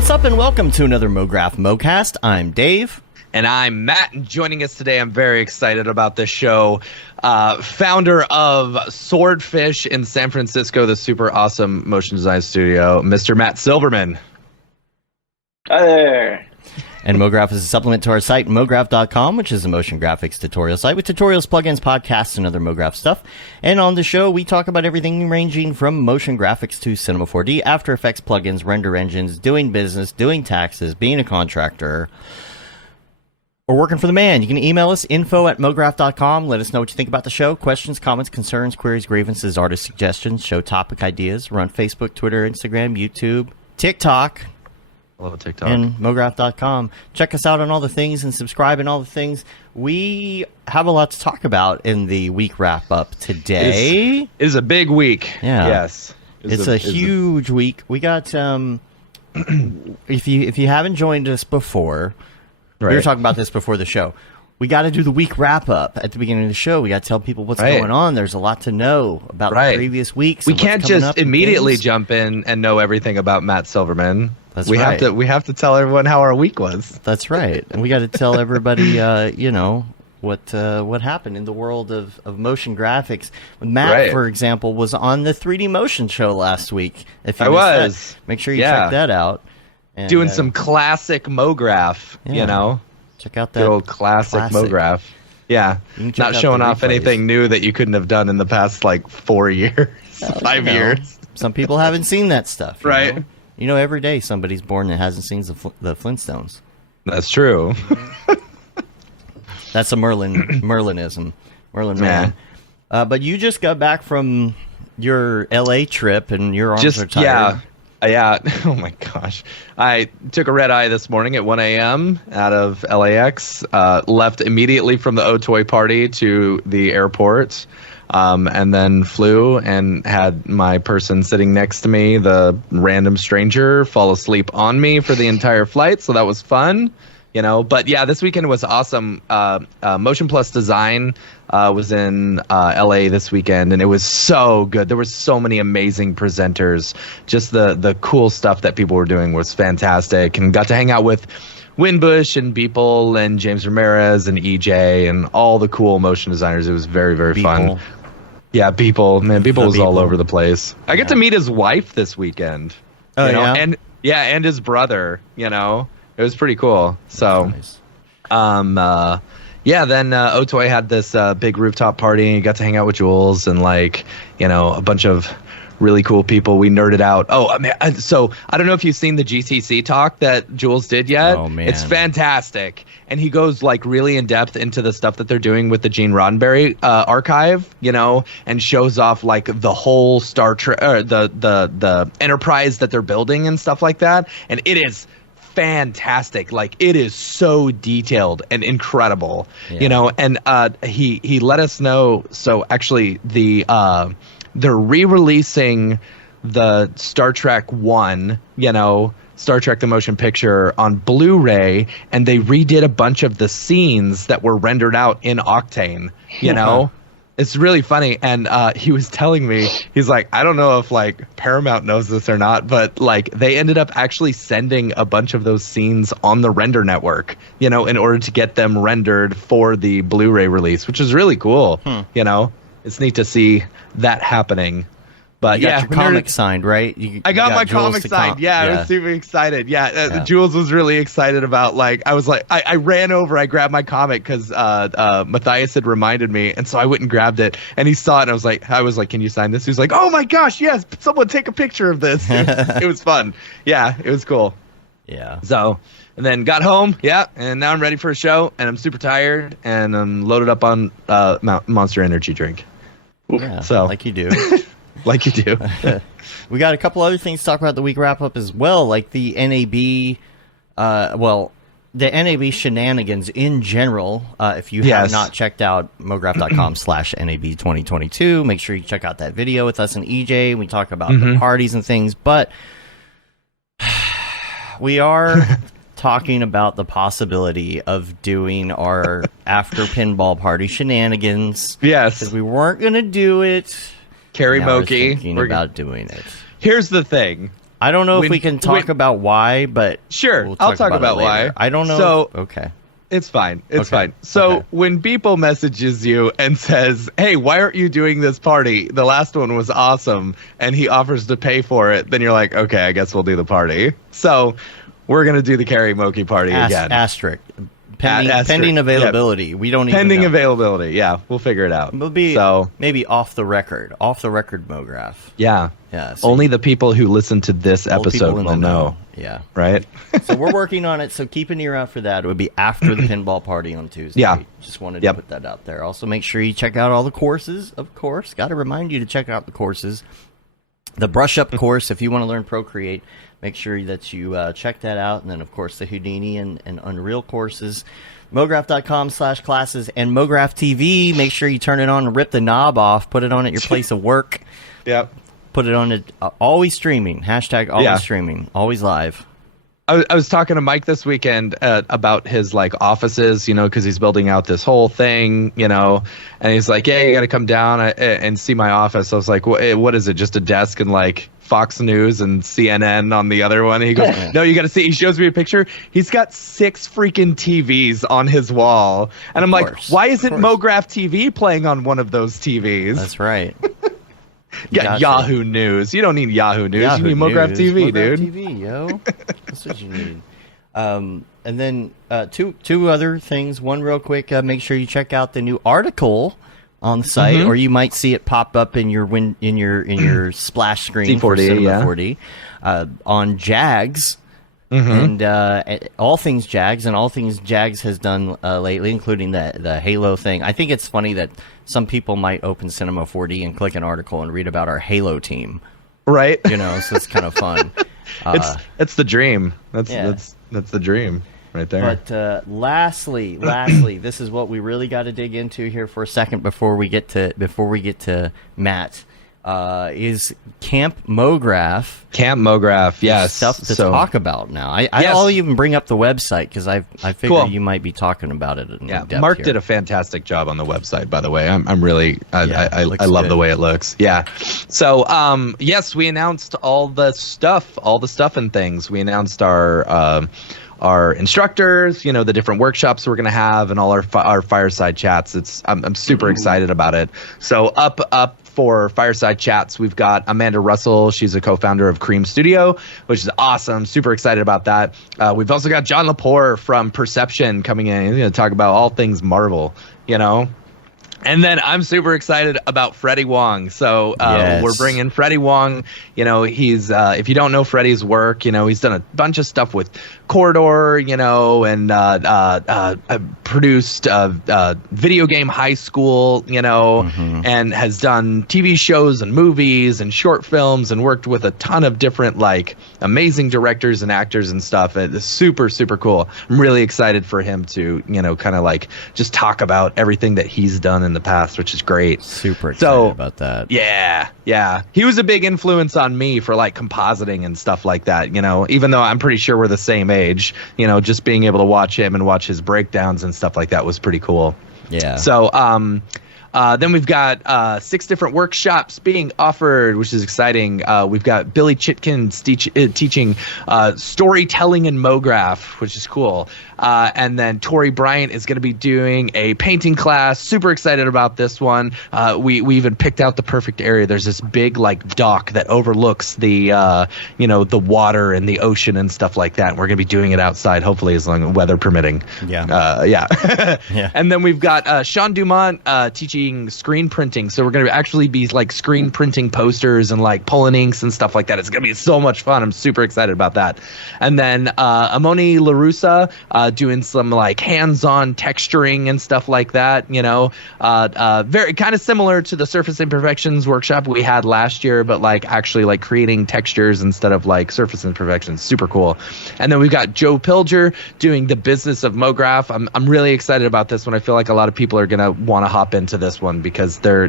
What's up and welcome to another Mograph Mocast. I'm Dave. And I'm Matt, and joining us today, I'm very excited about this show. Founder of Swordfish in San Francisco, the super awesome motion design studio, Mr. Matt Silverman. Hi there. And Mograph is a supplement to our site, Mograph.com, which is a motion graphics tutorial site with tutorials, plugins, podcasts, and other Mograph stuff. And on the show, we talk about everything ranging from motion graphics to Cinema 4D, After Effects plugins, render engines, doing business, doing taxes, being a contractor, or working for the man. You can email us, info@mograph.com. Let us know what you think about the show. Questions, comments, concerns, queries, grievances, artist suggestions, show topic ideas. We're on Facebook, Twitter, Instagram, YouTube, TikTok. Hello, TikTok. And Mograph.com. Check us out on all the things and subscribe and all the things. We have a lot to talk about in the week wrap-up today. It is a big week. Yeah. Yes. It's a huge week. We got, if you haven't joined us before, we were talking about this before the show. We got to do the week wrap-up at the beginning of the show. We got to tell people what's going on. There's a lot to know about the previous weeks. We can't just immediately jump in and know everything about Matt Silverman. We have to tell everyone how our week was. That's right. And we got to tell everybody, what happened in the world of motion graphics. Matt, for example, was on the 3D Motion show last week. If you missed that, make sure you check that out. And, doing some classic Mograph, Check out that good old classic Mograph. Yeah, not showing off anything new that you couldn't have done in the past, 4 years, 5 years. Some people haven't seen that stuff. Right. You know, every day somebody's born that hasn't seen the Flintstones. That's true. That's a Merlinism. Merlin man. But you just got back from your LA trip and your arms are tired. Yeah. Oh my gosh. I took a red eye this morning at 1 a.m. out of LAX. Left immediately from the Otoy party to the airport. And then flew and had my person sitting next to me, the random stranger, fall asleep on me for the entire flight. So that was fun, But yeah, this weekend was awesome. Motion Plus Design was in LA this weekend, and it was so good. There were so many amazing presenters. Just the cool stuff that people were doing was fantastic, and got to hang out with Winbush and Beeple and James Ramirez and EJ and all the cool motion designers. It was very, very fun. Yeah, Beeple. Man, Beeple was all over the place. I get to meet his wife this weekend. Oh, yeah? And his brother, It was pretty cool. So, then Otoy had this big rooftop party, and got to hang out with Jules and, a bunch of really cool people. We nerded out. Oh, man. So I don't know if you've seen the GTC talk that Jules did yet. Oh, man. It's fantastic. And he goes really in depth into the stuff that they're doing with the Gene Roddenberry archive, and shows off the whole Star Trek, the Enterprise that they're building and stuff like that. And it is fantastic. It is so detailed and incredible, and he let us know. So actually they're re-releasing the Star Trek 1, Star Trek the Motion Picture on Blu-ray, and they redid a bunch of the scenes that were rendered out in Octane, It's really funny, and he was telling me, he's like, I don't know if Paramount knows this or not, but they ended up actually sending a bunch of those scenes on the render network, in order to get them rendered for the Blu-ray release, which is really cool, It's neat to see that happening. But you got your comic signed, right? I got my comic signed. I was super excited. Jules was really excited about I was I ran over, I grabbed my comic because Matthias had reminded me, and so I went and grabbed it, and he saw it, and I was like, can you sign this? He was like, oh my gosh, yes, someone take a picture of this. It was fun. Yeah, it was cool. Yeah. So, and then got home, and now I'm ready for a show, and I'm super tired, and I'm loaded up on Monster Energy drink. Yeah, so like you do. Like you do. We got a couple other things to talk about the week wrap-up as well, like the NAB, the NAB shenanigans in general. If you have not checked out mograph.com/NAB 2022, make sure you check out that video with us and EJ. We talk about the parties and things, but we are talking about the possibility of doing our after pinball party shenanigans. Yes. Because we weren't going to do it. Karaoke. We're thinking about doing it. Here's the thing. I don't know if we can talk about why, but sure, we'll I'll talk about it later. why. I don't know. So okay. It's fine. It's fine. So when Beeple messages you and says, "Hey, why aren't you doing this party? The last one was awesome," and he offers to pay for it, then you're like, "Okay, I guess we'll do the party." So we're gonna do the karaoke party again. Asterisk. Pending availability. Yep. We don't even pending know. availability. Yeah, we'll figure it out. We'll be maybe off the record Mograph. Yeah. Yeah. So only the people who listen to this people episode in will the know. Yeah. Right? So we're working on it. So keep an ear out for that. It would be after the pinball party on Tuesday. Yeah. Just wanted to put that out there. Also, make sure you check out all the courses, of course. Got to remind you to check out the courses. The Brush Up course, if you want to learn Procreate, make sure that you check that out. And then, of course, the Houdini and Unreal courses. Mograph.com/classes and Mograph TV. Make sure you turn it on and rip the knob off. Put it on at your place of work. Yep. Put it on it. Always streaming. Hashtag always streaming. Always live. I was talking to Mike this weekend about his like offices, because he's building out this whole thing, and he's like, "Yeah, you got to come down and see my office." I was like, "What is it? Just a desk and like Fox News and CNN on the other one?" And he goes, "No, you got to see." He shows me a picture. He's got 6 freaking TVs on his wall, and I'm like, "Why isn't Mograph TV playing on one of those TVs?" That's right. Yeah, Yahoo News. You don't need Yahoo News. You need Mograph TV, dude. TV, yo. That's what you need. And then two other things. One real quick. Make sure you check out the new article on the site, or you might see it pop up in your splash screen for Cinema 4D on Jags. And all things Jags and all things Jags has done lately, including the Halo thing. I think it's funny that some people might open Cinema 4D and click an article and read about our Halo team. Right. So it's kind of fun. It's the dream. That's the dream right there. But lastly, this is what we really got to dig into here for a second before we get to Matt. Is Camp Mograph. Camp Mograph, yes. Stuff to talk about now. I'll even bring up the website because I figure you might be talking about it in depth Mark here. did a fantastic job on the website, by the way. I'm really I love good. the way it looks. Yeah. So yes, we announced all the stuff and things. We announced our instructors, the different workshops we're going to have, and all our fireside chats. I'm super excited about it. So up for Fireside Chats, we've got Amanda Russell. She's a co-founder of Cream Studio, which is awesome. Super excited about that. We've also got John Lepore from Perception coming in. He's going to talk about all things Marvel, And then I'm super excited about Freddie Wong. So we're bringing Freddie Wong. He's if you don't know Freddie's work, he's done a bunch of stuff with Corridor, and produced Video Game High School, and has done TV shows and movies and short films and worked with a ton of different like amazing directors and actors and stuff. It's super, super cool. I'm really excited for him to, kind of like just talk about everything that he's done in the past, which is great. Super excited about that. Yeah. He was a big influence on me for like compositing and stuff like that, even though I'm pretty sure we're the same age, just being able to watch him and watch his breakdowns and stuff like that was pretty cool. Yeah. So, then we've got 6 different workshops being offered, which is exciting. We've got Billy Chitkins teaching storytelling in Mograph, which is cool. And then Tori Bryant is going to be doing a painting class. Super excited about this one. We even picked out the perfect area. There's this big like dock that overlooks the the water and the ocean and stuff like that. And we're going to be doing it outside, hopefully as long as weather permitting. Yeah. Yeah. And then we've got Sean Dumont teaching screen printing. So we're going to actually be like screen printing posters and like pulling inks and stuff like that. It's going to be so much fun. I'm super excited about that. And then Amoni LaRussa doing some like hands-on texturing and stuff like that, very kind of similar to the Surface Imperfections workshop we had last year, but like actually like creating textures instead of like surface imperfections. Super cool. And then we've got Joe Pilger doing the business of Mograph. I'm really excited about this one. I feel like a lot of people are going to want to hop into this one because they're,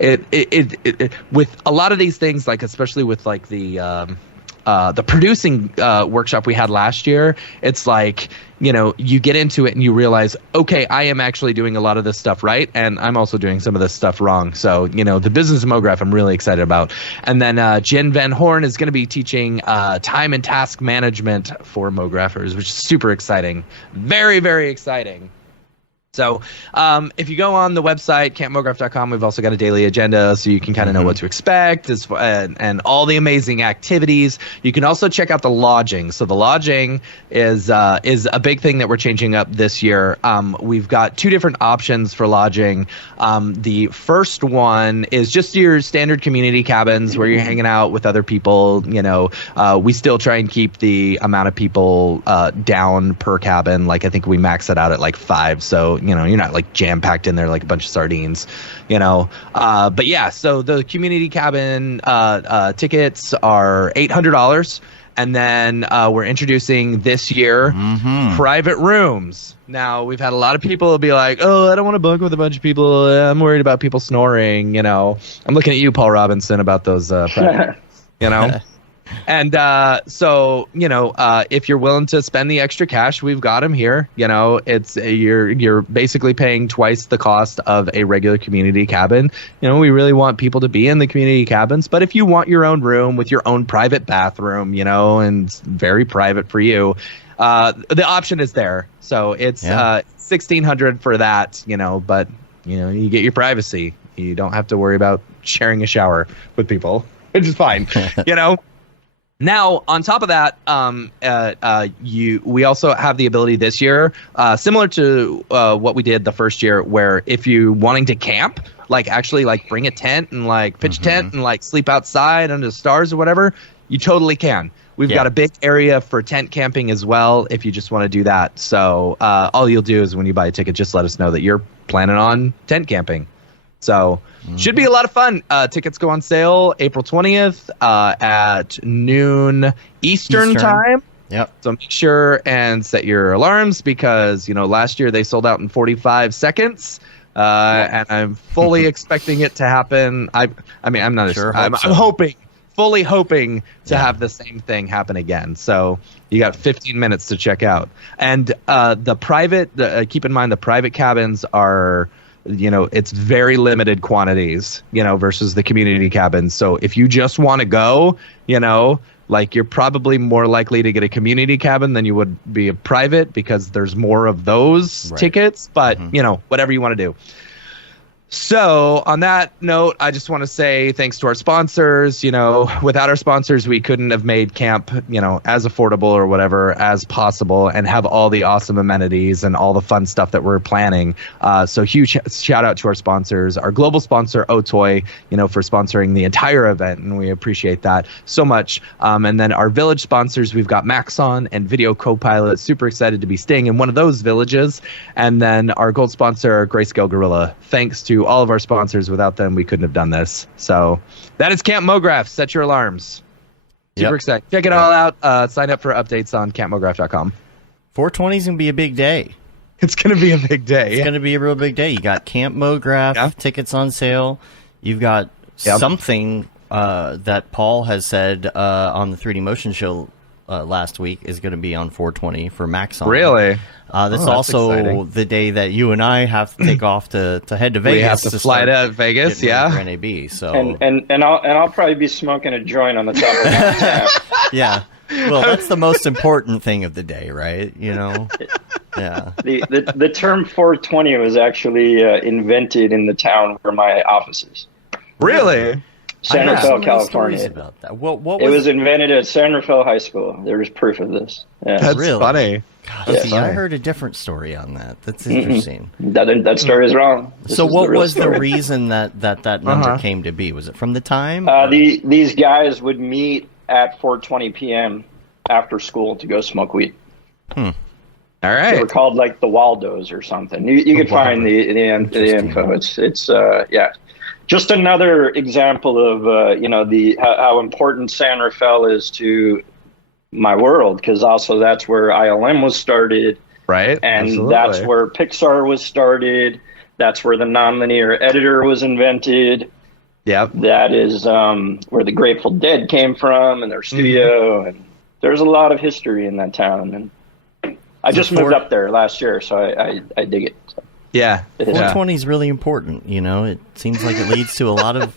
it with a lot of these things, like especially with like the the producing workshop we had last year, it's like, you know, you get into it and you realize, okay, I am actually doing a lot of this stuff right, and I'm also doing some of this stuff wrong. So, you know, the business of Mograph I'm really excited about. And then Jen Van Horn is going to be teaching time and task management for Mographers, which is super exciting. Very, very exciting. So if you go on the website, campmograph.com, we've also got a daily agenda so you can kind of know what to expect and all the amazing activities. You can also check out the lodging. So the lodging is a big thing that we're changing up this year. We've got 2 different options for lodging. The first one is just your standard community cabins where you're hanging out with other people. You know, we still try and keep the amount of people down per cabin. Like I think we max it out at like 5. So you know, you're not like jam packed in there like a bunch of sardines, you know. But yeah, so the community cabin tickets are $800, and then we're introducing this year private rooms. Now we've had a lot of people be like, "Oh, I don't want to bunk with a bunch of people. I'm worried about people snoring." You know, I'm looking at you, Paul Robinson, about those private, you know. And so, you know, if you're willing to spend the extra cash, we've got them here. You know, it's you're basically paying twice the cost of a regular community cabin. You know, we really want people to be in the community cabins. But if you want your own room with your own private bathroom, you know, and it's very private for you, the option is there. So it's $1,600 for that, you know, but, you know, you get your privacy. You don't have to worry about sharing a shower with people, which is fine, you know. Now, on top of that, we also have the ability this year, similar to what we did the first year, where if you wanting to camp, like actually like bring a tent and like pitch a tent and like sleep outside under the stars or whatever, you totally can. We've got a big area for tent camping as well if you just want to do that. So all you'll do is when you buy a ticket, just let us know that you're planning on tent camping. So should be a lot of fun. Tickets go on sale April 20th at noon Eastern time. Yep. So make sure and set your alarms because, you know, last year they sold out in 45 seconds. And I'm fully expecting it to happen. I mean, I'm not sure. I'm fully hoping to have the same thing happen again. So you got 15 minutes to check out. And keep in mind the private cabins are, you know, it's very limited quantities, you know, versus the community cabins. So if you just want to go, you know, like you're probably more likely to get a community cabin than you would be a private because there's more of those tickets. But, you know, whatever you want to do. So on that note, I just want to say thanks to our sponsors. You know, without our sponsors, we couldn't have made camp, you know, as affordable or whatever as possible and have all the awesome amenities and all the fun stuff that we're planning. So huge shout out to our sponsors, our global sponsor, Otoy, you know, for sponsoring the entire event. And we appreciate that so much. And then our village sponsors, we've got Maxon and Video Copilot. Super excited to be staying in one of those villages. And then our gold sponsor, Grayscale Gorilla. Thanks to all of our sponsors. Without them, we couldn't have done this. So that is Camp Mograph. Set your alarms. Super excited. Check it all out. Sign up for updates on campmograph.com. 420 is going to be a big day. It's going to be a big day. It's going to be a real big day. You got Camp Mograph tickets on sale. You've got something that Paul has said on the 3D Motion Show last week is going to be on 420 for Maxon. Really? That's also exciting. The day that you and I have to take off to head to Vegas. We have to fly to Vegas, for NAB. So and I'll probably be smoking a joint on the top of my tab. Yeah. Well, that's the most important thing of the day, right? You know. Yeah. The term 420 was actually invented in the town where my office is. Really? San Rafael, California. About that. What it was invented at San Rafael High School. There is proof of this. Yeah. That's really funny. God, see, I heard a different story on that. That's interesting. That story is wrong. So what was the reason that number came to be? Was it from the time? These guys would meet at 4:20 p.m. after school to go smoke weed. All right. They were called like the Waldos or something. You could find the info. It's just another example of how important San Rafael is to my world, because also that's where ILM was started, right? And that's where Pixar was started. That's where the nonlinear editor was invented. Yeah. That is where the Grateful Dead came from and their studio. And there's a lot of history in that town. And I just moved up there last year, so I dig it. So. Yeah. 420 is really important. You know, it seems like it leads to a lot of.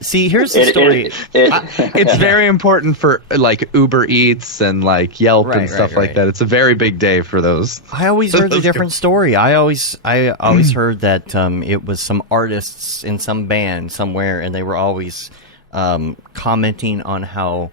See, here's the story. It's very important for like Uber Eats and like Yelp and stuff like that. It's a very big day for those. I always heard a different story. I always heard that it was some artists in some band somewhere, and they were always commenting on how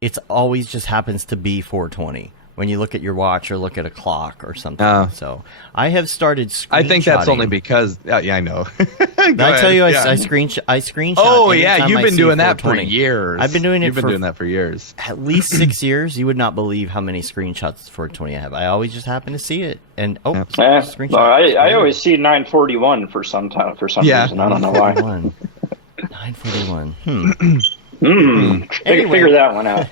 it's always just happens to be 420 when you look at your watch or look at a clock or something. So I have started screenshotting. I think that's only because I know. I tell you, I screenshot. Oh yeah, you've been doing that for years. I've been doing it. You've been doing that for years. At least 6 years. You would not believe how many screenshots for 20 I have. I always just happen to see it, and screenshot. Well, I always see 941 for some reason. I don't know why. 941. Anyway. Figure that one out.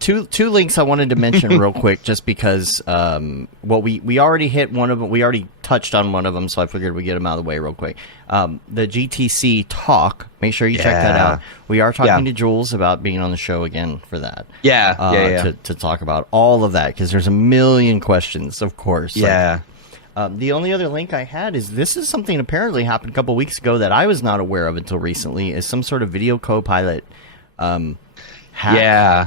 Two links I wanted to mention real quick, just because we already hit one of them. We already touched on one of them, so I figured we'd get them out of the way real quick. The GTC talk. Make sure you check that out. We are talking to Jules about being on the show again for that. To talk about all of that, because there's a million questions, of course. The only other link I had is this is something apparently happened a couple weeks ago that I was not aware of until recently, is some sort of video co-pilot hack.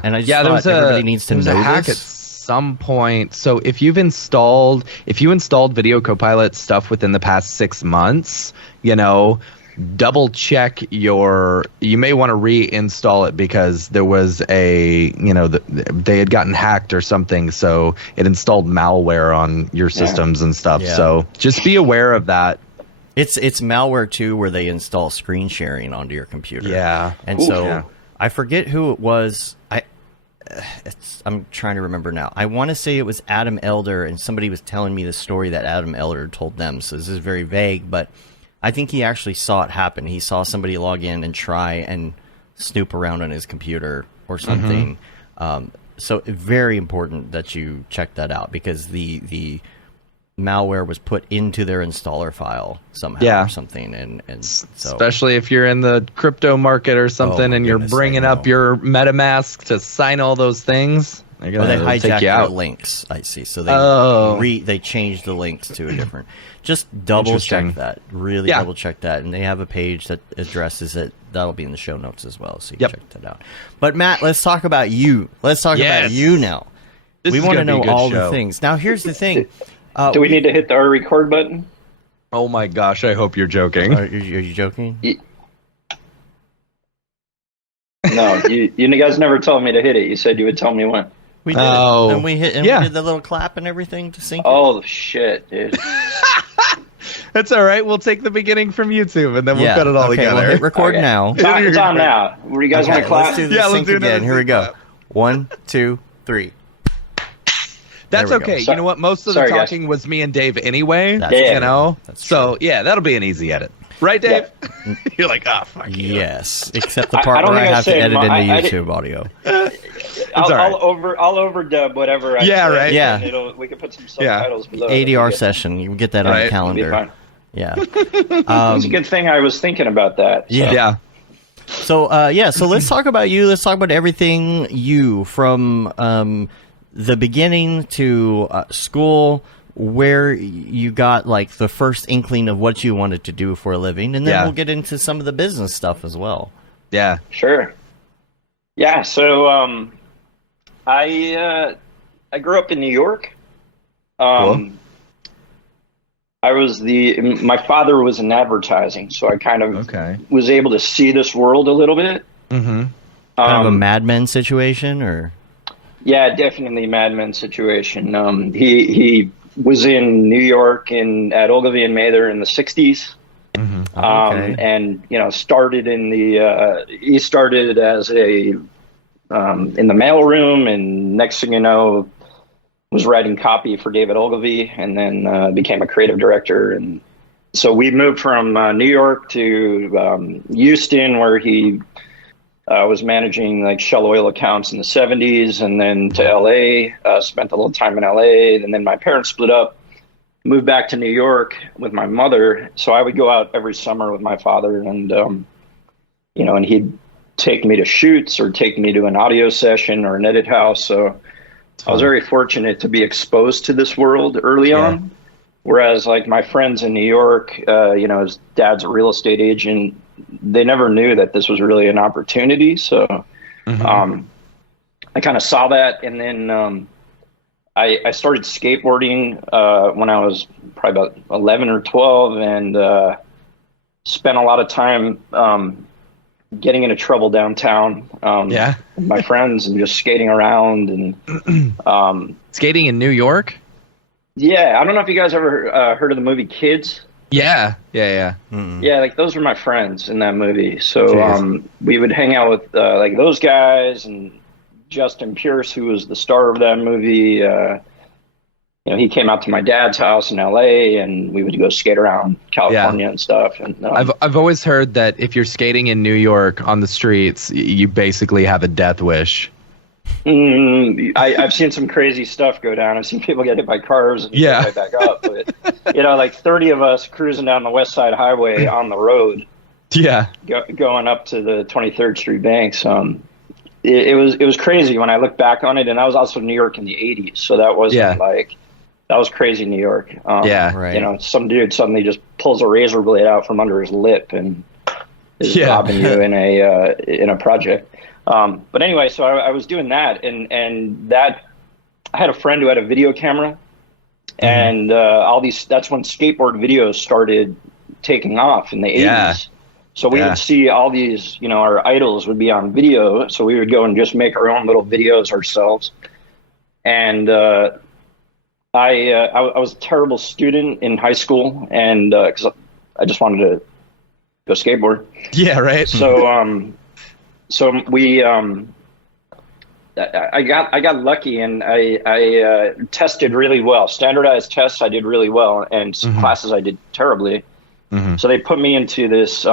And I just thought everybody needs to know a hack this. At some point. So if you installed Video Copilot stuff within the past 6 months, double check you may want to reinstall it, because there was they had gotten hacked or something, so it installed malware on your systems and stuff. So just be aware of that. It's malware too, where they install screen sharing onto your computer. And I forget who it was. I'm trying to remember now. I want to say it was Adam Elder, and somebody was telling me the story that Adam Elder told them. So this is very vague, but I think he actually saw it happen. He saw somebody log in and try and snoop around on his computer or something. So very important that you check that out, because the malware was put into their installer file somehow or something. And so, especially if you're in the crypto market or something, and you're bringing up your MetaMask to sign all those things. They hijacked your links, I see. So they changed the links to a different. Just double check that. Really double check that. And they have a page that addresses it. That'll be in the show notes as well, so you can check that out. But Matt, let's talk about you. Let's talk about you now. We want to know all the things. Now, here's the thing. Do we need to hit our record button? Oh my gosh, I hope you're joking. Are you joking? No, you guys never told me to hit it. You said you would tell me when. We did it. And we hit, and we did the little clap and everything to sync it. Oh shit, dude. That's all right. We'll take the beginning from YouTube, and then we'll cut it all together. We'll hit record now. It's on now. You guys want to clap? Let's do the sync again. Here we go. 1, 2, 3. That's okay. You know what? Most of the talking was me and Dave anyway. That's so that'll be an easy edit. Right, Dave? Yeah. You're like, fuck you. Yes, except the part where I have to edit into YouTube audio. I'll overdub whatever I say. Right. Yeah. We can put some subtitles below. ADR session. You can get that on the calendar. Fine. Yeah. It's a good thing I was thinking about that. So. So let's talk about you. Let's talk about everything you, from the beginning to school, where you got like the first inkling of what you wanted to do for a living, and then we'll get into some of the business stuff as well. Yeah, sure. Yeah, so I grew up in New York. Cool. My father was in advertising, so I kind of was able to see this world a little bit. Kind of a Mad Men situation, or? Yeah, definitely Mad Men situation. He was in New York at Ogilvy and Mather in the 60s. And started in he started as in the mailroom, and next thing you know, was writing copy for David Ogilvy, and then became a creative director. And so we moved from New York to Houston, where he was managing like Shell oil accounts in the 70s, and then to LA, spent a little time in LA, and then my parents split up, moved back to New York with my mother. So I would go out every summer with my father, and and he'd take me to shoots or take me to an audio session or an edit house. So I was very fortunate to be exposed to this world early on. Whereas like my friends in New York, his dad's a real estate agent. They never knew that this was really an opportunity. So I kind of saw that. And then I started skateboarding when I was probably about 11 or 12, and spent a lot of time getting into trouble downtown with my friends and just skating around. And skating in New York? Yeah, I don't know if you guys ever heard of the movie Kids. Yeah. Yeah, like those were my friends in that movie. So we would hang out with like those guys, and Justin Pierce, who was the star of that movie. He came out to my dad's house in LA, and we would go skate around California and stuff. And I've always heard that if you're skating in New York on the streets, you basically have a death wish. I've seen some crazy stuff go down. I've seen people get hit by cars and get right back up. But like 30 of us cruising down the West Side Highway on the road. Yeah, going up to the 23rd Street banks. It was crazy when I look back on it, and that was also New York in the 80s. So that wasn't like, that was crazy New York. Some dude suddenly just pulls a razor blade out from under his lip and is robbing you in a project. But anyway, so I was doing that, and that I had a friend who had a video camera, and that's when skateboard videos started taking off in the 80s. So we would see all these, our idols would be on video. So we would go and just make our own little videos ourselves. And I was a terrible student in high school, and because I just wanted to go skateboard. Yeah, right. So we I got lucky, and I tested really well. Standardized tests I did really well, and some classes I did terribly. So they put me into this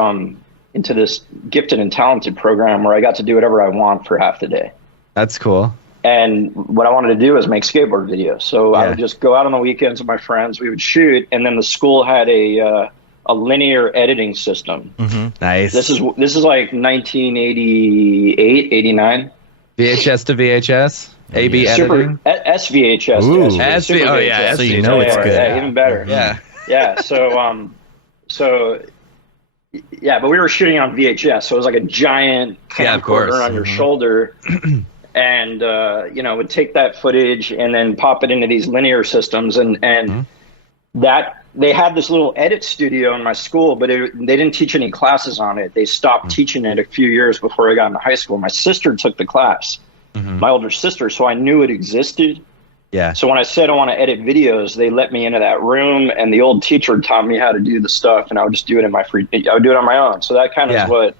gifted and talented program where I got to do whatever I want for half the day. That's cool. And what I wanted to do was make skateboard videos. So I would just go out on the weekends with my friends. We would shoot, and then the school had a linear editing system. Nice. This is like 1988, 89. VHS to VHS. AB editing. SVHS. Ooh. SVHS. So you know it's good. Yeah, even better. Yeah. So but we were shooting on VHS, so it was like a giant camcorder on your shoulder, and would take that footage and then pop it into these linear systems, and that they had this little edit studio in my school, but they didn't teach any classes on it. They stopped teaching it a few years before I got into high school. My sister took the class, my older sister, so I knew it existed. Yeah. So when I said I want to edit videos, they let me into that room, and the old teacher taught me how to do the stuff, and I would just do it I would do it on my own. So that kind of is what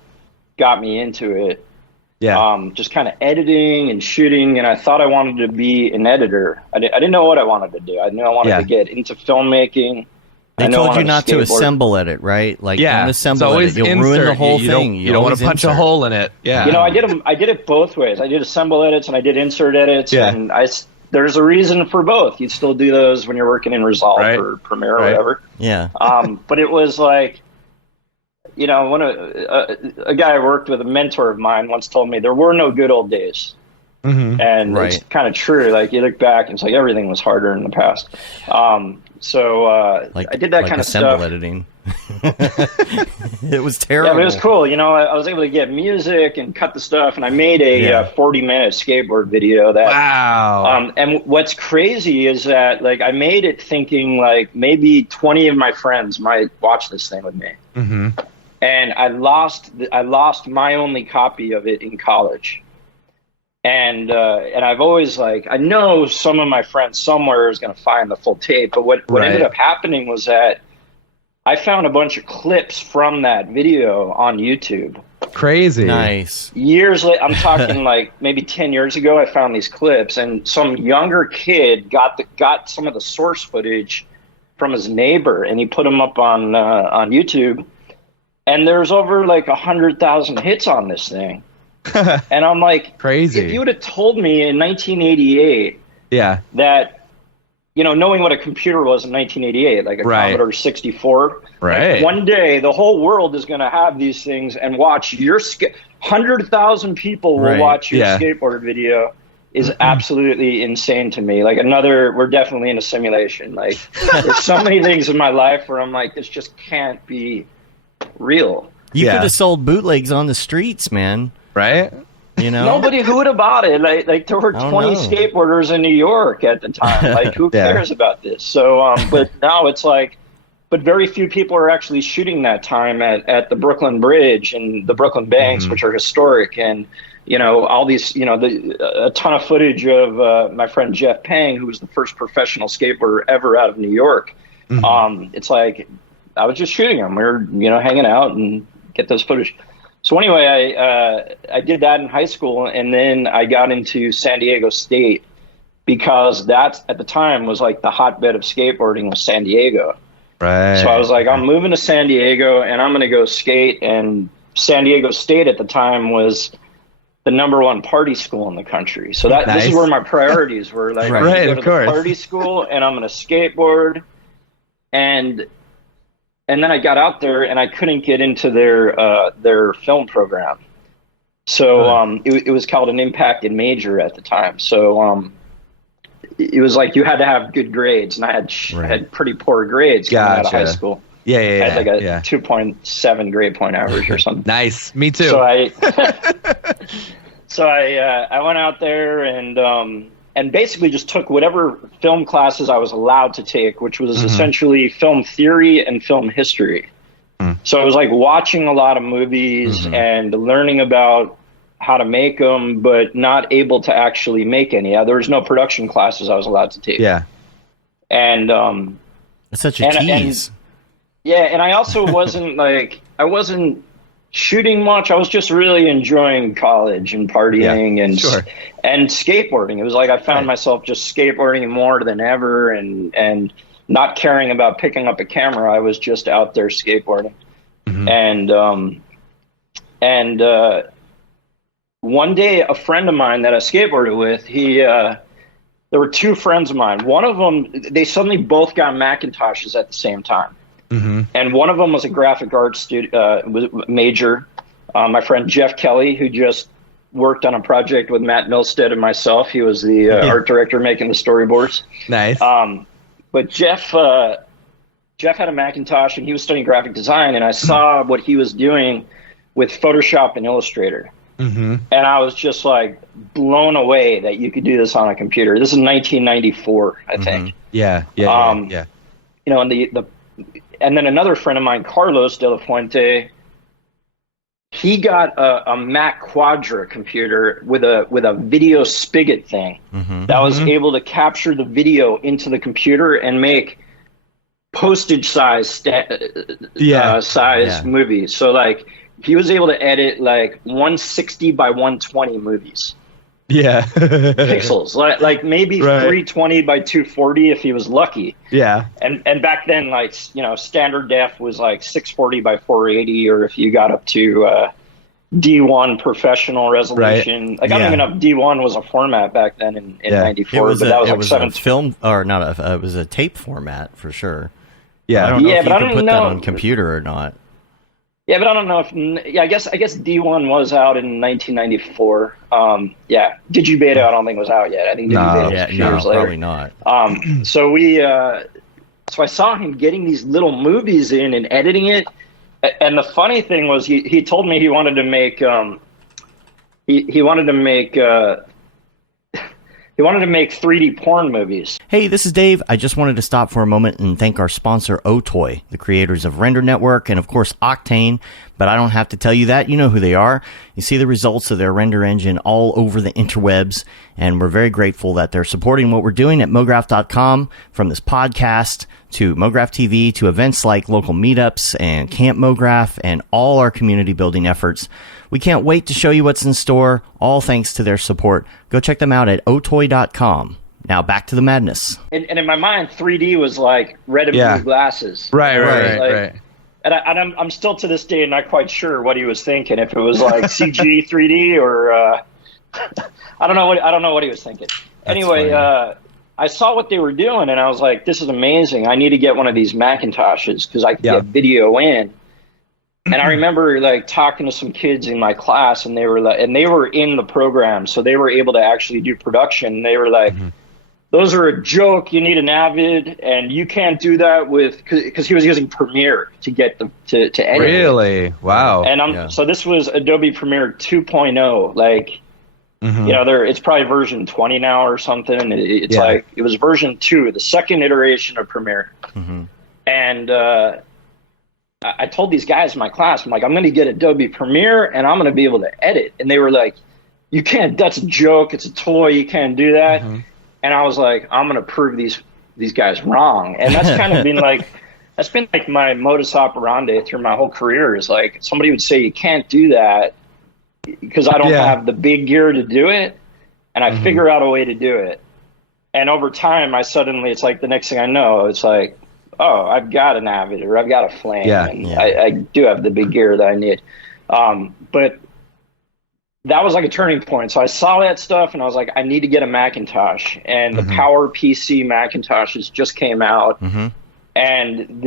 got me into it. Yeah. Just kind of editing and shooting, and I thought I wanted to be an editor. I didn't know what I wanted to do. I knew I wanted to get into filmmaking. They told you not to assemble edit, right? Like, don't assemble it. You'll ruin the whole thing. You don't want to punch a hole in it. Yeah. I did it both ways. I did assemble edits and I did insert edits. Yeah. And there's a reason for both. You still do those when you're working in Resolve or Premiere or whatever. Yeah. But it was like, when a guy I worked with, a mentor of mine, once told me there were no good old days. And it's kind of true. Like, you look back and it's like everything was harder in the past. So I did that kind of stuff. Editing. It was terrible. Yeah, but it was cool. I was able to get music and cut the stuff, and I made a 40-minute skateboard video. Wow. And what's crazy is that I made it thinking maybe 20 of my friends might watch this thing with me. And I lost my only copy of it in college. And I've always I know some of my friends somewhere is going to find the full tape, but what ended up happening was that I found a bunch of clips from that video on YouTube. Crazy. Nice. Years later, I'm talking maybe 10 years ago, I found these clips, and some younger kid got some of the source footage from his neighbor, and he put them up on YouTube, and there's over 100,000 hits on this thing. And I'm like, crazy. If you would have told me in 1988 that, knowing what a computer was in 1988, like a Commodore 64, like one day the whole world is going to have these things and watch your 100,000 people will watch your skateboard video is absolutely insane to me. Like we're definitely in a simulation. Like there's so many things in my life where I'm like, this just can't be real. You could have sold bootlegs on the streets, man. Right? Nobody who would have bought it. Like there were 20 skateboarders in New York at the time. Like who cares about this? So, but now it's like, but very few people are actually shooting that time at the Brooklyn Bridge and the Brooklyn Banks, which are historic, and all these, a ton of footage of my friend Jeff Pang, who was the first professional skateboarder ever out of New York. It's like I was just shooting them. We were hanging out and get those footage. So anyway, I did that in high school, and then I got into San Diego State because that at the time was like the hotbed of skateboarding was San Diego. Right. So I was like, I'm moving to San Diego, and I'm going to go skate. And San Diego State at the time was the #1 party school in the country. So this is where my priorities were. Like, I'm going to go to the party school, and I'm going to skateboard. And then I got out there, and I couldn't get into their film program. So it was called an impacted major at the time. So it was like you had to have good grades, and I had pretty poor grades coming out of high school. I had like a 2.7 grade point average or something. Nice, me too. So I went out there and basically just took whatever film classes I was allowed to take, which was essentially film theory and film history. So it was like watching a lot of movies and learning about how to make them, but not able to actually make any. There was no production classes I was allowed to take. Yeah. And it's such a tease. And I also I wasn't shooting much. I was just really enjoying college and partying and skateboarding. It was like I found myself just skateboarding more than ever and not caring about picking up a camera. I was just out there skateboarding. And one day a friend of mine that I skateboarded with, there were two friends of mine. One of them, they suddenly both got Macintoshes at the same time. And one of them was a graphic arts major. My friend Jeff Kelly, who just worked on a project with Matt Milstead and myself. He was the art director making the storyboards. Nice. But Jeff had a Macintosh, and he was studying graphic design, and I saw what he was doing with Photoshop and Illustrator. And I was just like blown away that you could do this on a computer. This is 1994, I think. Yeah. And then another friend of mine, Carlos De La Fuente, he got a Mac Quadra computer with a video spigot thing that was able to capture the video into the computer and make postage size movies. So like he was able to edit like 160 by 120 movies. Pixels, like maybe 320 by 240 if he was lucky. And back then, like, standard def was like 640 by 480, or if you got up to D1 professional resolution. Like I don't even know if D1 was a format back then in 94, but that was like 7 film, or not it was a tape format for sure. Yeah, I don't know if you could put that on computer or not. Yeah, but I don't know if. I guess D1 was out in 1994. Digibeta I don't think was out yet. I think Digibeta was a few years later. Probably not. So I saw him getting these little movies in and editing it. And the funny thing was, he told me he wanted to make 3D porn movies. Hey, this is Dave. I just wanted to stop for a moment and thank our sponsor, Otoy, the creators of Render Network and, of course, Octane. But I don't have to tell you that. You know who they are. You see the results of their render engine all over the interwebs, and we're very grateful that they're supporting what we're doing at Mograph.com, from this podcast to Mograph TV to events like local meetups and Camp Mograph and all our community building efforts. We can't wait to show you what's in store, all thanks to their support. Go check them out at otoy.com. Now back to the madness. And in my mind, 3D was like red and blue glasses. Right. I'm still to this day not quite sure what he was thinking. If it was like CG 3D or I don't know what he was thinking. Anyway, I saw what they were doing and I was like, this is amazing. I need to get one of these Macintoshes because I can get video in. And I remember like talking to some kids in my class, and they were in the program, so they were able to actually do production. They were like, "Those are a joke. You need an Avid, and you can't do that with," because he was using Premiere to get to edit. Really? Wow. And so this was Adobe Premiere 2.0, like. You know, it's probably version 20 now or something. It's like it was version 2, the second iteration of Premiere. And I told these guys in my class, I'm like, I'm going to get Adobe Premiere and I'm going to be able to edit. And they were like, you can't, that's a joke. It's a toy. You can't do that. And I was like, I'm going to prove these guys wrong. And that's kind of been like, that's been like my modus operandi through my whole career is like, somebody would say, you can't do that because I don't have the big gear to do it. And I figure out a way to do it. And over time, it's like the next thing I know, it's like, oh, I've got an Avid or I've got a Flame. I do have the big gear that I need. But that was like a turning point. So I saw that stuff and I was like, I need to get a Macintosh. And the Power PC Macintoshes just came out. And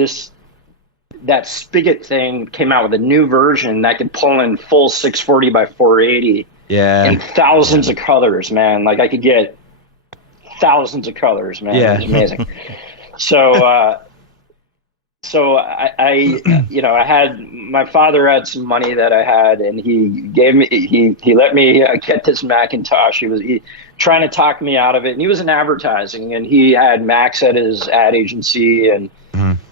that Spigot thing came out with a new version that could pull in full 640 by 480 in thousands of colors, man. Like I could get thousands of colors, man. It was amazing. So I had my father had some money that I had, and he gave me he let me get this Macintosh. He was trying to talk me out of it, and he was in advertising, and he had Max at his ad agency, and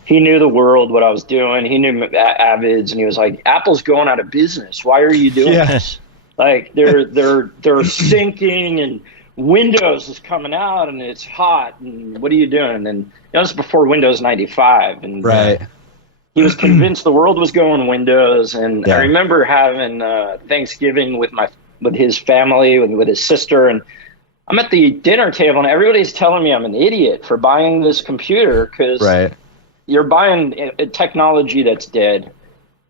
he knew the world, what I was doing. He knew Avids, and he was like, "Apple's going out of business. Why are you doing this? Like they're sinking and." Windows is coming out and it's hot and what are you doing? And this is before Windows 95 and he was convinced the world was going Windows. And I remember having Thanksgiving with his family, with his sister, and I'm at the dinner table and everybody's telling me I'm an idiot for buying this computer because you're buying a technology that's dead.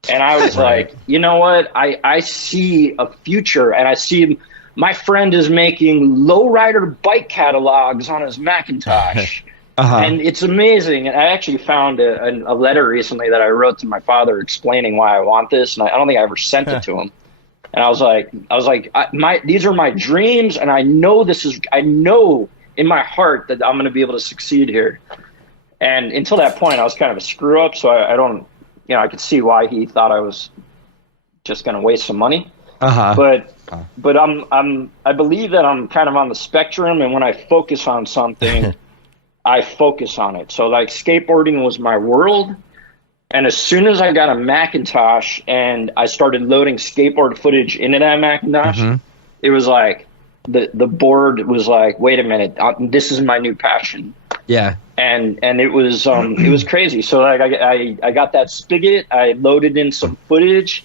And I was like, you know what? I see a future, and I see my friend is making lowrider bike catalogs on his Macintosh. And it's amazing. And I actually found a letter recently that I wrote to my father explaining why I want this. And I don't think I ever sent it to him. And I was like, these are my dreams. And I know in my heart that I'm going to be able to succeed here. And until that point, I was kind of a screw up. So I don't, I could see why he thought I was just going to waste some money. But I believe that I'm kind of on the spectrum, and when I focus on something, I focus on it. So like skateboarding was my world, and as soon as I got a Macintosh and I started loading skateboard footage into that Macintosh, it was like the board was like, wait a minute, this is my new passion. And it was crazy. So like I got that Spigot, I loaded in some footage.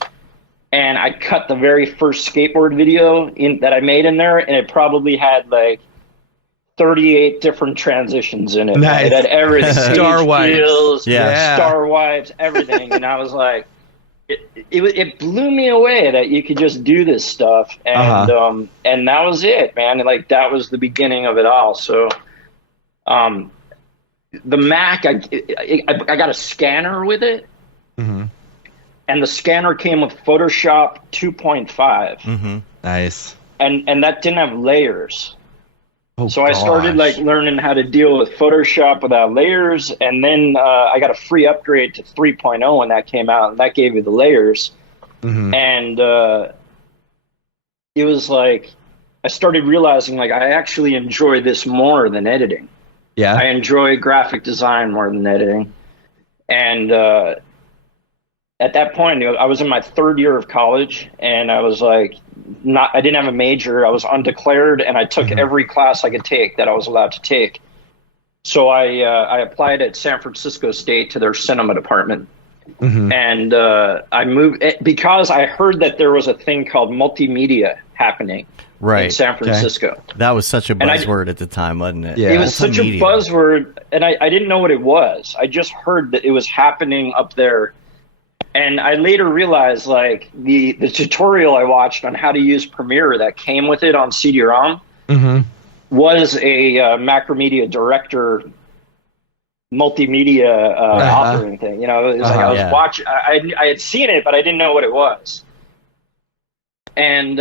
And I cut the very first skateboard video that I made in there, and it probably had like 38 different transitions in it. Nice. It had everything. Star wipes. Star wipes, everything. And I was like, it blew me away that you could just do this stuff. And and that was it, man. And like that was the beginning of it all. So the Mac, I got a scanner with it. And the scanner came with Photoshop 2.5. Nice. And that didn't have layers. So I started like learning how to deal with Photoshop without layers. And then I got a free upgrade to 3.0 when that came out. And that gave me the layers. And it was like, I started realizing like I actually enjoy this more than editing. I enjoy graphic design more than editing. And at that point, I was in my third year of college, and I was like, I didn't have a major. I was undeclared, and I took every class I could take that I was allowed to take. So I applied at San Francisco State to their cinema department. And I moved because I heard that there was a thing called multimedia happening in San Francisco. That was such a buzzword at the time, wasn't it? It was such a buzzword, and I didn't know what it was. I just heard that it was happening up there. And I later realized, like, the tutorial I watched on how to use Premiere that came with it on CD-ROM was a Macromedia Director multimedia authoring thing. You know, it was like I was watching. I had seen it, but I didn't know what it was. And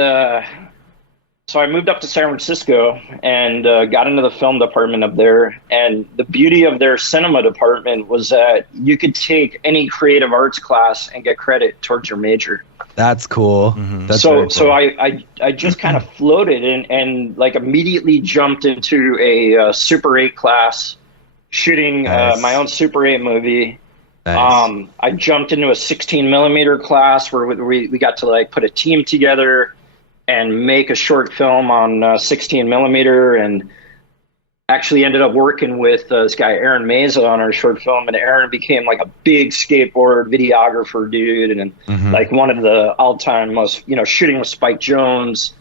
so I moved up to San Francisco and got into the film department up there. And the beauty of their cinema department was that you could take any creative arts class and get credit towards your major. That's cool. That's cool. So I just kind of floated and like immediately jumped into a Super 8 class, shooting my own Super 8 movie. Nice. I jumped into a 16 millimeter class where we got to like put a team together and make a short film on 16 millimeter, and actually ended up working with this guy Aaron Meza on our short film. And Aaron became like a big skateboard videographer dude, and like one of the all-time most, you know, shooting with Spike Jonze.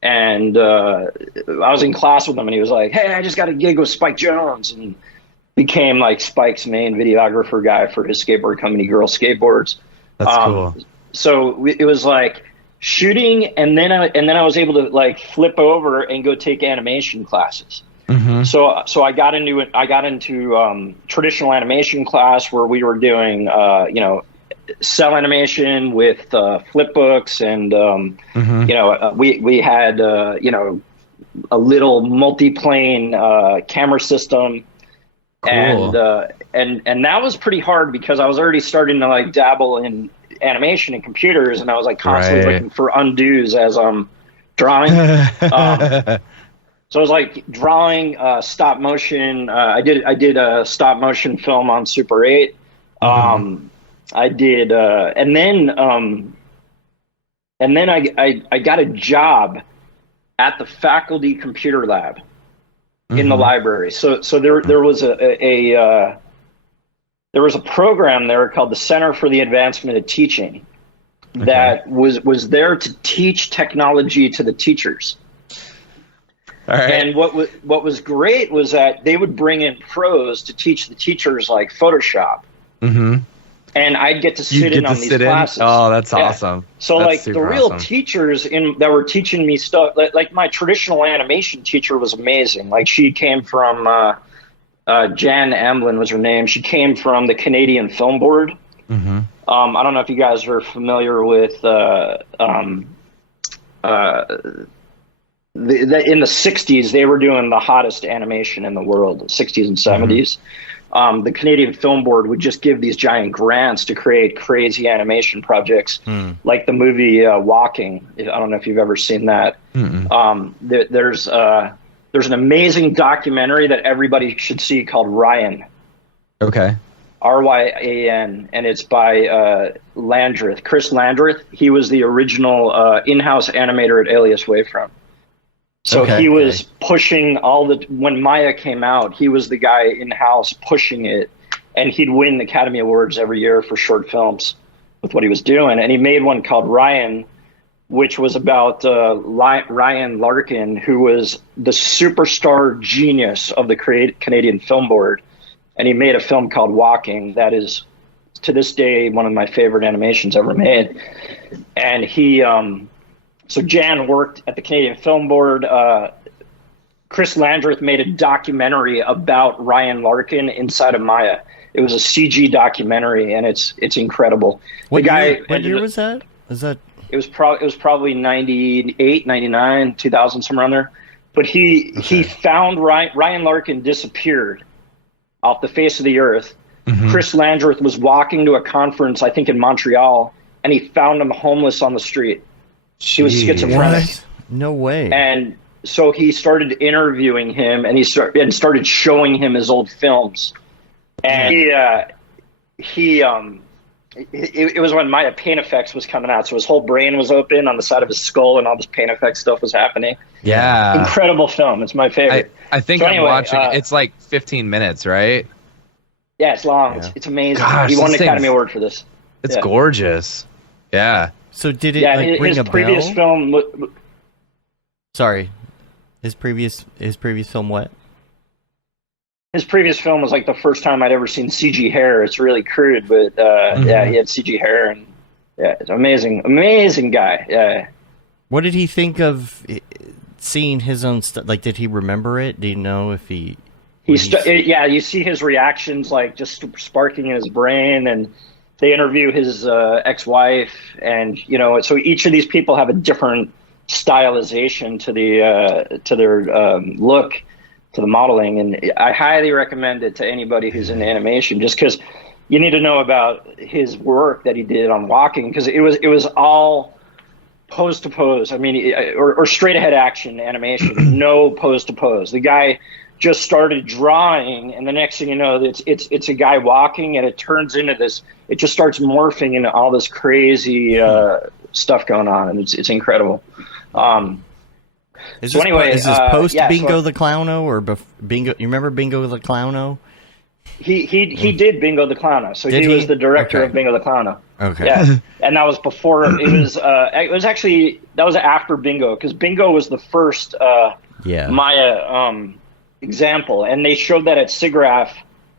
And I was in class with him, and he was like, "Hey, I just got a gig with Spike Jonze," and became like Spike's main videographer guy for his skateboard company, Girl Skateboards. That's cool. So it was like shooting, and then I was able to like flip over and go take animation classes. So I got into traditional animation class where we were doing you know, cell animation with flip books, and you know, we had you know, a little multi-plane camera system. Cool. And that was pretty hard because I was already starting to like dabble in animation and computers, and I was like constantly looking for undos as I'm drawing. So I was like drawing stop motion. I did a stop motion film on Super 8. I did, and then I got a job at the faculty computer lab in the library. So there was a program there called the Center for the Advancement of Teaching that was there to teach technology to the teachers. All right. And what was great was that they would bring in pros to teach the teachers like Photoshop. And I'd get to sit in on these classes. Oh, that's awesome. So that's like the real teachers that were teaching me stuff, like my traditional animation teacher was amazing. Like she came from, Jan Emblin was her name. She came from the Canadian Film Board. I don't know if you guys are familiar with, in the 60s, they were doing the hottest animation in the world, the 60s and 70s. The Canadian Film Board would just give these giant grants to create crazy animation projects, like the movie Walking. I don't know if you've ever seen that. There's an amazing documentary that everybody should see called Ryan. Okay. Ryan, and it's by Landreth, Chris Landreth. He was the original in-house animator at Alias Wavefront. So he was pushing when Maya came out, he was the guy in-house pushing it, and he'd win Academy Awards every year for short films with what he was doing. And he made one called Ryan, which was about Ryan Larkin, who was the superstar genius of the Canadian Film Board. And he made a film called Walking that is, to this day, one of my favorite animations ever made. And he... So Jan worked at the Canadian Film Board. Chris Landreth made a documentary about Ryan Larkin inside of Maya. It was a CG documentary, and it's incredible. What year was that? It was probably 98, 99, 2000, somewhere around there. But he found Ryan Larkin disappeared off the face of the earth. Chris Landreth was walking to a conference, I think in Montreal, and he found him homeless on the street. He was schizophrenic. What? No way. And so he started interviewing him, and started showing him his old films. And it was when Maya Paint Effects was coming out, so his whole brain was open on the side of his skull, and all this Paint Effects stuff was happening. Yeah. Incredible film. It's my favorite. I think I'm watching. It's like 15 minutes, right? Yeah, it's long. Yeah. It's amazing. Gosh, he won an Academy Award for this. It's gorgeous. Yeah. So did it ring a bell? His previous film... Sorry. His previous film what? his previous film was like the first time I'd ever seen CG hair. It's really crude, but yeah, he had CG hair, and yeah, it's amazing guy. Yeah. What did he think of seeing his own stuff? Like, did he remember it? Do you know if he? Yeah, you see his reactions, like just sparking in his brain, and they interview his ex-wife, and so each of these people have a different stylization to their look, to the modeling, and I highly recommend it to anybody who's into animation, just because you need to know about his work that he did on walking, because it was all pose to pose. I mean, or straight ahead action animation, no pose to pose. The guy just started drawing, and the next thing you know, it's a guy walking, and it turns into this. It just starts morphing into all this crazy stuff going on, and it's incredible. Is this post Bingo the Clowno or Bingo? You remember Bingo the Clowno? He did Bingo the Clowno, so he was the director of Bingo the Clowno. Okay. Yeah, and that was before. It was actually after Bingo, because Bingo was the first Maya example, and they showed that at SIGGRAPH,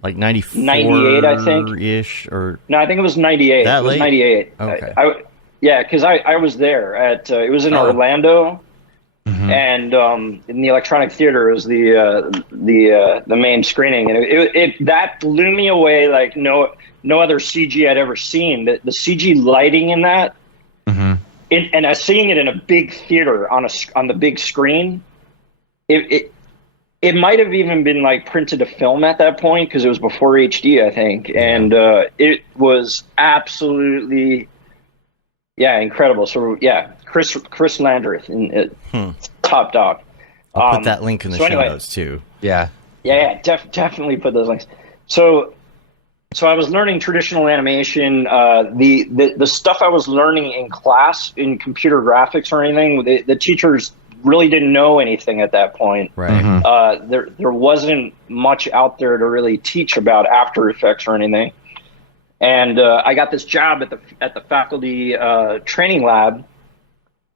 like 98, I think, ish, or no, I think it was 98. That it was late? 98. Okay. Because I was there at it was in Orlando, and in the Electronic Theater was the main screening, and it that blew me away like no other CG I'd ever seen. The CG lighting in that, and I seeing it in a big theater on the big screen, it might have even been like printed to film at that point, because it was before HD, I think, and it was absolutely incredible. So Chris Landreth, top dog. I'll put that link in the show notes too. Definitely put those links. So I was learning traditional animation. The stuff I was learning in class in computer graphics or anything, the teachers really didn't know anything at that point. Right. There wasn't much out there to really teach about After Effects or anything. And I got this job at the faculty training lab.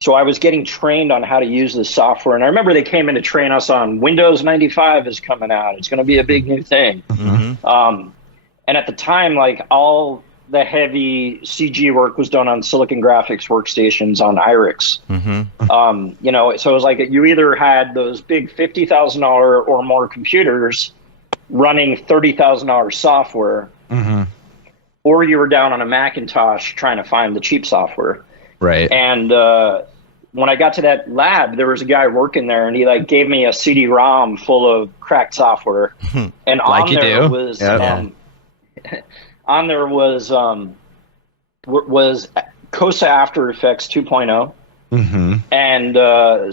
So I was getting trained on how to use the software. And I remember they came in to train us on Windows 95 is coming out. It's going to be a big new thing. And at the time, like, all the heavy CG work was done on Silicon Graphics workstations on IRIX. So it was like you either had those big $50,000 or more computers running $30,000 software, or you were down on a Macintosh trying to find the cheap software. Right. And when I got to that lab, there was a guy working there, and he like gave me a CD-ROM full of cracked software, and like on there was on there was Cosa After Effects 2.0, and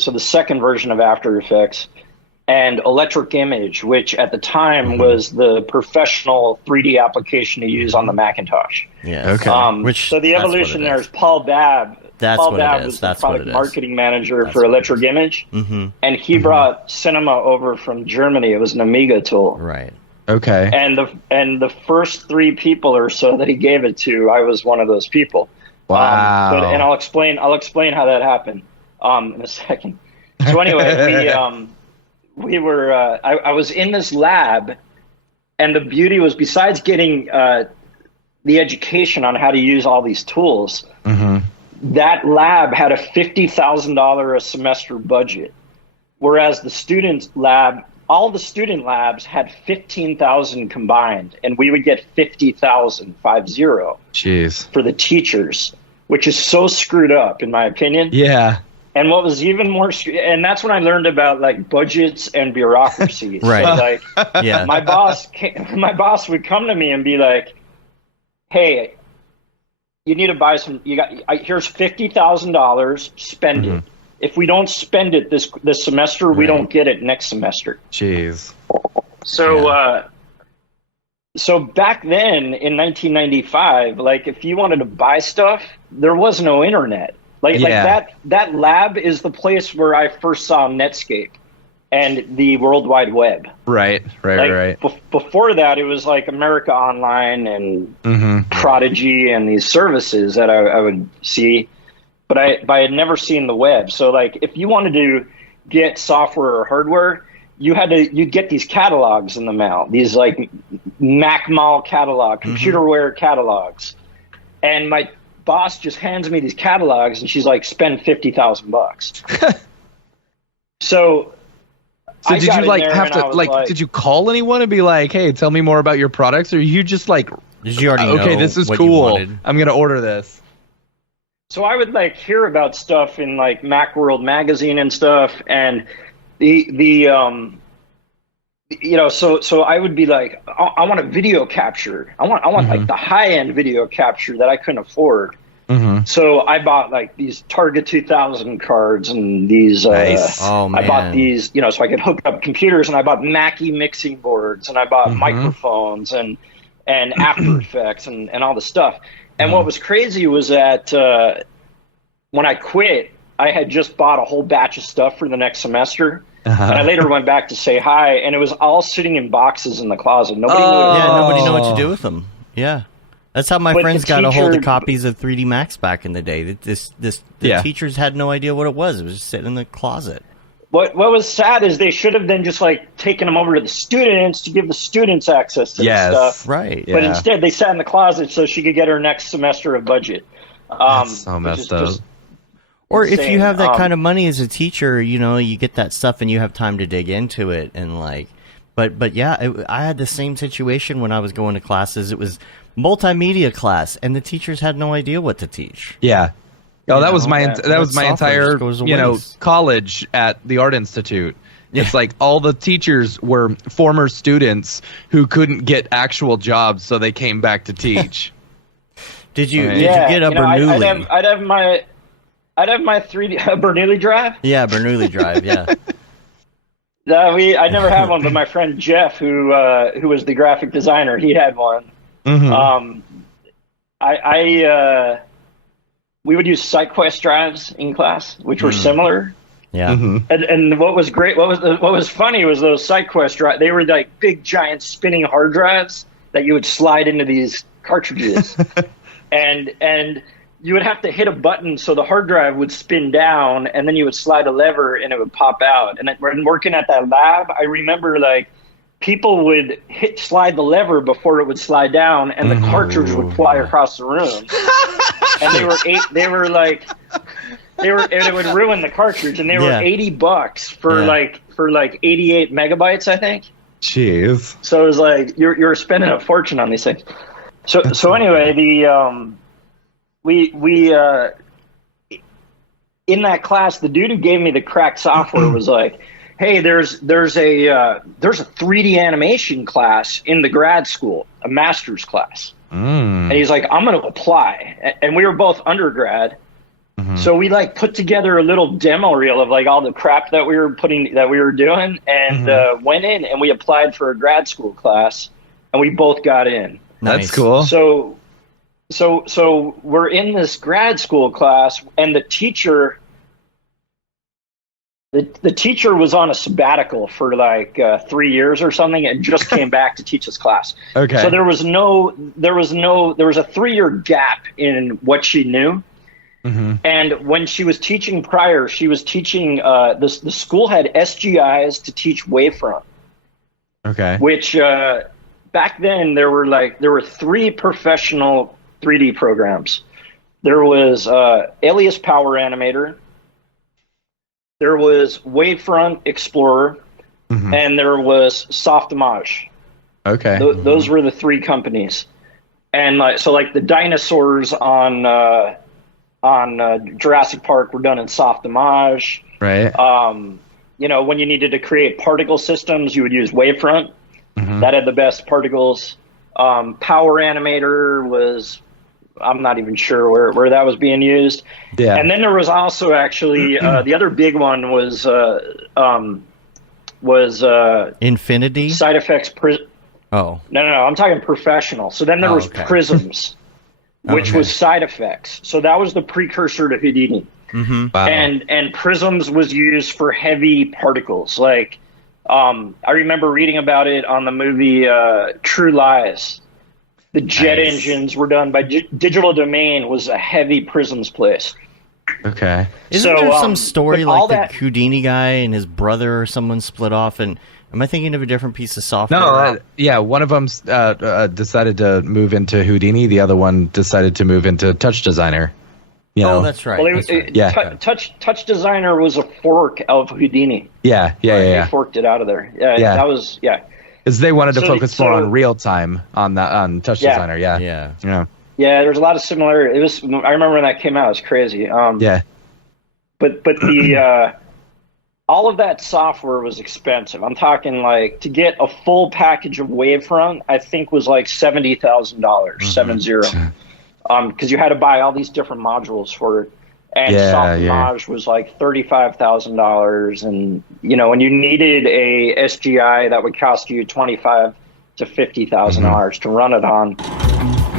so the second version of After Effects, and Electric Image, which at the time was the professional 3D application to use on the Macintosh. Yeah. Okay. So the evolution there is Paul Babb. Paul Babb was the product marketing manager for Electric Image, and he brought Cinema over from Germany. It was an Amiga tool. Right. Okay. And the first 3 people or so that he gave it to, I was one of those people. Wow. And I'll explain how that happened in a second. So anyway, we were I was in this lab, and the beauty was, besides getting the education on how to use all these tools, that lab had a $50,000 a semester budget, whereas the student lab, all the student labs had 15,000 combined, and we would get 50,000, 50. Jeez. For the teachers, which is so screwed up, in my opinion. Yeah. And what was even more, and that's when I learned about like budgets and bureaucracy. Right. So, like, my boss would come to me and be like, "Hey, you need to buy some. Here's $50,000. Spend it. If we don't spend it this semester, we don't get it next semester." Jeez. So, so back then in 1995, like, if you wanted to buy stuff, there was no internet. Like that lab is the place where I first saw Netscape and the World Wide Web. Right. Before that, it was like America Online and Prodigy and these services that I would see, but I had never seen the web. So like, if you wanted to get software or hardware, you'd get these catalogs in the mail, these like Mac Mall catalog, computerware catalogs, and my boss just hands me these catalogs, and she's like, spend $50,000. So did you like have to like did you call anyone and be like, hey, tell me more about your products, or you just like, did you already okay, know this is what you cool, wanted? I'm gonna order this? So I would like hear about stuff in like Macworld magazine and stuff, and the so I would be like, I want a video capture. I want like the high end video capture that I couldn't afford. So I bought like these Target 2000 cards and these. Nice. Oh man. I bought these, so I could hook up computers, and I bought Mackie mixing boards, and I bought microphones and After Effects and all the stuff. And what was crazy was that when I quit, I had just bought a whole batch of stuff for the next semester. And I later went back to say hi, and it was all sitting in boxes in the closet. Nobody knew. Yeah, nobody knew what to do with them. Yeah. That's how my But friends the got a hold of teacher- copies of 3D Max back in the day. The teachers had no idea what it was. It was just sitting in the closet. What was sad is they should have then just like taken them over to the students to give the students access to the stuff. Right. But Yeah. instead, they sat in the closet so she could get her next semester of budget. That's so which messed is up. just Or if insane. you have that kind of money as a teacher, you get that stuff and you have time to dig into it and like. But yeah, I had the same situation when I was going to classes. It was multimedia class, and the teachers had no idea what to teach. Yeah. Oh, that was my yeah. that was my software entire just goes to waste. college at the Art Institute. It's like all the teachers were former students who couldn't get actual jobs, so they came back to teach. Did you yeah, get a Bernoulli? I'd have my 3D Bernoulli drive. Yeah, Bernoulli drive. Yeah. I never had one, but my friend Jeff, who was the graphic designer, he had one. We would use SideQuest drives in class, which were similar. Yeah. And what was great, what was funny was those SideQuest drives. They were like big, giant spinning hard drives that you would slide into these cartridges, and you would have to hit a button so the hard drive would spin down, and then you would slide a lever and it would pop out. And when working at that lab, I remember like people would slide the lever before it would slide down, and the cartridge would fly across the room. And it would ruin the cartridge, and they were $80 for like 88 megabytes, I think. Jeez. So it was like you're spending a fortune on these things. So anyway, we in that class, the dude who gave me the cracked software was like, hey, there's a 3D animation class in the grad school, a master's class. And he's like, I'm going to apply. And we were both undergrad. So we like put together a little demo reel of like all the crap that we were doing, and went in and we applied for a grad school class, and we both got in. That's cool. So we're in this grad school class, and the teacher was on a sabbatical for like 3 years or something, and just came back to teach this class. Okay. So there was a 3-year gap in what she knew. And when she was teaching prior, she was teaching the school had SGIs to teach Wavefront. Okay. Which back then there were 3 professional 3D programs. There was Alias Power Animator, there was Wavefront Explorer, and there was Softimage. Okay. Those were the 3 companies. And like the dinosaurs on Jurassic Park were done in Softimage. Right. When you needed to create particle systems, you would use Wavefront. That had the best particles. Power Animator was, I'm not even sure where that was being used. Yeah. And then there was also actually the other big one was Infinity? Side Effects. Oh. No, I'm talking professional. So then there was okay. Prisms, which was Side Effects. So that was the precursor to Houdini. Wow. And Prisms was used for heavy particles. Like, I remember reading about it on the movie True Lies. The jet engines were done by Digital Domain, was a heavy Prisms place. Okay. Isn't there some story but all like the that- Houdini guy and his brother or someone split off? And am I thinking of a different piece of software? No, yeah, one of them decided to move into Houdini. The other one decided to move into Touch Designer. You know? Oh, that's right. Well, that's right. Yeah. Touch Designer was a fork of Houdini. Yeah. They forked it out of there. Yeah. That was Because they wanted to So- focus more so- on real time on Touch Yeah. Designer. Yeah. Yeah. Yeah. Yeah, there's a lot of similar. I remember when that came out. It was crazy. Yeah. But the all of that software was expensive. I'm talking like to get a full package of Wavefront, I think was like $70,000, 70. Because you had to buy all these different modules for it, and Softimage was like $35,000, and and you needed a SGI that would cost you $25,000 to $50,000 to run it on.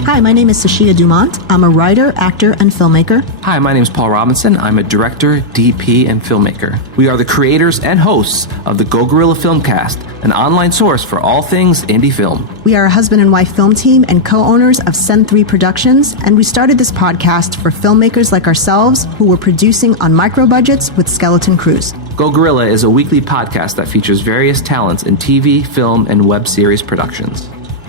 Hi, my name is Sashia Dumont. I'm a writer, actor, and filmmaker. Hi, my name is Paul Robinson. I'm a director, DP, and filmmaker. We are the creators and hosts of the Go Gorilla Filmcast, an online source for all things indie film. We are a husband and wife film team and co-owners of Sen3 Productions, and we started this podcast for filmmakers like ourselves who were producing on micro budgets with skeleton crews. Go Gorilla is a weekly podcast that features various talents in TV, film, and web series productions.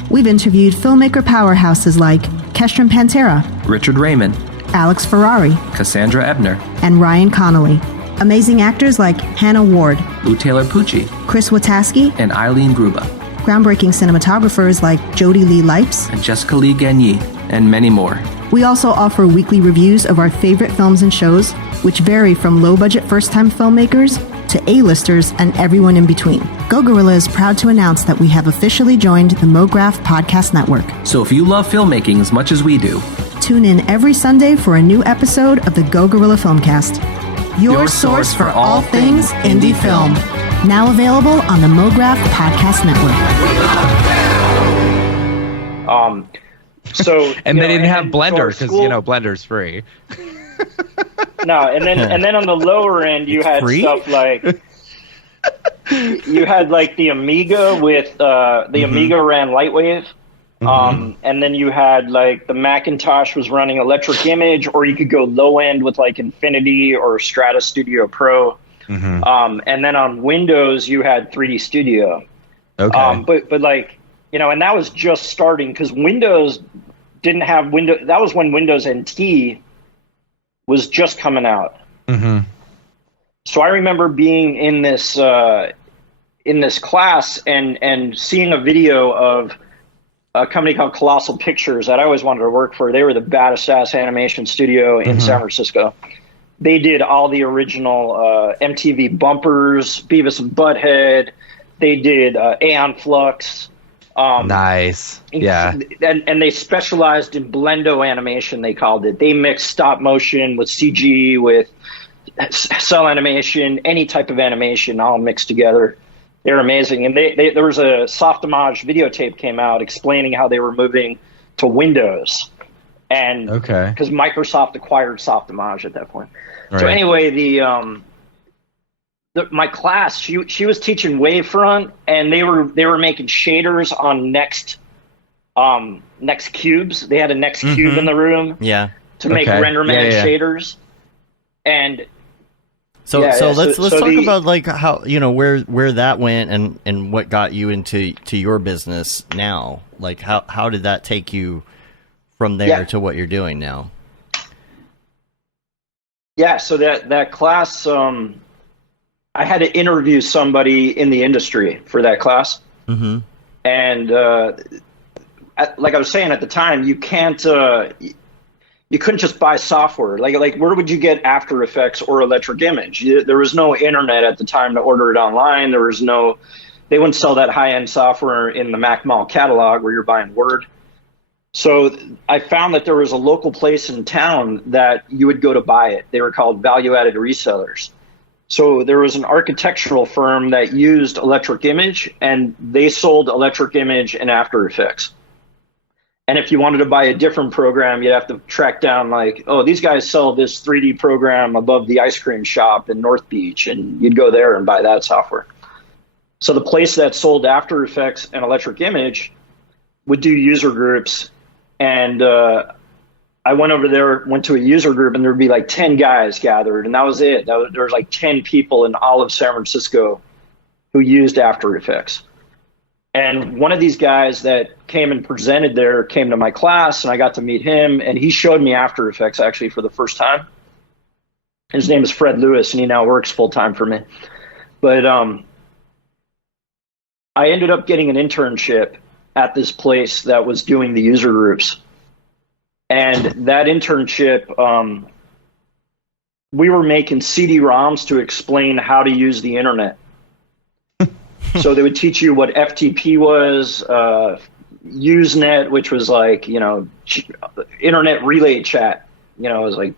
We've interviewed filmmaker powerhouses like Kestrin Pantera, Richard Raymond, Alex Ferrari, Cassandra Ebner, and Ryan Connolly. Amazing actors like Hannah Ward, Lou Taylor Pucci, Chris Wataski, and Eileen Gruba, groundbreaking cinematographers like Jody Lee Lipes, and Jessica Lee Gagné, and many more. We also offer weekly reviews of our favorite films and shows, which vary from low-budget first-time filmmakers to A-listers and everyone in between. Go Gorilla is proud to announce that we have officially joined the Mograph Podcast Network. So if you love filmmaking as much as we do, tune in every Sunday for a new episode of the Go Gorilla Filmcast, your source for all things indie film. Now available on the Mograph Podcast Network. So And they didn't have and Blender so because school- Blender's free. No, and then on the lower end you had free? stuff like you had like the Amiga with the Amiga ran Lightwave, and then you had like the Macintosh was running Electric Image, or you could go low end with like Infinity or Strata Studio Pro, and then on Windows you had 3D Studio. Okay. But like and that was just starting because Windows didn't have Windows. That was when Windows NT was just coming out. So I remember being in this class and seeing a video of a company called Colossal Pictures that I always wanted to work for. They were the baddest ass animation studio in San Francisco. They did all the original MTV bumpers, Beavis and Butthead. They did Aeon Flux. Nice. Yeah. And they specialized in blendo animation, they called it. They mixed stop motion with CG, with cell animation, any type of animation, all mixed together. They're amazing. And there was a Softimage videotape came out explaining how they were moving to Windows. And because Microsoft acquired Softimage at that point. Right. So anyway, my class, she was teaching Wavefront, and they were making shaders on Next cubes. They had a Next cube in the room, to make RenderMan shaders. And let's talk about like how where that went and what got you into your business now. Like how did that take you from there to what you're doing now? Yeah, so that class, I had to interview somebody in the industry for that class. And like I was saying at the time, you couldn't just buy software. Like where would you get After Effects or Electric Image? There was no internet at the time to order it online. They wouldn't sell that high-end software in the Mac Mall catalog where you're buying Word. So I found that there was a local place in town that you would go to buy it. They were called value-added resellers. So there was an architectural firm that used Electric Image, and they sold Electric Image and After Effects. And if you wanted to buy a different program, you'd have to track down like, oh, these guys sell this 3D program above the ice cream shop in North Beach, and you'd go there and buy that software. So the place that sold After Effects and Electric Image would do user groups, and I went over there, went to a user group, and there would be like 10 guys gathered, and that was it. There was like 10 people in all of San Francisco who used After Effects. And one of these guys that came and presented there came to my class, and I got to meet him, and he showed me After Effects actually for the first time. His name is Fred Lewis, and he now works full-time for me. But I ended up getting an internship at this place that was doing the user groups. And that internship, we were making CD-ROMs to explain how to use the internet. So they would teach you what FTP was, Usenet, which was like, internet relay chat. It was like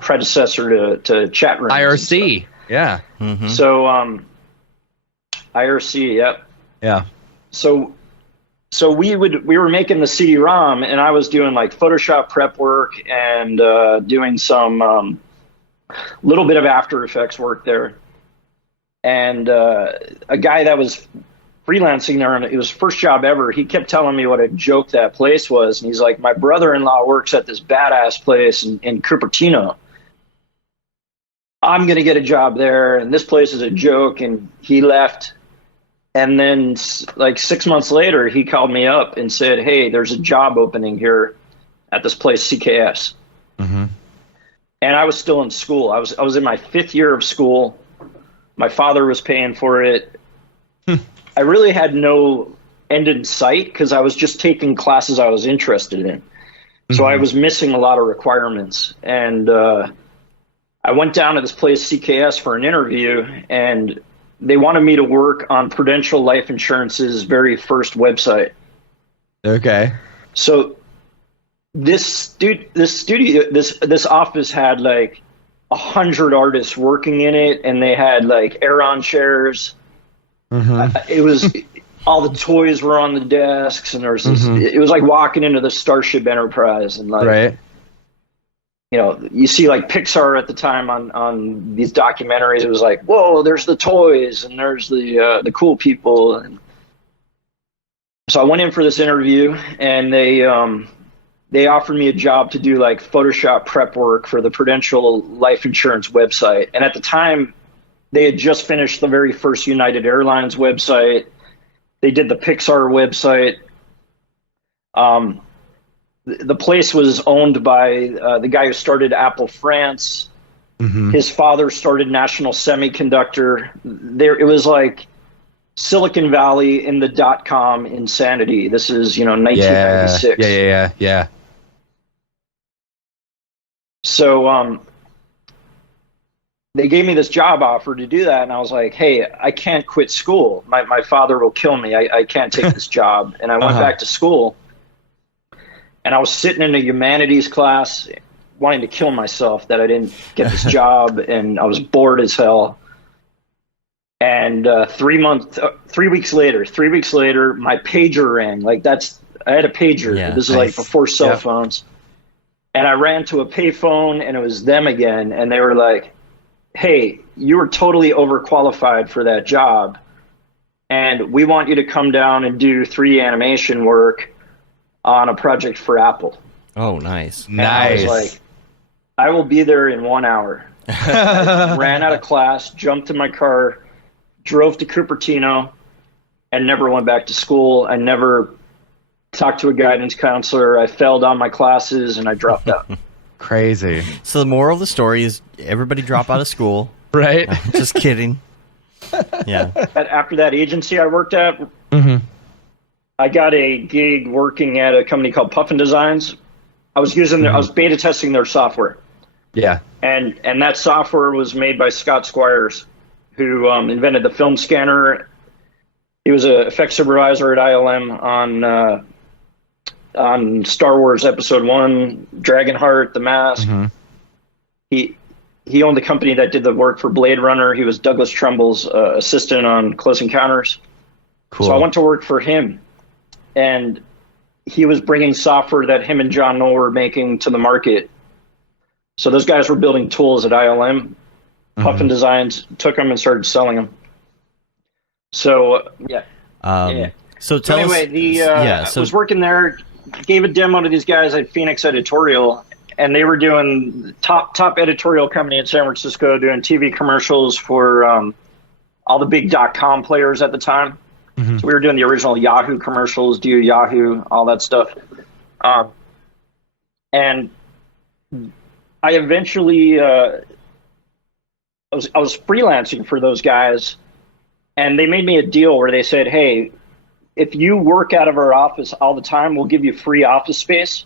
predecessor to chat rooms. IRC, yeah. Mm-hmm. So IRC, yep. Yeah. So we were making the CD-ROM, and I was doing like Photoshop prep work and doing some little bit of After Effects work there. And a guy that was freelancing there, and it was his first job ever, he kept telling me what a joke that place was. And he's like, my brother-in-law works at this badass place in Cupertino. I'm going to get a job there, and this place is a joke. And he left. And then like 6 months later, he called me up and said, hey, there's a job opening here at this place, CKS. Mm-hmm. And I was still in school. I was in my 5th year of school. My father was paying for it. I really had no end in sight because I was just taking classes I was interested in. So I was missing a lot of requirements. And I went down to this place, CKS, for an interview, and they wanted me to work on Prudential Life Insurance's very first website. Okay. So this office had like 100 artists working in it, and they had like Aeron chairs. It was all the toys were on the desks, and there was this, it was like walking into the Starship Enterprise, and like, right. You see like Pixar at the time on these documentaries. It was like, whoa, there's the toys and there's the cool people. And so I went in for this interview, and they offered me a job to do like Photoshop prep work for the Prudential Life Insurance website. And at the time, they had just finished the very first United Airlines website. They did the Pixar website. The place was owned by the guy who started Apple France. His father started National Semiconductor. It was like Silicon Valley in the .com insanity. This is 1996. Yeah. So they gave me this job offer to do that, and I was like, hey, I can't quit school. My father will kill me. I can't take this job. And I went back to school, and I was sitting in a humanities class wanting to kill myself that I didn't get this job, and I was bored as hell. And 3 weeks later, my pager rang. I had a pager. Yeah, this is like before cell phones. And I ran to a payphone, and it was them again. And they were like, hey, you were totally overqualified for that job, and we want you to come down and do 3D animation work on a project for Apple. Oh, nice. And I was like, I will be there in 1 hour. I ran out of class, jumped in my car, drove to Cupertino, and never went back to school. I never talked to a guidance counselor. I failed on my classes, and I dropped out. Crazy. So the moral of the story is everybody drop out of school. Right. Just kidding. Yeah. After that agency I worked at, I got a gig working at a company called Puffin Designs. I was I was beta testing their software. Yeah. And that software was made by Scott Squires, who invented the film scanner. He was an effects supervisor at ILM on Star Wars Episode 1, Dragonheart, The Mask. He owned the company that did the work for Blade Runner. He was Douglas Trumbull's assistant on Close Encounters. Cool. So I went to work for him, and he was bringing software that him and John Knoll were making to the market. So those guys were building tools at ILM. Puffin Designs took them and started selling them. So, yeah. So tell anyway, us. I was working there. gave a demo to these guys at Phoenix Editorial, and they were doing top editorial company in San Francisco, doing TV commercials for all the big .com players at the time. Mm-hmm. So we were doing the original Yahoo commercials, Do Yahoo, all that stuff. And I eventually I was freelancing for those guys, and they made me a deal where they said, hey, if you work out of our office all the time, we'll give you free office space.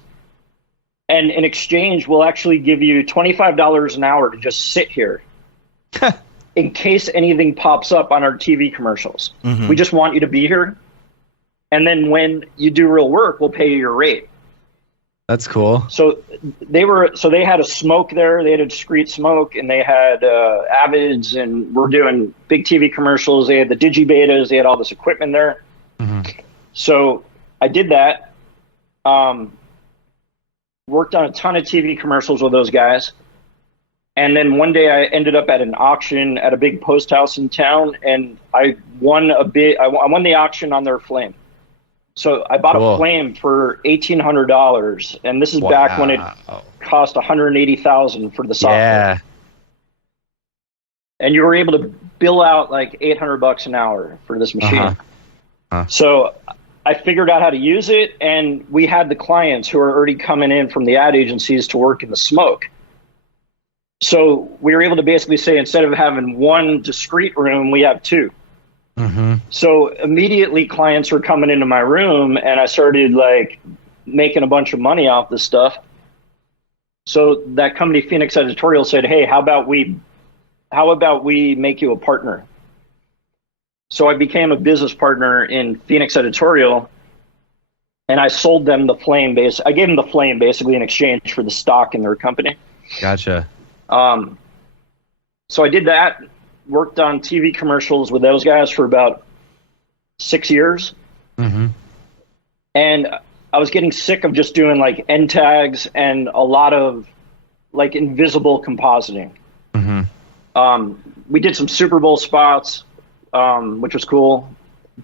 And in exchange, we'll actually give you $25 an hour to just sit here in case anything pops up on our TV commercials. Mm-hmm. We just want you to be here. And then when you do real work, we'll pay you your rate. That's cool. So they had a smoke there. They had a discrete smoke, and they had Avids, and we're doing big TV commercials. They had the digibetas. They had all this equipment there. Mm-hmm. So I did that. Worked on a ton of TV commercials with those guys. And then one day I ended up at an auction at a big post house in town, and I won a bid. I won the auction on their flame. So I bought a flame for $1,800, and this is back when it cost $180,000 for the software. Yeah. And you were able to bill out like $800 an hour for this machine. So I figured out how to use it, and we had the clients who are already coming in from the ad agencies to work in the smoke. So we were able to basically say, instead of having one discrete room, we have two. Mm-hmm. So immediately clients were coming into my room, and I started like making a bunch of money off this stuff. So that company, Phoenix Editorial, said, hey, how about we make you a partner? So I became a business partner in Phoenix Editorial, and I sold them the flame base. I gave them the flame basically in exchange for the stock in their company. Gotcha. So I did that, worked on TV commercials with those guys for about 6 years. Mm-hmm. And I was getting sick of just doing like end tags and a lot of like invisible compositing. Mm-hmm. We did some Super Bowl spots, which was cool.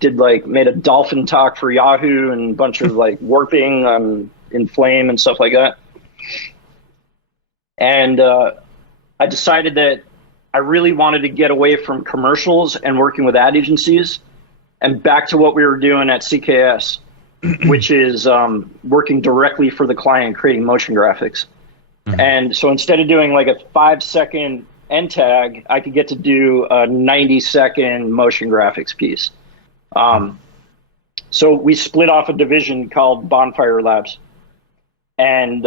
Made a dolphin talk for Yahoo and a bunch of like warping in flame and stuff like that. And I decided that I really wanted to get away from commercials and working with ad agencies and back to what we were doing at CKS, which is working directly for the client, creating motion graphics. Mm-hmm. And so instead of doing like a 5-second end tag, I could get to do a 90-second motion graphics piece. So we split off a division called Bonfire Labs. And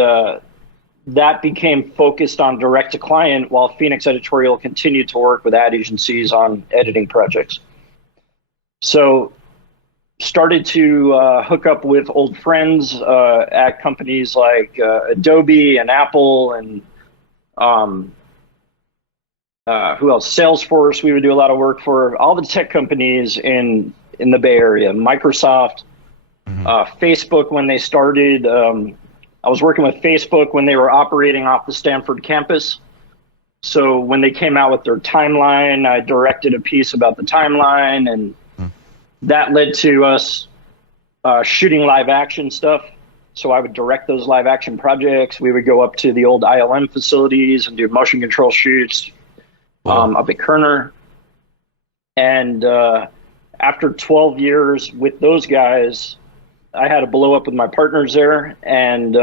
that became focused on direct to client, while Phoenix Editorial continued to work with ad agencies on editing projects. So started to hook up with old friends at companies like Adobe and Apple and who else? Salesforce. We would do a lot of work for all the tech companies in the Bay Area. Microsoft, Facebook when they started. I was working with Facebook when they were operating off the Stanford campus. So when they came out with their timeline, I directed a piece about the timeline, and that led to us shooting live action stuff. So I would direct those live action projects. We would go up to the old ILM facilities and do motion control shoots up at Kerner. And after 12 years with those guys, I had a blow up with my partners there, and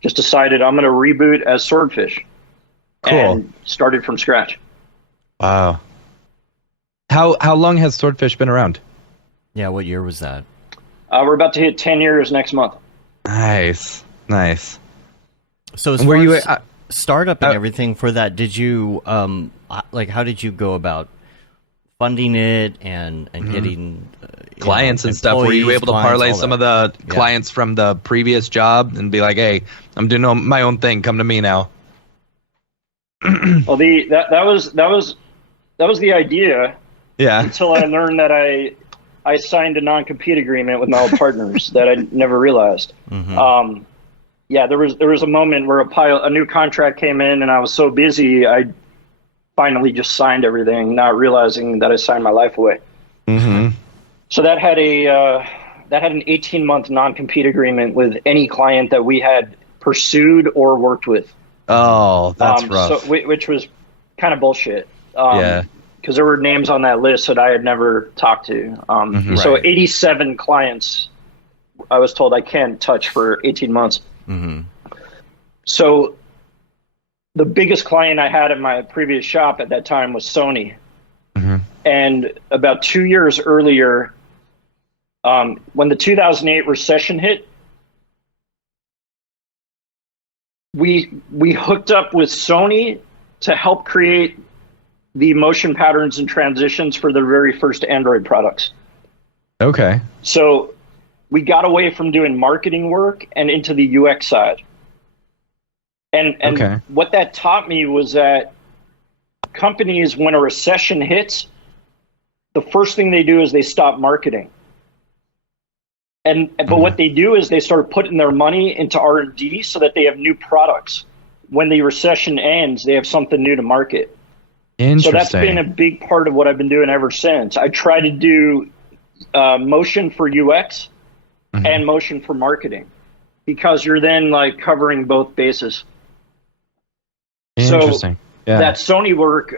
just decided I'm going to reboot as Swordfish. Cool. And started from scratch. Wow. How long has Swordfish been around? Yeah, what year was that? We're about to hit 10 years next month. Nice. So as far as startup and everything for that, did you how did you go about funding it and getting clients and stuff? Were you able to parlay some of the clients from the previous job and be like, hey, I'm doing my own thing, come to me now? Well, that was the idea. Yeah. Until I learned that I signed a non-compete agreement with my old partners that I never realized. Mm-hmm. There was a moment where a new contract came in, and I was so busy I finally just signed everything, not realizing that I signed my life away. Mm-hmm. So that had had an 18-month non-compete agreement with any client that we had pursued or worked with. Oh, that's rough. So, which was kind of bullshit. Yeah. Because there were names on that list that I had never talked to. So 87 clients I was told I can't touch for 18 months. So the biggest client I had in my previous shop at that time was Sony. And about 2 years earlier, when the 2008 recession hit, we hooked up with Sony to help create the motion patterns and transitions for their very first Android products. Okay. So we got away from doing marketing work and into the UX side. And what that taught me was that companies, when a recession hits, the first thing they do is they stop marketing. But what they do is they start putting their money into R&D so that they have new products. When the recession ends, they have something new to market. So that's been a big part of what I've been doing ever since. I try to do motion for UX and motion for marketing, because you're then like covering both bases. Interesting. So that Sony work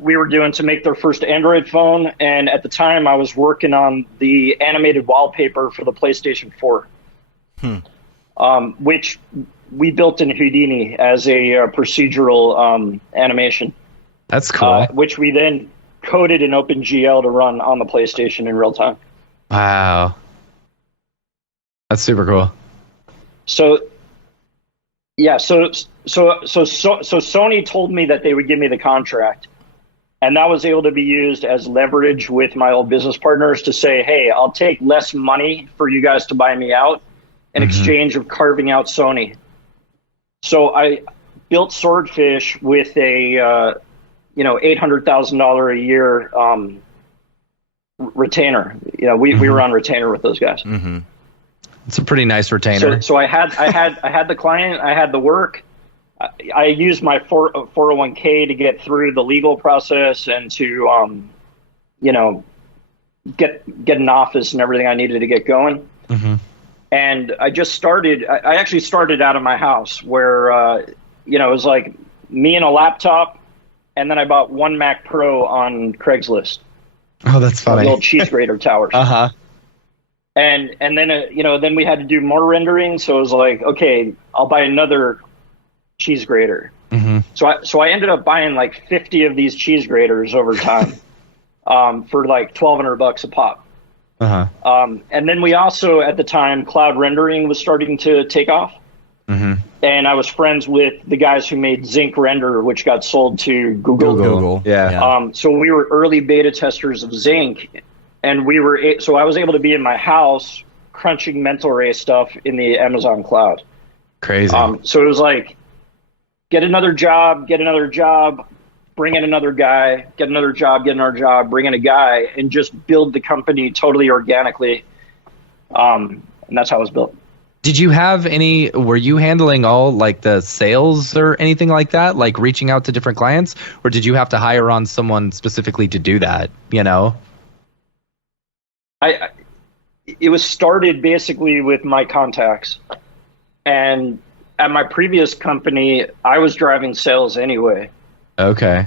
we were doing to make their first Android phone, and at the time I was working on the animated wallpaper for the PlayStation 4, which we built in Houdini as a procedural animation. That's cool. Which we then coded in OpenGL to run on the PlayStation in real time. Wow. That's super cool. So Sony told me that they would give me the contract, and that was able to be used as leverage with my old business partners to say, hey, I'll take less money for you guys to buy me out in exchange of carving out Sony. So I built Swordfish with a $800,000 a year retainer. We were on retainer with those guys. It's a pretty nice retainer. So I had the client, I had the work. I used my 401k to get through the legal process and to get an office and everything I needed to get going. And I just started. I actually started out of my house where it was like me and a laptop. And then I bought one Mac Pro on Craigslist. Oh, that's funny. The old cheese grater towers. And then then we had to do more rendering. So it was like, okay, I'll buy another cheese grater. So I ended up buying like 50 of these cheese graters over time for like $1,200 a pop. And then we also, at the time, cloud rendering was starting to take off. And I was friends with the guys who made Zinc Render, which got sold to Google. So we were early beta testers of Zinc, and so I was able to be in my house crunching mental ray stuff in the Amazon cloud. Crazy. So it was like, get another job, bring in another guy, get another job, bring in a guy, and just build the company totally organically. And that's how it was built. Did you have were you handling all like the sales or anything like that, like reaching out to different clients, or did you have to hire on someone specifically to do that, It was started basically with my contacts, and at my previous company, I was driving sales anyway. Okay.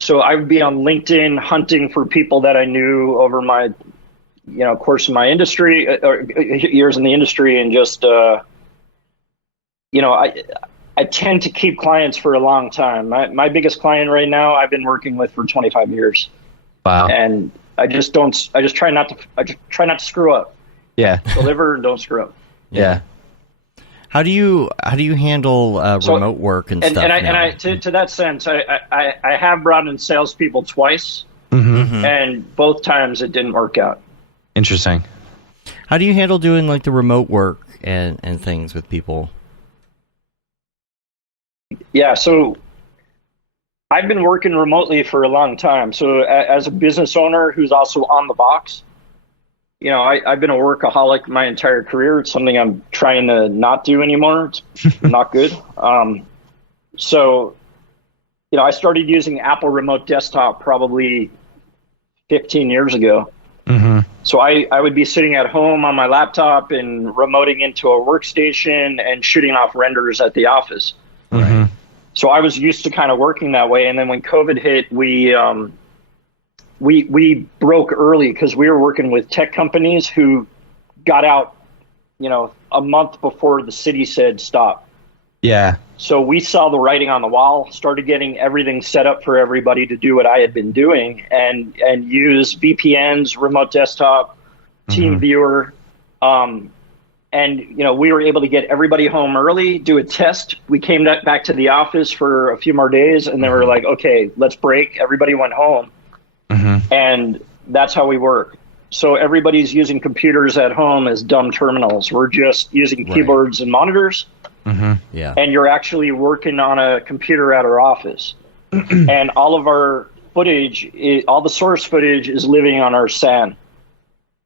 So I would be on LinkedIn hunting for people that I knew over my course in my industry, or years in the industry, and just, I tend to keep clients for a long time. My biggest client right now, I've been working with for 25 years. Wow. And I just try not to screw up. Yeah. Deliver and don't screw up. Yeah. How do you handle remote work and stuff? And to that sense, I have brought in salespeople twice, and both times it didn't work out. Interesting. How do you handle doing like the remote work and things with people? Yeah, so I've been working remotely for a long time. So as a business owner who's also on the box, I've been a workaholic my entire career. It's something I'm trying to not do anymore. It's not good. So, I started using Apple Remote Desktop probably 15 years ago. So I would be sitting at home on my laptop and remoting into a workstation and shooting off renders at the office. Mm-hmm. So I was used to kind of working that way. And then when COVID hit, we broke early because we were working with tech companies who got out, a month before the city said stop. Yeah. So we saw the writing on the wall, started getting everything set up for everybody to do what I had been doing and use VPNs, remote desktop, team viewer. And, we were able to get everybody home early, do a test. We came back to the office for a few more days and they were like, okay, let's break. Everybody went home. And that's how we work. So everybody's using computers at home as dumb terminals. We're just using keyboards and monitors. Yeah. And you're actually working on a computer at our office. And all of our footage, all the source footage is living on our SAN.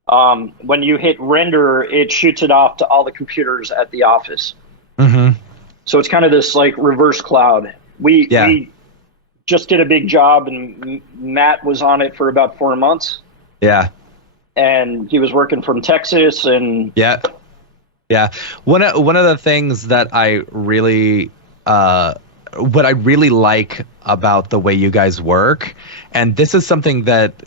When you hit render, it shoots it off to all the computers at the office. So it's kind of this like reverse cloud. We just did a big job, and Matt was on it for about 4 months. Yeah. And he was working from Texas, and yeah. One of the things that I really what I really like about the way you guys work, and this is something that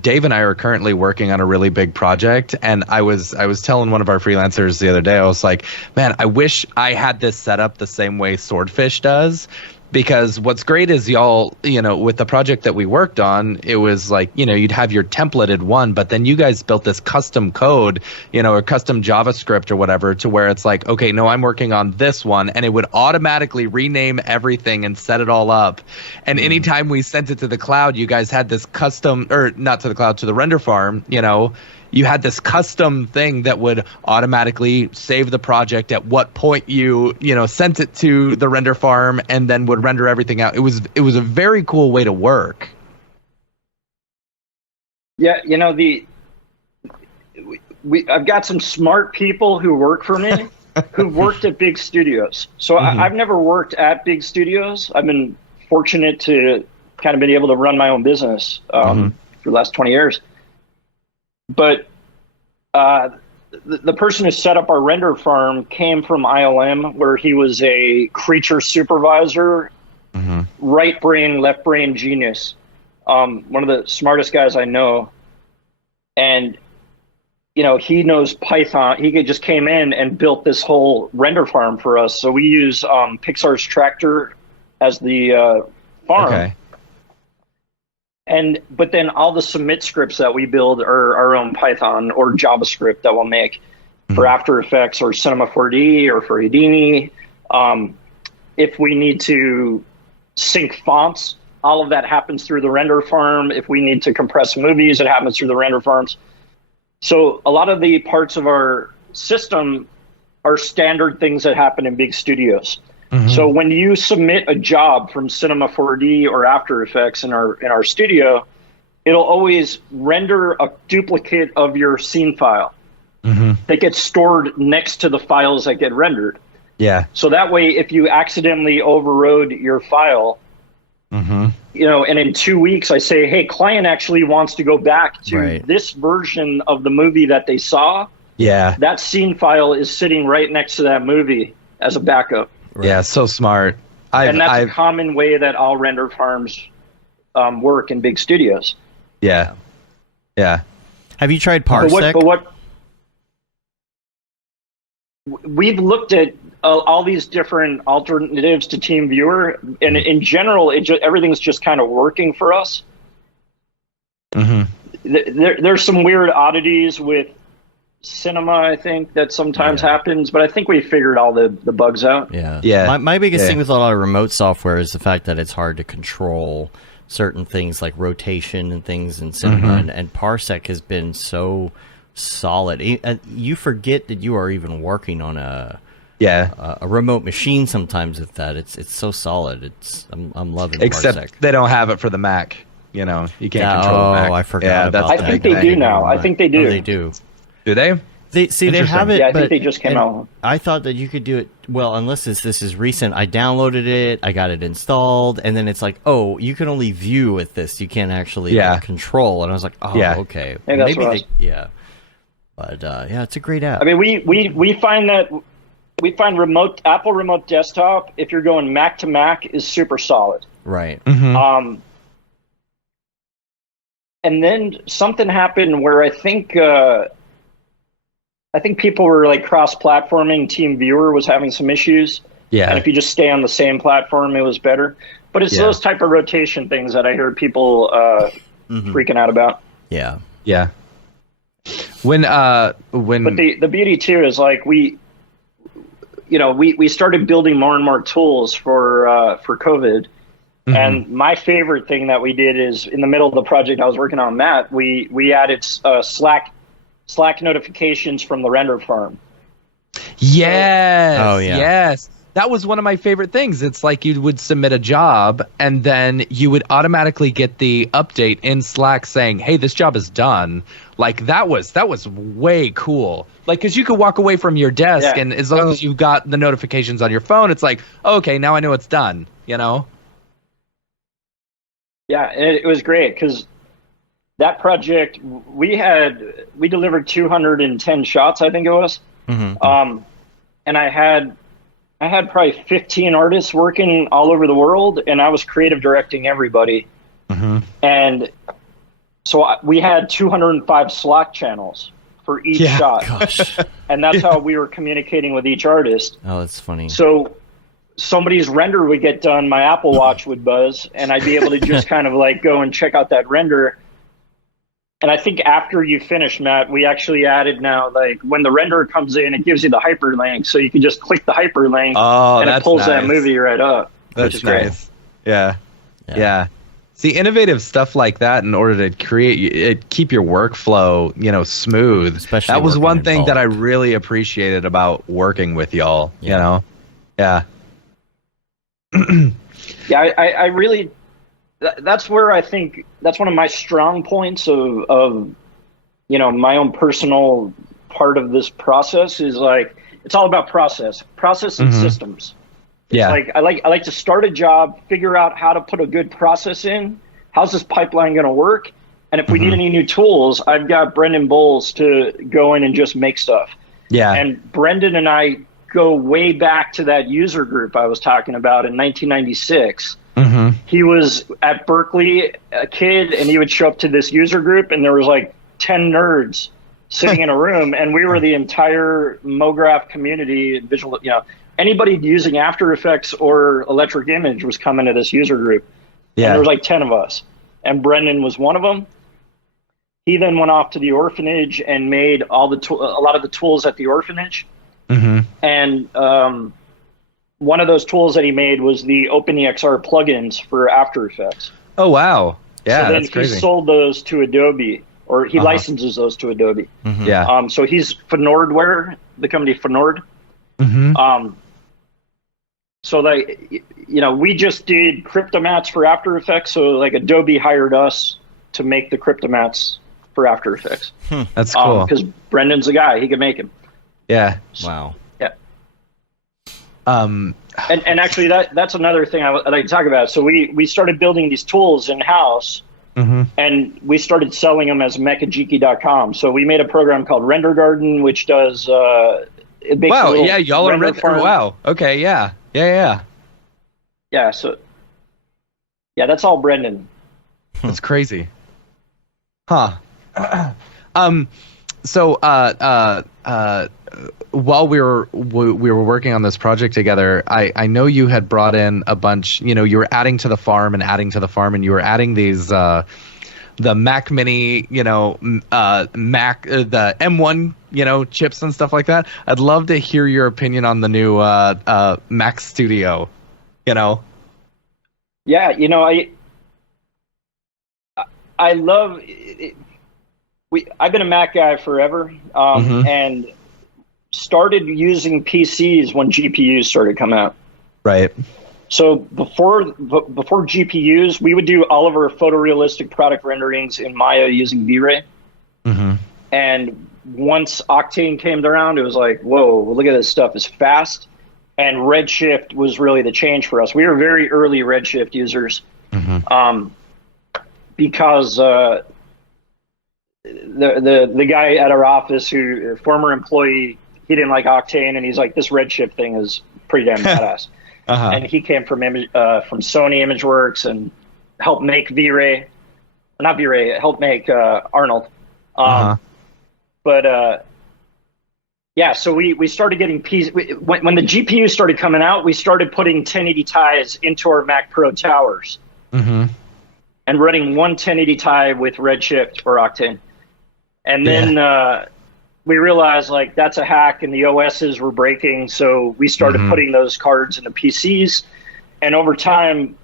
Dave and I are currently working on a really big project, and I was telling one of our freelancers the other day, I was like, man, I wish I had this set up the same way Swordfish does. Because what's great is y'all, with the project that we worked on, it was like, you'd have your templated one, but then you guys built this custom code, or custom JavaScript or whatever, to where it's like, okay, no, I'm working on this one, and it would automatically rename everything and set it all up. And anytime we sent it to the cloud, you guys had this custom, or not to the cloud, to the render farm, you had this custom thing that would automatically save the project at what point you sent it to the render farm, and then would render everything out. It was a very cool way to work. Yeah, I've got some smart people who work for me who've worked at big studios. So I've never worked at big studios. I've been fortunate to kind of been able to run my own business for the last 20 years. But the person who set up our render farm came from ILM, where he was a creature supervisor, right brain, left brain genius. One of the smartest guys I know. And, he knows Python. He just came in and built this whole render farm for us. So we use Pixar's Tractor as the farm. Okay. But then all the submit scripts that we build are our own Python or JavaScript that we'll make for After Effects or Cinema 4D or for Houdini. If we need to sync fonts, all of that happens through the render farm. If we need to compress movies, it happens through the render farms. So a lot of the parts of our system are standard things that happen in big studios. So when you submit a job from Cinema 4D or After Effects in our studio, it'll always render a duplicate of your scene file that gets stored next to the files that get rendered. Yeah. So that way, if you accidentally overrode your file, and in 2 weeks I say, hey, client actually wants to go back to this version of the movie that they saw. Yeah. That scene file is sitting right next to that movie as a backup. Right. Yeah, so smart. And that's a common way that all render farms work in big studios. Yeah. Have you tried Parsec? But what we've looked at all these different alternatives to TeamViewer, and in general, everything's just kind of working for us. There's some weird oddities with Cinema, I think, that sometimes happens, but I think we figured all the bugs out. Yeah. My biggest thing with a lot of remote software is the fact that it's hard to control certain things like rotation and things in Cinema, and Parsec has been so solid. You forget that you are even working on a remote machine sometimes with that. It's so solid. I'm loving Except Parsec. They don't have it for the Mac. You can't control the Mac. I forgot about that. I think they do now. I think they do. Oh, they do. Do they? They have it. Yeah, I but, think they just came out. I thought that you could do it. Well, unless this is recent. I downloaded it. I got it installed, and then it's like, oh, you can only view with this. You can't actually control. And I was like, oh, okay, maybe But yeah, it's a great app. I mean, we find Apple Remote Desktop, if you're going Mac to Mac, is super solid. Right. And then something happened where I think people were like cross-platforming. TeamViewer was having some issues. Yeah. And if you just stay on the same platform, it was better. But it's those type of rotation things that I hear people freaking out about. Yeah. Yeah. When But the beauty too is like we started building more and more tools for COVID. And my favorite thing that we did is in the middle of the project I was working on, Matt, we added Slack notifications from the render farm. Yes. Oh, yeah. Yes. That was one of my favorite things. It's like you would submit a job and then you would automatically get the update in Slack saying, hey, this job is done. Like that was way cool. Like, because you could walk away from your desk and as long as you got the notifications on your phone, it's like, okay, now I know it's done, you know? Yeah, and it was great because that project, we delivered 210 shots, I think it was. And I had probably 15 artists working all over the world, and I was creative directing everybody. And so we had 205 Slack channels for each shot. Gosh. And that's how we were communicating with each artist. Oh, that's funny. So somebody's render would get done, my Apple Watch would buzz, and I'd be able to just kind of like go and check out that render. And I think after you finish, Matt, we actually added now, like when the render comes in, it gives you the hyperlink, so you can just click the hyperlink and it pulls that movie right up. That's nice. Great. Yeah. See, innovative stuff like that in order to keep your workflow, smooth. Especially that was one thing bulk. that I really appreciated about working with y'all. You know, yeah. I really. That's where I think that's one of my strong points of my own personal part of this process is like it's all about process and systems. It's like I like to start a job, figure out how to put a good process in. How's this pipeline going to work? And if we need any new tools, I've got Brendan Bowles to go in and just make stuff. Yeah. And Brendan and I go way back to that user group I was talking about in 1996. He was at Berkeley, a kid, and he would show up to this user group, and there was like 10 nerds sitting in a room, and we were the entire Mograph community. Visual, anybody using After Effects or Electric Image was coming to this user group. Yeah, and there was like 10 of us, and Brendan was one of them. He then went off to the orphanage and made a lot of the tools at the orphanage, and one of those tools that he made was the OpenEXR plugins for After Effects. Oh, wow. Yeah, so then that's crazy. He sold those to Adobe, or he licenses those to Adobe. Yeah. So he's Fnordware, the company Fnord. So we just did Cryptomats for After Effects. So like Adobe hired us to make the Cryptomats for After Effects. That's cool. Because Brendan's a guy, he can make them. Yeah. Wow. Yeah. And actually that's another thing I'd like to talk about. So we started building these tools in-house, and we started selling them as mechajiki.com. So we made a program called Render Garden, which does it makes wow, yeah, y'all are render farm. Wow. Okay, yeah. Yeah. So that's all Brendan. That's crazy. Huh. So while we were working on this project together, I know you had brought in a bunch, you were adding to the farm, and you were adding these the Mac Mini, Mac the M1, chips and stuff like that. I'd love to hear your opinion on the new Mac Studio, Yeah, I love it. I've been a Mac guy forever, and started using PCs when GPUs started coming out. Right. So before GPUs, we would do all of our photorealistic product renderings in Maya using V-Ray. And once Octane came around, it was like, whoa, look at this stuff. It's fast. And Redshift was really the change for us. We were very early Redshift users because the guy at our office, a former employee, he didn't like Octane, and he's like, this Redshift thing is pretty damn badass. And he came from Sony ImageWorks and helped make V-Ray. Not V-Ray, helped make Arnold. But yeah, so we started getting when the GPU started coming out, we started putting 1080 ties into our Mac Pro towers and running one 1080 tie with Redshift or Octane. And then we realized like that's a hack and the OSs were breaking, so we started putting those cards in the PCs. And over time,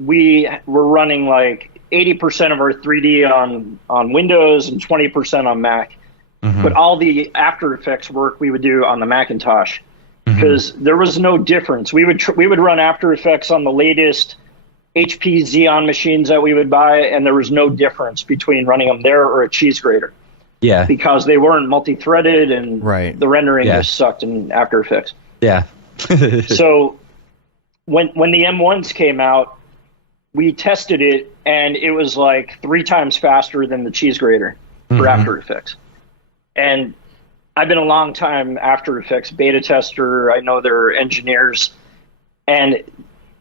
we were running like 80% of our 3D on Windows and 20% on Mac. But all the After Effects work we would do on the Macintosh because there was no difference. We would run After Effects on the latest HP Xeon machines that we would buy, and there was no difference between running them there or a cheese grater. Yeah, because they weren't multi-threaded and the rendering just sucked in After Effects. Yeah. So when the M1s came out, we tested it, and it was like 3 times faster than the cheese grater for After Effects. And I've been a long time After Effects beta tester. I know their engineers. And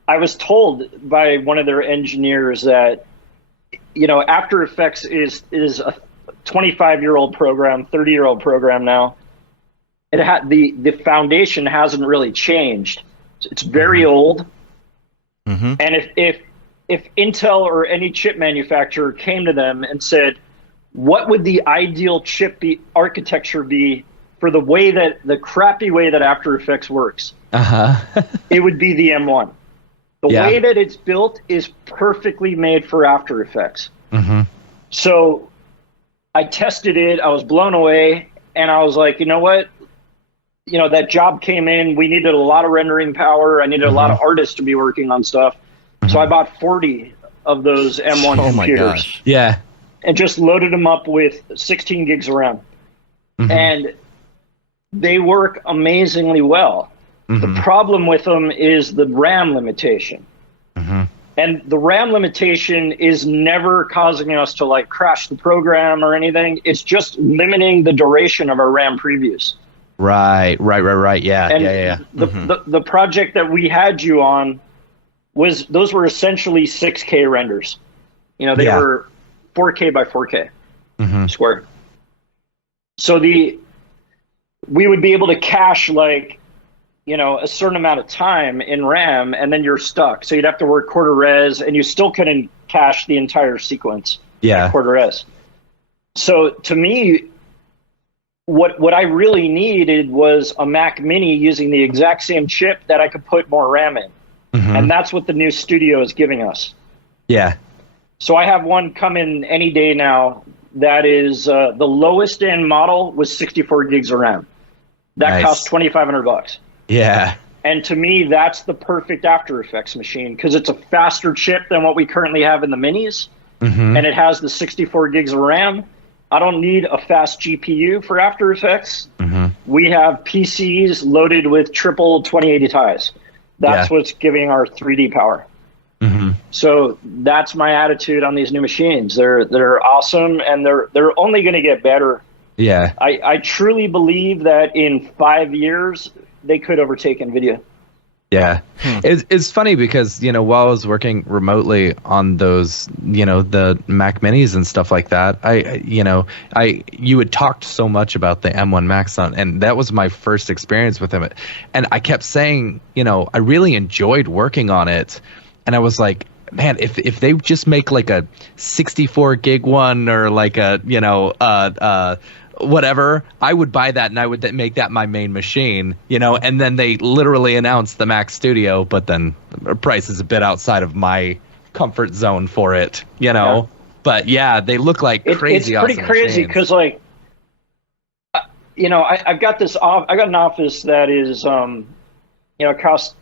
I was told by one of their engineers that, After Effects is a 25-year-old program, 30-year-old program now. It had the foundation hasn't really changed. It's very old. And if Intel or any chip manufacturer came to them and said, what would the ideal chip architecture be for the crappy way that After Effects works? It would be the M1. The way that it's built is perfectly made for After Effects. So I tested it. I was blown away. And I was like, you know what? That job came in. We needed a lot of rendering power. I needed a lot of artists to be working on stuff. So I bought 40 of those M1 computers. My gosh. Yeah. And just loaded them up with 16 gigs of RAM. And they work amazingly well. The problem with them is the RAM limitation. And the RAM limitation is never causing us to like crash the program or anything. It's just limiting the duration of our RAM previews. Right. Yeah. And the project that we had you on those were essentially 6K renders. They were 4K by 4K square. So we would be able to cache like, a certain amount of time in RAM, and then you're stuck. So you'd have to work quarter res, and you still couldn't cache the entire sequence. Yeah, quarter res. So to me, what I really needed was a Mac Mini using the exact same chip that I could put more RAM in, and that's what the new Studio is giving us. Yeah. So I have one coming any day now that is the lowest end model was 64 gigs of RAM. That costs $2,500. Yeah. And to me, that's the perfect After Effects machine because it's a faster chip than what we currently have in the minis, and it has the 64 gigs of RAM. I don't need a fast GPU for After Effects. We have PCs loaded with triple 2080 ties. That's what's giving our 3D power. So that's my attitude on these new machines. They're awesome, and they're only going to get better. Yeah. I truly believe that in 5 years they could overtake NVIDIA. Yeah. It's funny because, while I was working remotely on those, the Mac Minis and stuff like that, you had talked so much about the M1 Max and that was my first experience with them. And I kept saying, I really enjoyed working on it. And I was like, man, if they just make like a 64 gig one or like a, whatever, I would buy that and I would make that my main machine, and then they literally announced the Mac Studio, but then the price is a bit outside of my comfort zone for it, Yeah. But yeah, they look like crazy. It's pretty crazy because like, I've got I got an office that is, it costs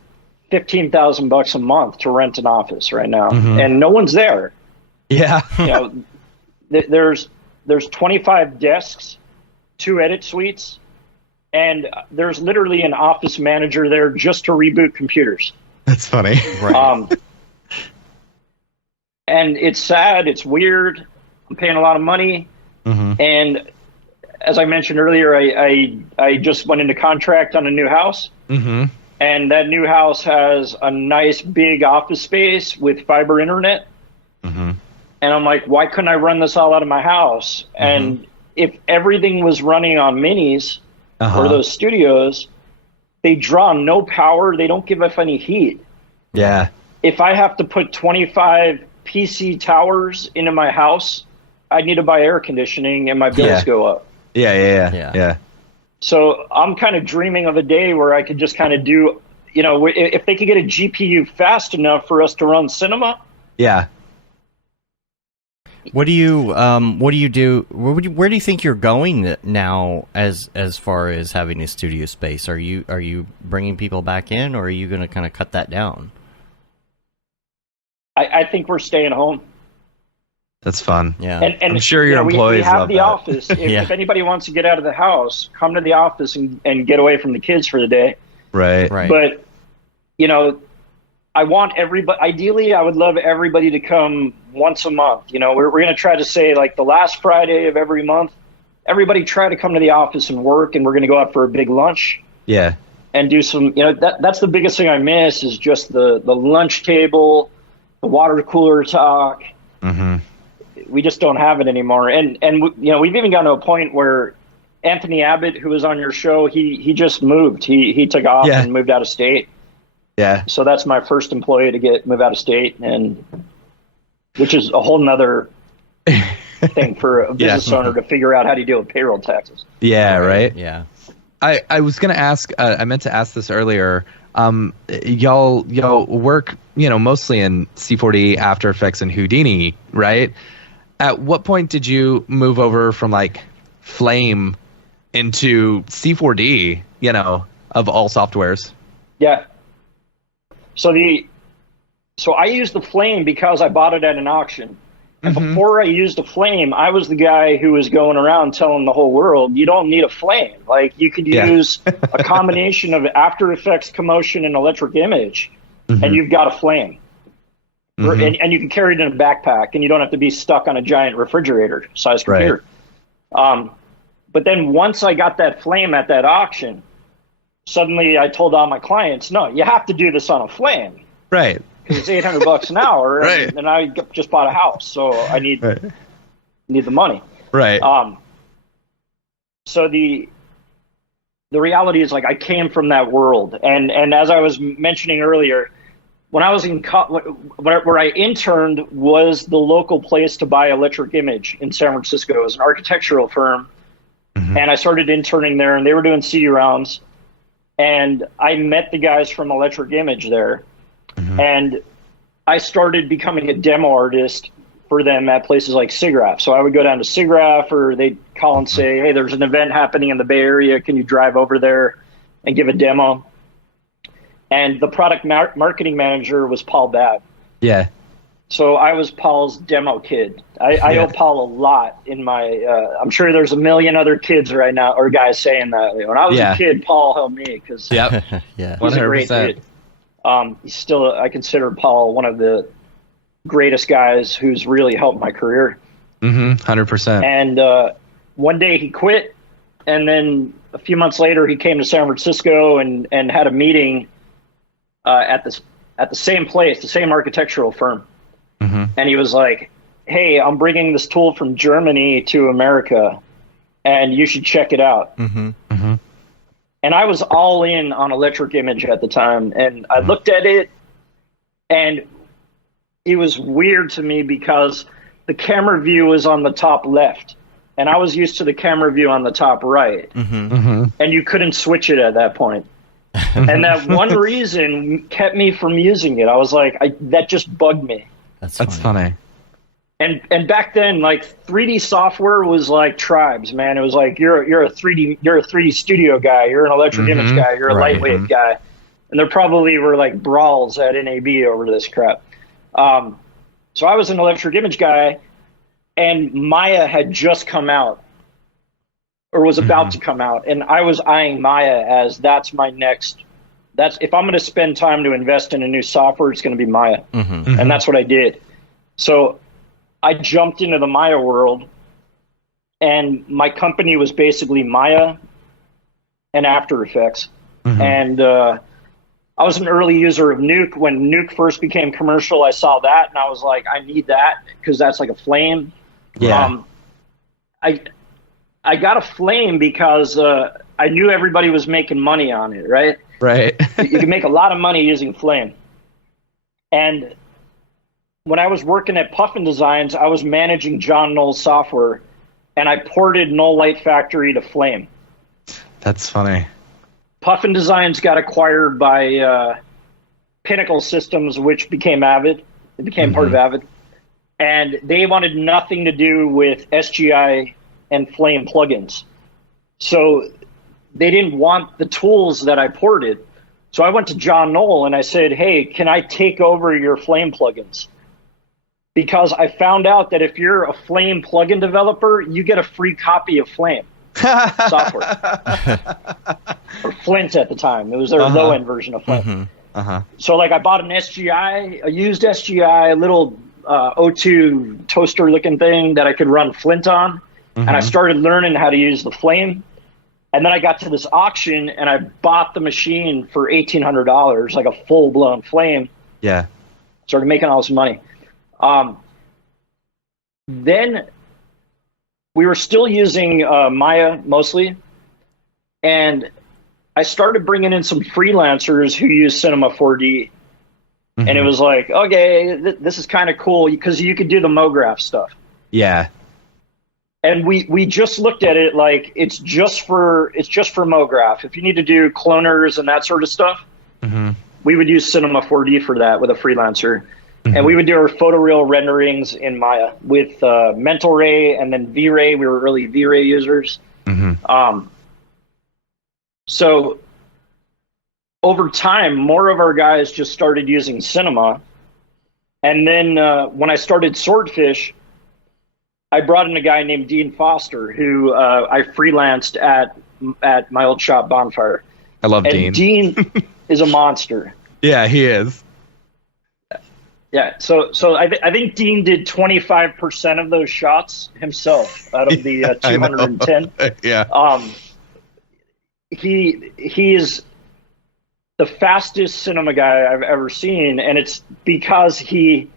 $15,000 a month to rent an office right now, and no one's there. Yeah. There's 25 desks 2 edit suites, and there's literally an office manager there just to reboot computers. That's funny. Right. And it's sad. It's weird. I'm paying a lot of money. And as I mentioned earlier, I just went into contract on a new house. And that new house has a nice big office space with fiber internet. And I'm like, why couldn't I run this all out of my house? And if everything was running on minis or those studios, they draw no power. They don't give off any heat. Yeah. If I have to put 25 PC towers into my house, I need to buy air conditioning and my bills go up. Yeah. So I'm kind of dreaming of a day where I could just kind of do, if they could get a GPU fast enough for us to run cinema. Yeah. What do you do? Where do you think you're going now, as far as having a studio space? Are you bringing people back in, or are you going to kind of cut that down? I think we're staying home. That's fun. Yeah, and I'm sure your employees we have love the that. office. If anybody wants to get out of the house, come to the office and get away from the kids for the day. Right. But I want everybody. Ideally, I would love everybody to come once a month. We're going to try to say, like, the last Friday of every month, everybody try to come to the office and work, and we're going to go out for a big lunch. Yeah. And do some. That's the biggest thing I miss is just the lunch table, the water cooler talk. We just don't have it anymore. And we've even gotten to a point where Anthony Abbott, who was on your show, he just moved. He took off and moved out of state. Yeah. So that's my first employee to move out of state, and which is a whole nother thing for a business owner to figure out how to deal with payroll taxes. Yeah. Right. Yeah. I was gonna ask. I meant to ask this earlier. Y'all work, mostly in C4D, After Effects, and Houdini, right? At what point did you move over from like Flame into C4D? Of all softwares. Yeah. So I used the Flame because I bought it at an auction. And before I used a Flame, I was the guy who was going around telling the whole world, you don't need a Flame. Like, you could use a combination of After Effects, Commotion, and Electric Image, and you've got a Flame. And you can carry it in a backpack, and you don't have to be stuck on a giant refrigerator-sized computer. But then once I got that Flame at that auction, suddenly I told all my clients, no, you have to do this on a Flame. Right. Because it's $800 an hour, and I just bought a house, so I need the money. Right. So the reality is, like, I came from that world, and as I was mentioning earlier, when I was in where I interned was the local place to buy Electric Image in San Francisco. It was an architectural firm, and I started interning there, and they were doing CD-ROMs, and I met the guys from Electric Image there. And I started becoming a demo artist for them at places like SIGGRAPH. So I would go down to SIGGRAPH, or they'd call and say, hey, there's an event happening in the Bay Area. Can you drive over there and give a demo? And the product marketing manager was Paul Babb. Yeah. So I was Paul's demo kid. I owe Paul a lot in my I'm sure there's a million other kids right now, or guys saying that. When I was a kid, Paul helped me because he's a great kid. He's still, I consider Paul one of the greatest guys who's really helped my career. 100%. And one day he quit, and then a few months later he came to San Francisco and had a meeting at the same place, the same architectural firm. And he was like, hey, I'm bringing this tool from Germany to America, and you should check it out. And I was all in on Electric Image at the time, and I looked at it, and it was weird to me because the camera view was on the top left, and I was used to the camera view on the top right, and you couldn't switch it at that point. And that one reason kept me from using it. I was like, that just bugged me. That's funny. And back then, like, 3D software was like tribes, man. It was like you're a 3D studio guy, you're an Electric Image guy, you're a lightweight guy, and there probably were like brawls at NAB over this crap. So I was an Electric Image guy, and Maya had just come out, or was about to come out, and I was eyeing Maya as that's if I'm going to spend time to invest in a new software, it's going to be Maya. And that's what I did. So I jumped into the Maya world, and my company was basically Maya and After Effects. And I was an early user of Nuke. When Nuke first became commercial, I saw that, and I was like, I need that, because that's like a flame. Yeah. I got a flame because I knew everybody was making money on it, right? Right. You can make a lot of money using flame. And when I was working at Puffin Designs, I was managing John Knoll's software, and I ported Knoll Light Factory to Flame. That's funny. Puffin Designs got acquired by Pinnacle Systems, which became Avid. It became part of Avid. And they wanted nothing to do with SGI and Flame plugins. So they didn't want the tools that I ported. So I went to John Knoll and I said, hey, can I take over your Flame plugins? Because I found out that if you're a Flame plugin developer, you get a free copy of Flame software. Or Flint at the time. It was their low-end version of Flint. So like I bought an SGI, a used SGI, a little O2 toaster-looking thing that I could run Flint on. And I started learning how to use the Flame. And then I got to this auction, and I bought the machine for $1,800, like a full-blown Flame. Yeah. Started making all this money. Then we were still using Maya mostly, and I started bringing in some freelancers who use Cinema 4D. And it was like, okay, this is kind of cool because you could do the Mograph stuff. Yeah. And we just looked at it like it's just for Mograph. If you need to do cloners and that sort of stuff, we would use Cinema 4D for that with a freelancer. And we would do our photoreal renderings in Maya with Mental Ray and then V-Ray. We were early V-Ray users. So over time, more of our guys just started using Cinema. And then when I started Swordfish, I brought in a guy named Dean Foster, who I freelanced at my old shop, Bonfire. I love and Dean. Dean is a monster. Yeah, he is. Yeah, so I think Dean did 25% of those shots himself out of the 210. Yeah. He is the fastest cinema guy I've ever seen, and it's because he's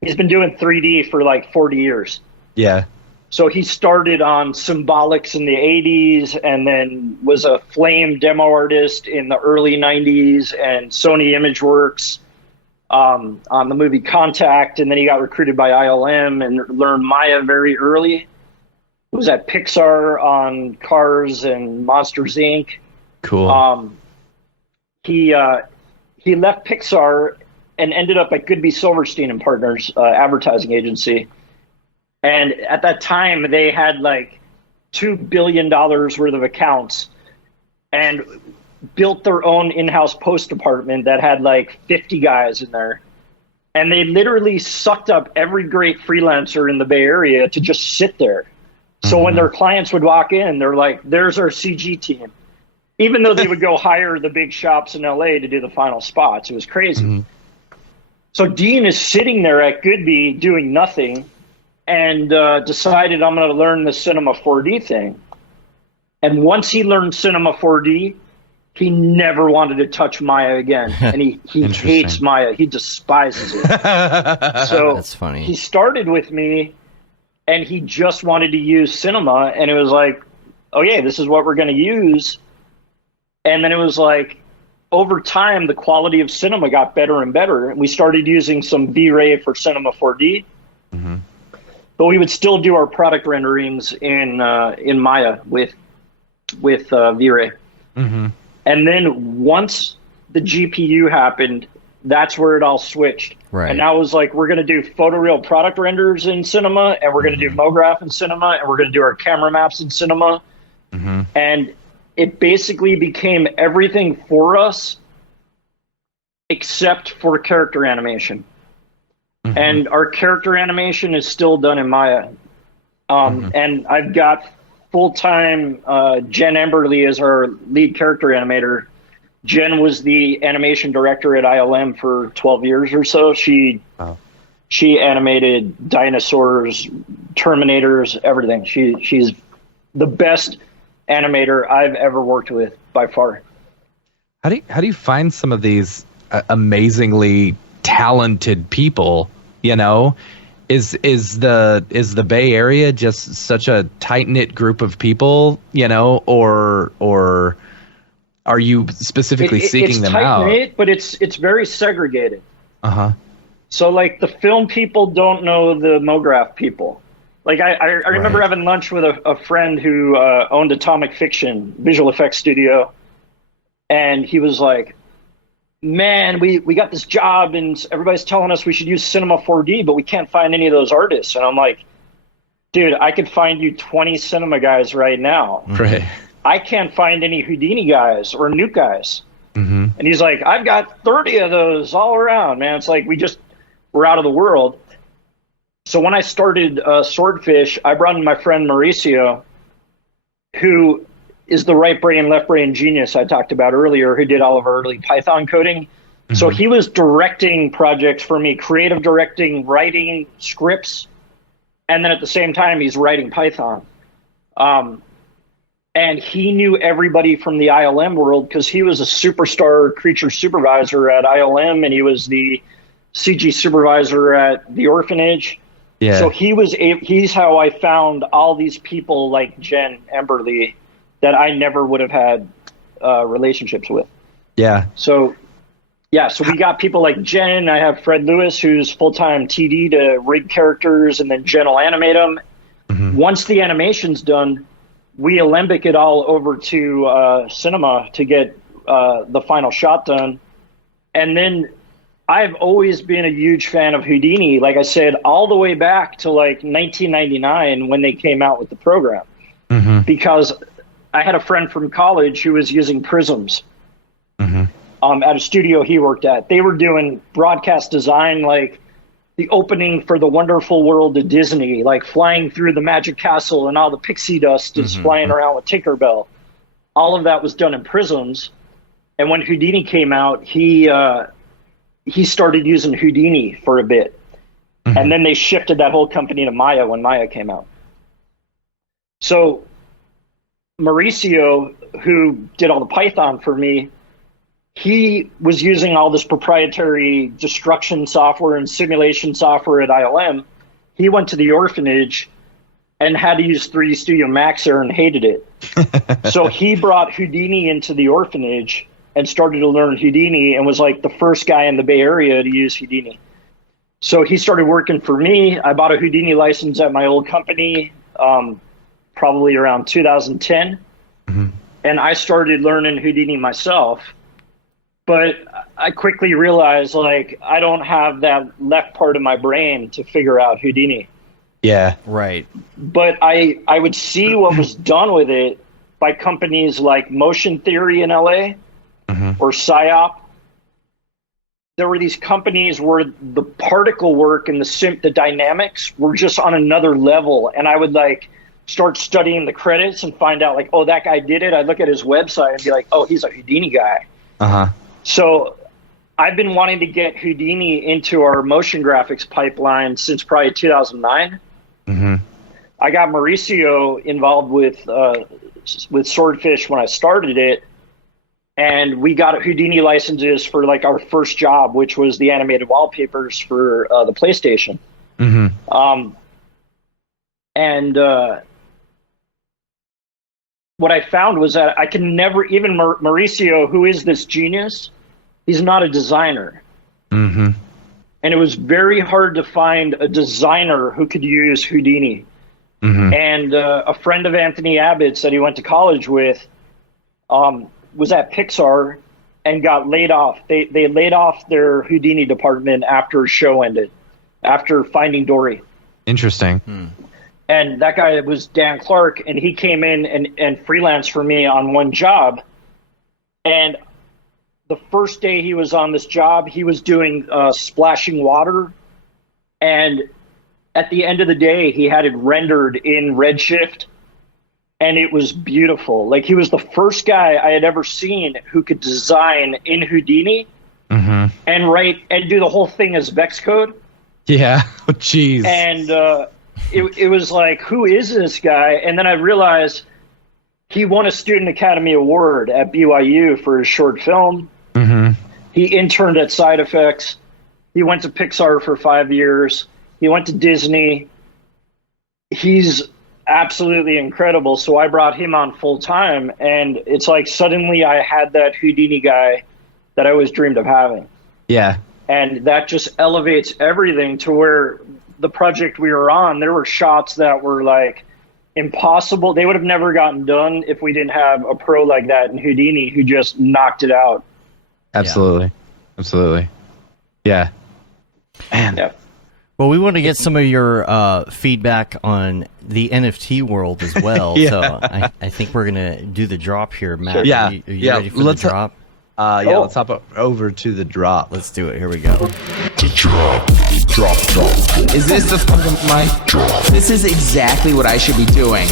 been doing 3D for like 40 years. Yeah. So he started on Symbolics in the 80s and then was a Flame demo artist in the early 90s and Sony ImageWorks on the movie Contact, and then he got recruited by ILM and learned Maya very early. He was at Pixar on Cars and Monsters, Inc. Cool. He left Pixar and ended up at Goodby Silverstein and Partners advertising agency. And at that time, they had like $2 billion worth of accounts and built their own in-house post department that had like 50 guys in there. And they literally sucked up every great freelancer in the Bay Area to just sit there. So when their clients would walk in, they're like, there's our CG team. Even though they would go hire the big shops in LA to do the final spots. It was crazy. So Dean is sitting there at Goodby doing nothing and decided I'm going to learn the Cinema 4D thing. And once he learned Cinema 4D, he never wanted to touch Maya again. And he hates Maya. He despises it. So that's funny. He started with me, and he just wanted to use Cinema. And it was like, okay, this is what we're going to use. And then it was like, over time, the quality of Cinema got better and better. And we started using some V-Ray for Cinema 4D. But we would still do our product renderings in Maya with V-Ray. And then once the GPU happened, that's where it all switched. Right. And now it was like, we're going to do photoreal product renders in Cinema, and we're going to do Mograph in Cinema, and we're going to do our camera maps in Cinema. And it basically became everything for us except for character animation. And our character animation is still done in Maya. And I've got full-time Jen Emberly is our lead character animator. Jen was the animation director at ILM for 12 years or so. She animated dinosaurs, Terminators, everything. She's the best animator I've ever worked with by far. How do you find some of these amazingly talented people? You know, is the Bay Area just such a tight-knit group of people? You know, or are you specifically seeking them out? It's tight-knit, but it's very segregated. Uh-huh. So, like, the film people don't know the Mograph people. Like, I remember having lunch with a friend who owned Atomic Fiction visual effects studio, and he was like, man, we got this job, and everybody's telling us we should use Cinema 4D, but we can't find any of those artists. And I'm like, dude, I could find you 20 cinema guys right now. Right. I can't find any Houdini guys or Nuke guys. Mm-hmm. And he's like, I've got 30 of those all around, man. It's like we're out of the world. So when I started Swordfish, I brought in my friend Mauricio, who is the right brain, left brain genius I talked about earlier, who did all of our early Python coding. Mm-hmm. So he was directing projects for me, creative directing, writing scripts, and then at the same time, he's writing Python. And he knew everybody from the ILM world because he was a superstar creature supervisor at ILM, and he was the CG supervisor at the orphanage. Yeah. So he's how I found all these people like Jen Emberly that I never would have had relationships with. Yeah. So we got people like Jen. I have Fred Lewis, who's full-time TD to rig characters, and then Jen will animate them. Mm-hmm. Once the animation's done, we alembic it all over to Cinema to get the final shot done. And then I've always been a huge fan of Houdini, like I said, all the way back to like 1999 when they came out with the program. Mm-hmm. Because I had a friend from college who was using Prisms at a studio he worked at. They were doing broadcast design, like the opening for the Wonderful World of Disney, like flying through the Magic Castle and all the pixie dust is flying around with Tinkerbell. All of that was done in Prisms. And when Houdini came out, he started using Houdini for a bit. Mm-hmm. And then they shifted that whole company to Maya when Maya came out. So Mauricio, who did all the Python for me, he was using all this proprietary destruction software and simulation software at ILM. He went to the orphanage and had to use 3D Studio Maxer and hated it. So he brought Houdini into the orphanage and started to learn Houdini and was like the first guy in the Bay Area to use Houdini. So he started working for me. I bought a Houdini license at my old company, probably around 2010. Mm-hmm. And I started learning Houdini myself. But I quickly realized, like, I don't have that left part of my brain to figure out Houdini. Yeah. Right. But I would see what was done with it by companies like Motion Theory in LA or PSYOP. There were these companies where the particle work and the dynamics were just on another level. And I would, like, start studying the credits and find out, like, oh, that guy did it. I'd look at his website and be like, oh, he's a Houdini guy. Uh-huh. So I've been wanting to get Houdini into our motion graphics pipeline since probably 2009. Mm-hmm. I got Mauricio involved with Swordfish when I started it, and we got Houdini licenses for like our first job, which was the animated wallpapers for the PlayStation. Mm-hmm. What I found was that I can never, even Mauricio, who is this genius, he's not a designer. Mm-hmm. And it was very hard to find a designer who could use Houdini. Mm-hmm. And a friend of Anthony Abbott's that he went to college with was at Pixar and got laid off. They laid off their Houdini department after a show ended, after Finding Dory. Interesting. And that guy was Dan Clark, and he came in and freelanced for me on one job. And the first day he was on this job, he was doing splashing water. And at the end of the day, he had it rendered in Redshift. and it was beautiful. Like, he was the first guy I had ever seen who could design in Houdini and write and do the whole thing as Vex code. Yeah. Jeez. And it was like, who is this guy? And then I realized he won a Student Academy Award at BYU for his short film. He interned at Side Effects. He went to Pixar for 5 years. He went to Disney. He's absolutely incredible. So I brought him on full time, and it's like suddenly I had that Houdini guy that I always dreamed of having. Yeah. And that just elevates everything to where the project we were on, there were shots that were like impossible. They would have never gotten done if we didn't have a pro like that in Houdini who just knocked it out. Absolutely. Absolutely. Yeah. Man. Yeah. Well, we want to get some of your feedback on the NFT world as well. So I think we're going to do the drop here, Matt. Sure. Yeah. Are you ready for the drop? Let's hop over to the drop. Let's do it. Here we go. The drop. Is this the fucking mic? Drop. This is exactly what I should be doing.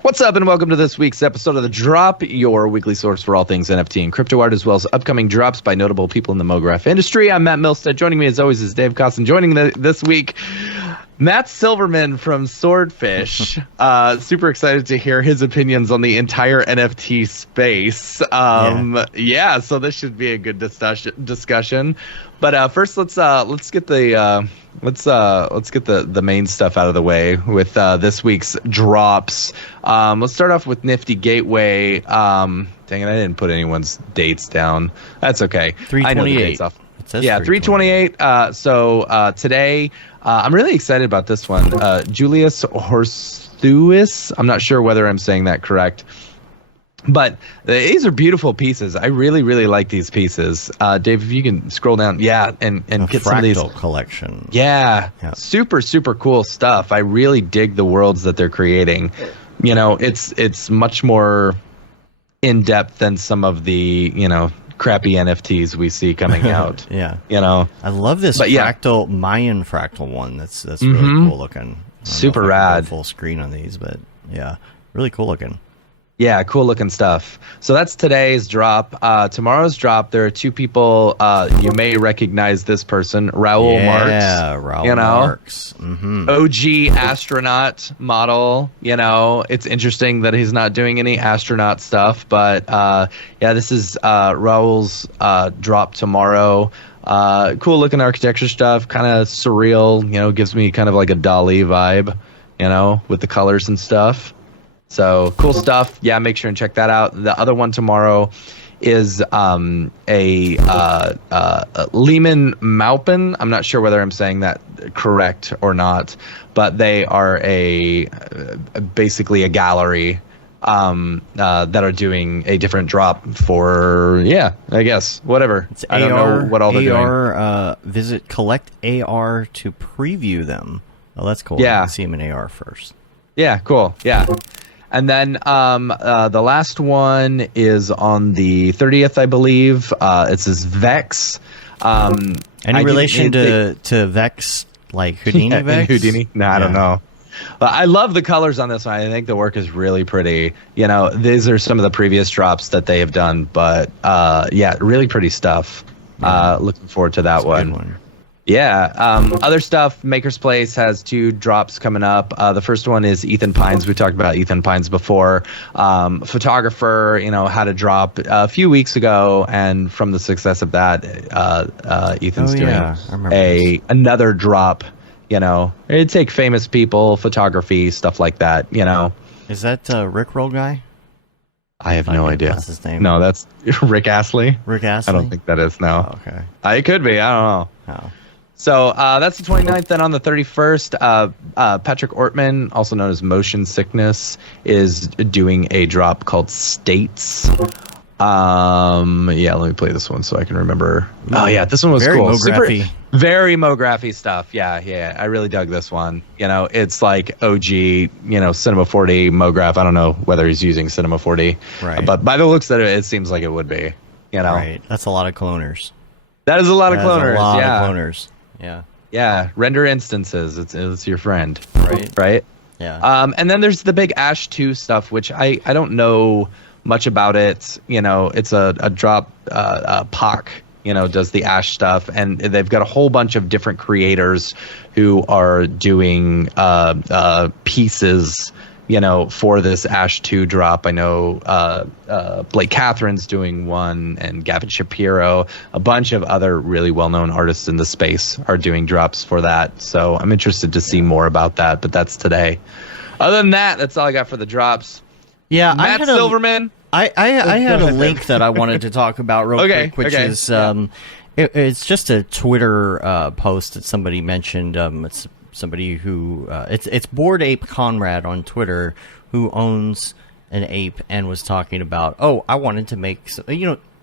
What's up, and welcome to this week's episode of The Drop, your weekly source for all things NFT and crypto art, as well as upcoming drops by notable people in the Mograph industry. I'm Matt Milstead. Joining me, as always, is Dave Costin. Joining this week, Matt Silverman from Swordfish. Super excited to hear his opinions on the entire NFT space. So this should be a good discussion. But first, let's get the main stuff out of the way with this week's drops. Let's start off with Nifty Gateway. Dang it, I didn't put anyone's dates down. That's okay. 328. I know the dates off. It says 328. So today, I'm really excited about this one. Julius Horsthuis. I'm not sure whether I'm saying that correct. But these are beautiful pieces. I really, really like these pieces. Dave, if you can scroll down, and get some of these. Fractal collection. Yeah, super, super cool stuff. I really dig the worlds that they're creating. You know, it's much more in depth than some of the crappy NFTs we see coming out. Yeah, I love this fractal Mayan fractal one. That's really cool looking. Super I can rad. go full screen on these, but yeah, really cool looking. Yeah, cool looking stuff. So that's today's drop. Tomorrow's drop, there are two people. You may recognize this person, Raoul Marx. Yeah, Raoul Marx. OG astronaut model. It's interesting that he's not doing any astronaut stuff. But this is Raoul's drop tomorrow. Cool looking architecture stuff, kind of surreal. Gives me kind of like a Dali vibe, with the colors and stuff. So cool stuff. Yeah, make sure and check that out. The other one tomorrow is a Lehman Maupin. I'm not sure whether I'm saying that correct or not, but they are basically a gallery that are doing a different drop for I guess whatever. It's I don't know what all they're doing. Visit Collect AR to preview them. Oh, that's cool. Yeah, you can see them in AR first. Yeah, cool. Yeah. And then the last one is on the 30th, I believe. It says Vex. Any relation to Vex, like Houdini Vex? Houdini? No, I don't know. I love the colors on this one. I think the work is really pretty. These are some of the previous drops that they have done. But, really pretty stuff. Looking forward to that one. Yeah. Other stuff, Maker's Place has two drops coming up. The first one is Ethan Pines. We talked about Ethan Pines before. Photographer, had a drop a few weeks ago, and from the success of that, Ethan's doing another drop. It'd take famous people, photography, stuff like that. Is that Rickroll guy? I have no idea. That's his name. No, that's Rick Astley. Rick Astley? I don't think that is. No. Oh, okay. It could be. I don't know. Oh. So that's the 29th. Then on the 31st, Patrick Ortman, also known as Motion Sickness, is doing a drop called States. Let me play this one so I can remember. Oh yeah, this one was very cool. Mography. Very Mography stuff. Yeah. I really dug this one. It's like OG, Cinema 4D Mograph. I don't know whether he's using Cinema 4D, right? But by the looks of it, it seems like it would be. Right. That's a lot of cloners. That is a lot of cloners. A lot of cloners. Yeah. Yeah. Render instances. It's your friend. Right. Yeah. And then there's the big Ash 2 stuff, which I don't know much about it. You know, it's a drop. POC, does the Ash stuff, and they've got a whole bunch of different creators who are doing pieces, for this Ash 2 drop. I know Blake Catherine's doing one, and Gavin Shapiro, a bunch of other really well-known artists in the space are doing drops for that. So I'm interested to see more about that, but that's today. Other than that, that's all I got for the drops. Yeah, Matt Silverman. I had a link that I wanted to talk about real quick, which is it's just a Twitter post that somebody mentioned. It's somebody who it's Bored Ape Conrad on Twitter, who owns an ape, and was talking about, I wanted to make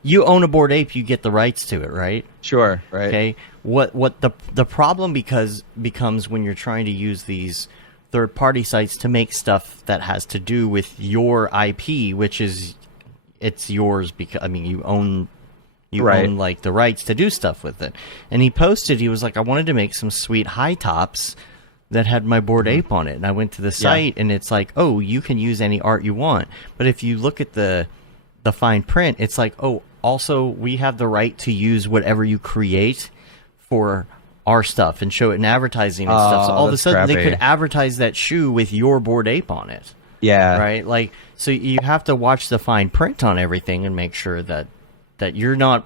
you own a Bored Ape, you get the rights to it, right? Sure, right. Okay. What the problem becomes when you're trying to use these third-party sites to make stuff that has to do with your IP, which is it's yours because you own like the rights to do stuff with it. And he was like, I wanted to make some sweet high tops that had my Bored Ape on it, and I went to the site, and it's like, you can use any art you want, but if you look at the fine print, it's like, also we have the right to use whatever you create for our stuff and show it in advertising and stuff. So all of a sudden they could advertise that shoe with your Bored Ape on it. Yeah. Right? Like, so you have to watch the fine print on everything and make sure that you're not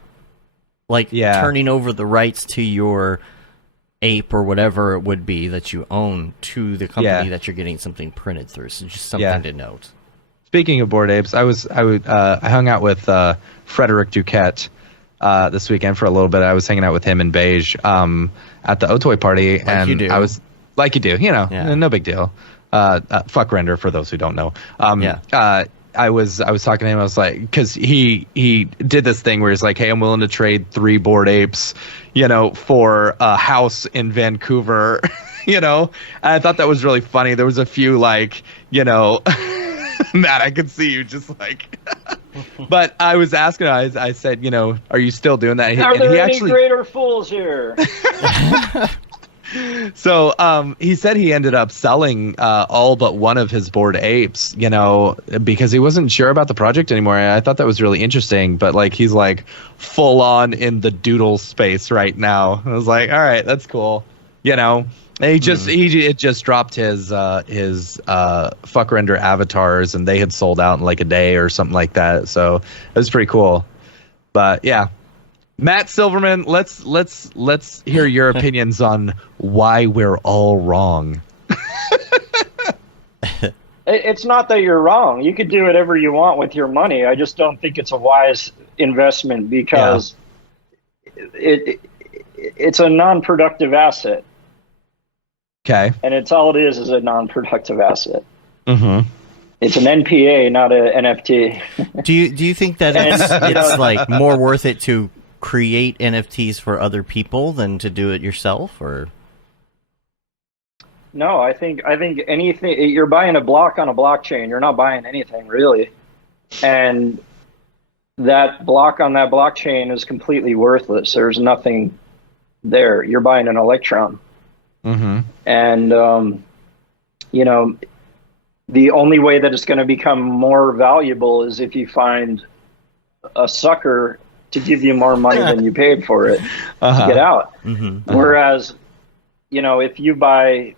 turning over the rights to your ape or whatever it would be that you own to the company that you're getting something printed through. So just something to note. Speaking of Bored Apes, I hung out with Frederick Duquette this weekend for a little bit. I was hanging out with him in Beige at the Otoy party, and I was like you do, no big deal. Fuck Render, for those who don't know. I was talking to him. I was like, because he did this thing where he's like, hey, I'm willing to trade 3 Bored Apes, for a house in Vancouver, And I thought that was really funny. There was a few Matt, I could see you just like. But I was asking, I said, are you still doing that? Are there any greater fools here? So he said he ended up selling all but one of his Bored Apes, because he wasn't sure about the project anymore. I thought that was really interesting, but he's full on in the doodle space right now. I was like, all right, that's cool, And he just dropped his Fuck Render avatars, and they had sold out in a day or something like that. So it was pretty cool. But yeah. Matt Silverman, let's hear your opinions on why we're all wrong. It's not that you're wrong. You could do whatever you want with your money. I just don't think it's a wise investment because it's a non-productive asset. Okay. And it's all it is a non-productive asset. Mm-hmm. It's an NPA, not an NFT. Do you think that it's more worth it to create NFTs for other people than to do it yourself, or? No, I think anything, you're buying a block on a blockchain. You're not buying anything really. And that block on that blockchain is completely worthless. There's nothing there. You're buying an electron. Mm-hmm. And, the only way that it's going to become more valuable is if you find a sucker to give you more money than you paid for it to get out. Mm-hmm. Whereas, if you buy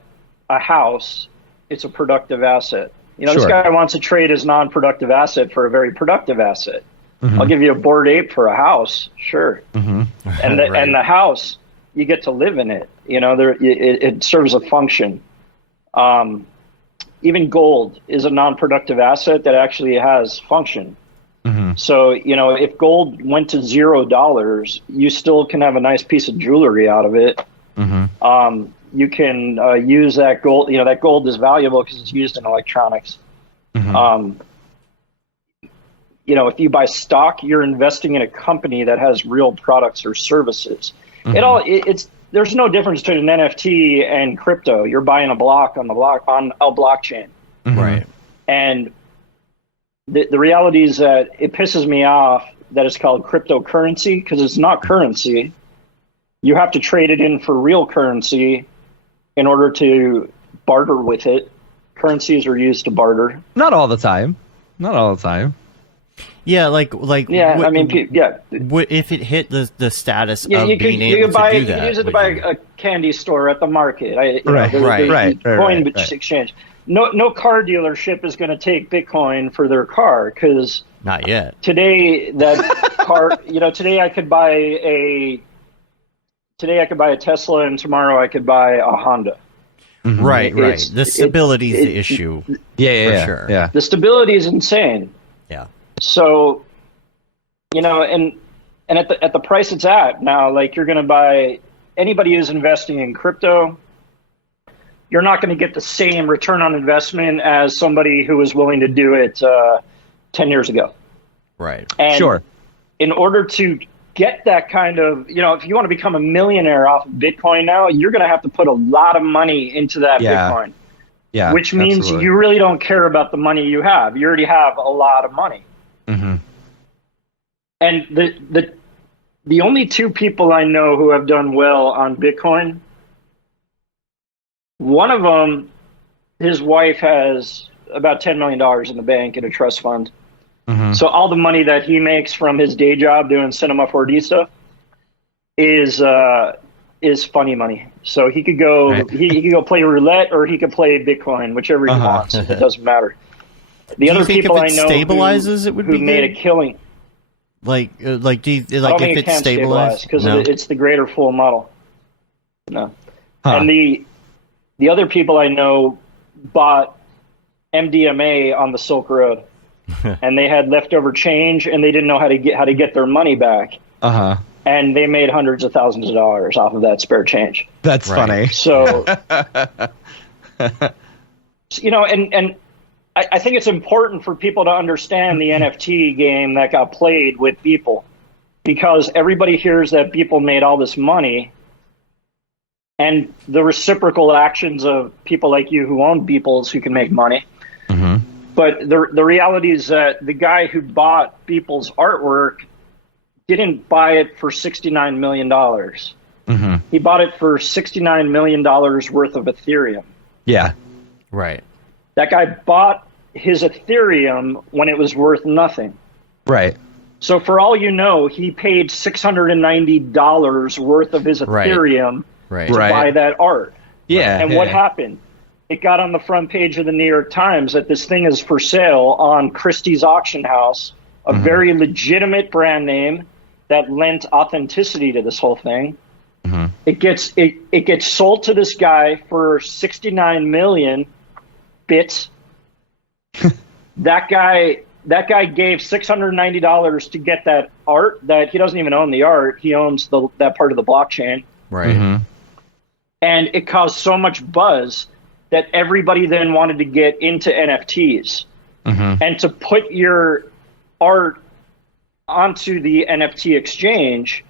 a house, it's a productive asset. This guy wants to trade his non-productive asset for a very productive asset. Mm-hmm. I'll give you a Bored Ape for a house, sure. Mm-hmm. And the house, you get to live in it. It serves a function. Even gold is a non-productive asset that actually has function. Mm-hmm. So, if gold went to $0, you still can have a nice piece of jewelry out of it. Mm-hmm. You can use that gold. That gold is valuable because it's used in electronics. Mm-hmm. If you buy stock, you're investing in a company that has real products or services. Mm-hmm. There's no difference between an NFT and crypto. You're buying a block on a blockchain. Mm-hmm. Right. And the reality is that it pisses me off that it's called cryptocurrency because it's not currency. You have to trade it in for real currency in order to barter with it. currencies are used to barter. Not all the time. Not all the time. Yeah, like Yeah, I mean, yeah. if it hit the status Yeah, of being able to do that, you could use it to buy a candy store at the market. Right. Coin exchange. No car dealership is going to take Bitcoin for their car because not yet. Today that car, today I could buy a Tesla and tomorrow I could buy a Honda. Mm-hmm. Right. The stability is the issue. Yeah, sure. Yeah. The stability is insane. Yeah. So, and at the price it's at now, like you're going to buy anybody who's investing in crypto, you're not going to get the same return on investment as somebody who was willing to do it 10 years ago. Right. And sure. In order to get that kind of, if you want to become a millionaire off of Bitcoin now, you're going to have to put a lot of money into that Bitcoin. Yeah. Which means absolutely. you really don't care about the money you have. You already have a lot of money. Mm-hmm. And the only two people I know who have done well on Bitcoin, one of them, his wife has about $10 million in the bank in a trust fund. Mm-hmm. So all the money that he makes from his day job doing Cinema 4D stuff is funny money. So he could go he could go play roulette or he could play Bitcoin, whichever he wants. It doesn't matter. The other people I know stabilizes, it would who be made good? A killing. Like do you, I don't think if it it's can stabilized because no? it's the greater full model. No. Huh. And the other people I know bought MDMA on the Silk Road. And they had leftover change and they didn't know how to get their money back. Uh-huh. And they made hundreds of thousands of dollars off of that spare change. That's funny. So and I think it's important for people to understand the NFT game that got played with Beeple, because everybody hears that Beeple made all this money, and the reciprocal actions of people like you who own Beeples who can make money. Mm-hmm. But the reality is that the guy who bought Beeple's artwork didn't buy it for $69 million. Mm-hmm. He bought it for $69 million worth of Ethereum. Yeah. Right. That guy bought his Ethereum when it was worth nothing. Right. So for all you know, he paid $690 worth of his Ethereum to buy that art. Yeah. And what happened? It got on the front page of the New York Times that this thing is for sale on Christie's auction house, a very legitimate brand name that lent authenticity to this whole thing. Mm-hmm. It gets sold to this guy for 69 million bits. That guy gave $690 to get that art that he doesn't even own the art. He owns that part of the blockchain. Right. Mm-hmm. And it caused so much buzz that everybody then wanted to get into NFTs. Mm-hmm. And to put your art onto the NFT exchange,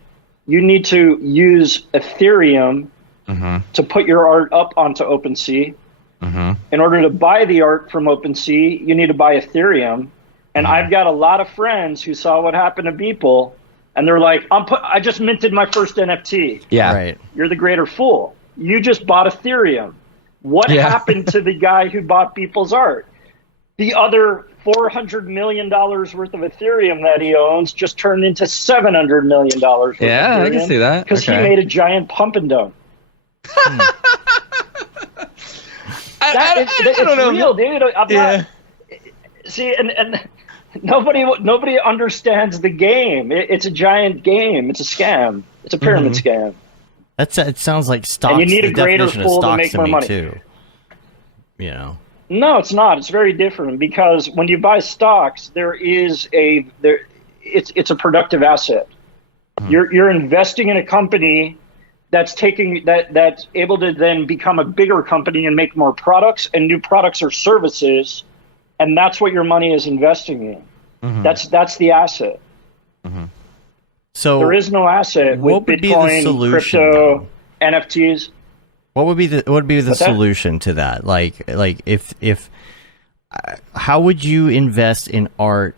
you need to use Ethereum to put your art up onto OpenSea. Mm-hmm. In order to buy the art from OpenSea, you need to buy Ethereum. And I've got a lot of friends who saw what happened to Beeple, and they're like, I just minted my first NFT. Yeah. Right. You're the greater fool. You just bought Ethereum. What happened to the guy who bought Beeple's art? The other $400 million worth of Ethereum that he owns just turned into $700 million worth of Ethereum. I can see that. Because he made a giant pump and dump. It's real, dude. I'm not, see, and nobody understands the game. It's a giant game. It's a scam. It's a pyramid scam. It sounds like stocks. And you need a the greater definition fool of to stocks make to more me money. too. You know. No, it's not. It's very different because when you buy stocks, it's a productive asset. You're investing in a company that's able to then become a bigger company and make more products and new products or services, and that's what your money is investing in. That's the asset. So there is no asset with what would be the Bitcoin, solution, crypto, though? NFTs. What would be the solution to that? Like if how would you invest in art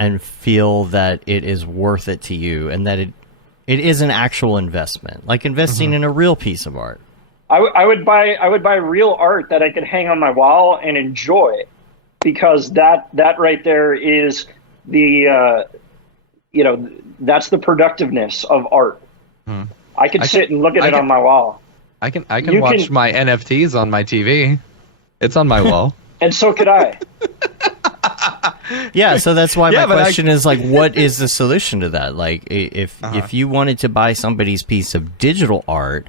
and feel that it is worth it to you and that it is an actual investment, like investing in a real piece of art? I would buy real art that I could hang on my wall and enjoy, because that right there is the that's the productiveness of art. I could sit and look at it on my wall. I can watch my NFTs on my TV. It's on my wall. And so could I. Yeah, so that's why my question is, like, what is the solution to that? Like, if you wanted to buy somebody's piece of digital art,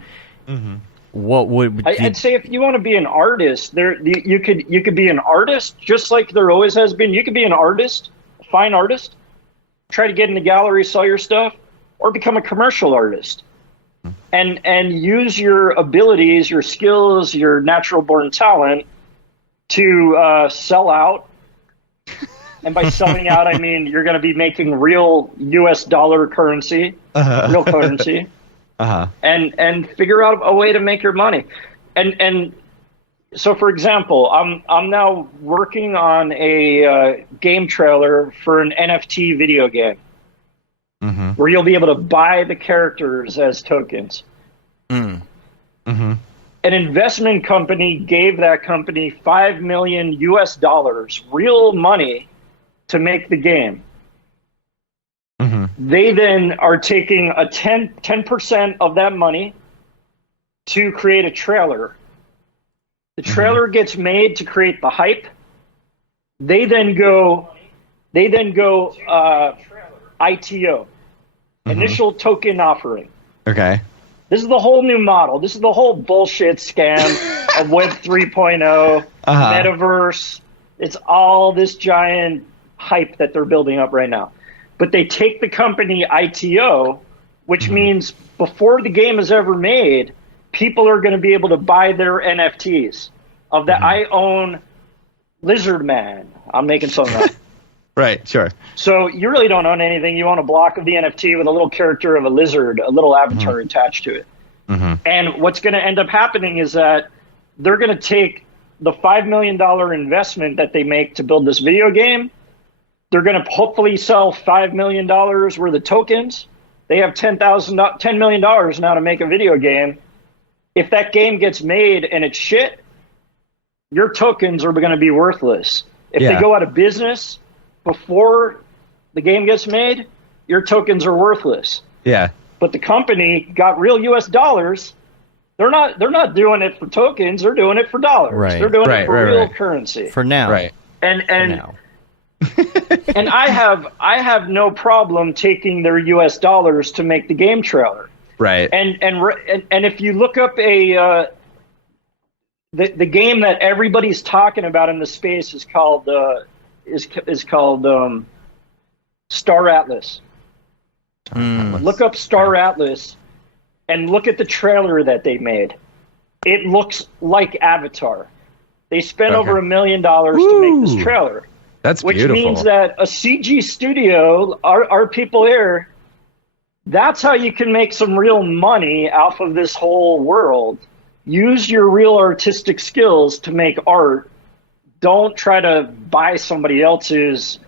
what would I'd say if you want to be an artist, you could be an artist just like there always has been. You could be an artist, a fine artist, try to get in the gallery, sell your stuff, or become a commercial artist, and use your abilities, your skills, your natural born talent to sell out. And by selling out, I mean you're going to be making real U.S. dollar currency, real currency, and figure out a way to make your money. And so, for example, I'm now working on a game trailer for an NFT video game, where you'll be able to buy the characters as tokens. An investment company gave that company $5 million US, real money, to make the game. They then are taking a 10% of that money to create a trailer. The trailer gets made to create the hype. They then go ITO, initial token offering. Okay. This is the whole new model. This is the whole bullshit scam of Web 3.0, metaverse. It's all this giant hype that they're building up right now. But they take the company ITO, which means before the game is ever made, people are going to be able to buy their NFTs of that. I own Lizard Man. I'm making something up. Right, sure. So you really don't own anything. You own a block of the NFT with a little character of a lizard, a little avatar attached to it. And what's going to end up happening is that they're going to take the $5 million investment that they make to build this video game. They're going to hopefully sell $5 million worth of tokens. They have $10 million now to make a video game. If that game gets made and it's shit, your tokens are going to be worthless. If they go out of business before the game gets made, your tokens are worthless. Yeah. But the company got real US dollars. They're not doing it for tokens. They're doing it for dollars. Right. They're doing it for real currency. For now. Right. And For now. and I have no problem taking their US dollars to make the game trailer. Right. And if you look up the game that everybody's talking about in the space is called Star Atlas. Look up Star Atlas and look at the trailer that they made. It looks like Avatar. They spent over $1 million to make this trailer. That's which beautiful. means that a CG studio, our people here, that's how you can make some real money off of this whole world. Use your real artistic skills to make art. Don't try to buy somebody else's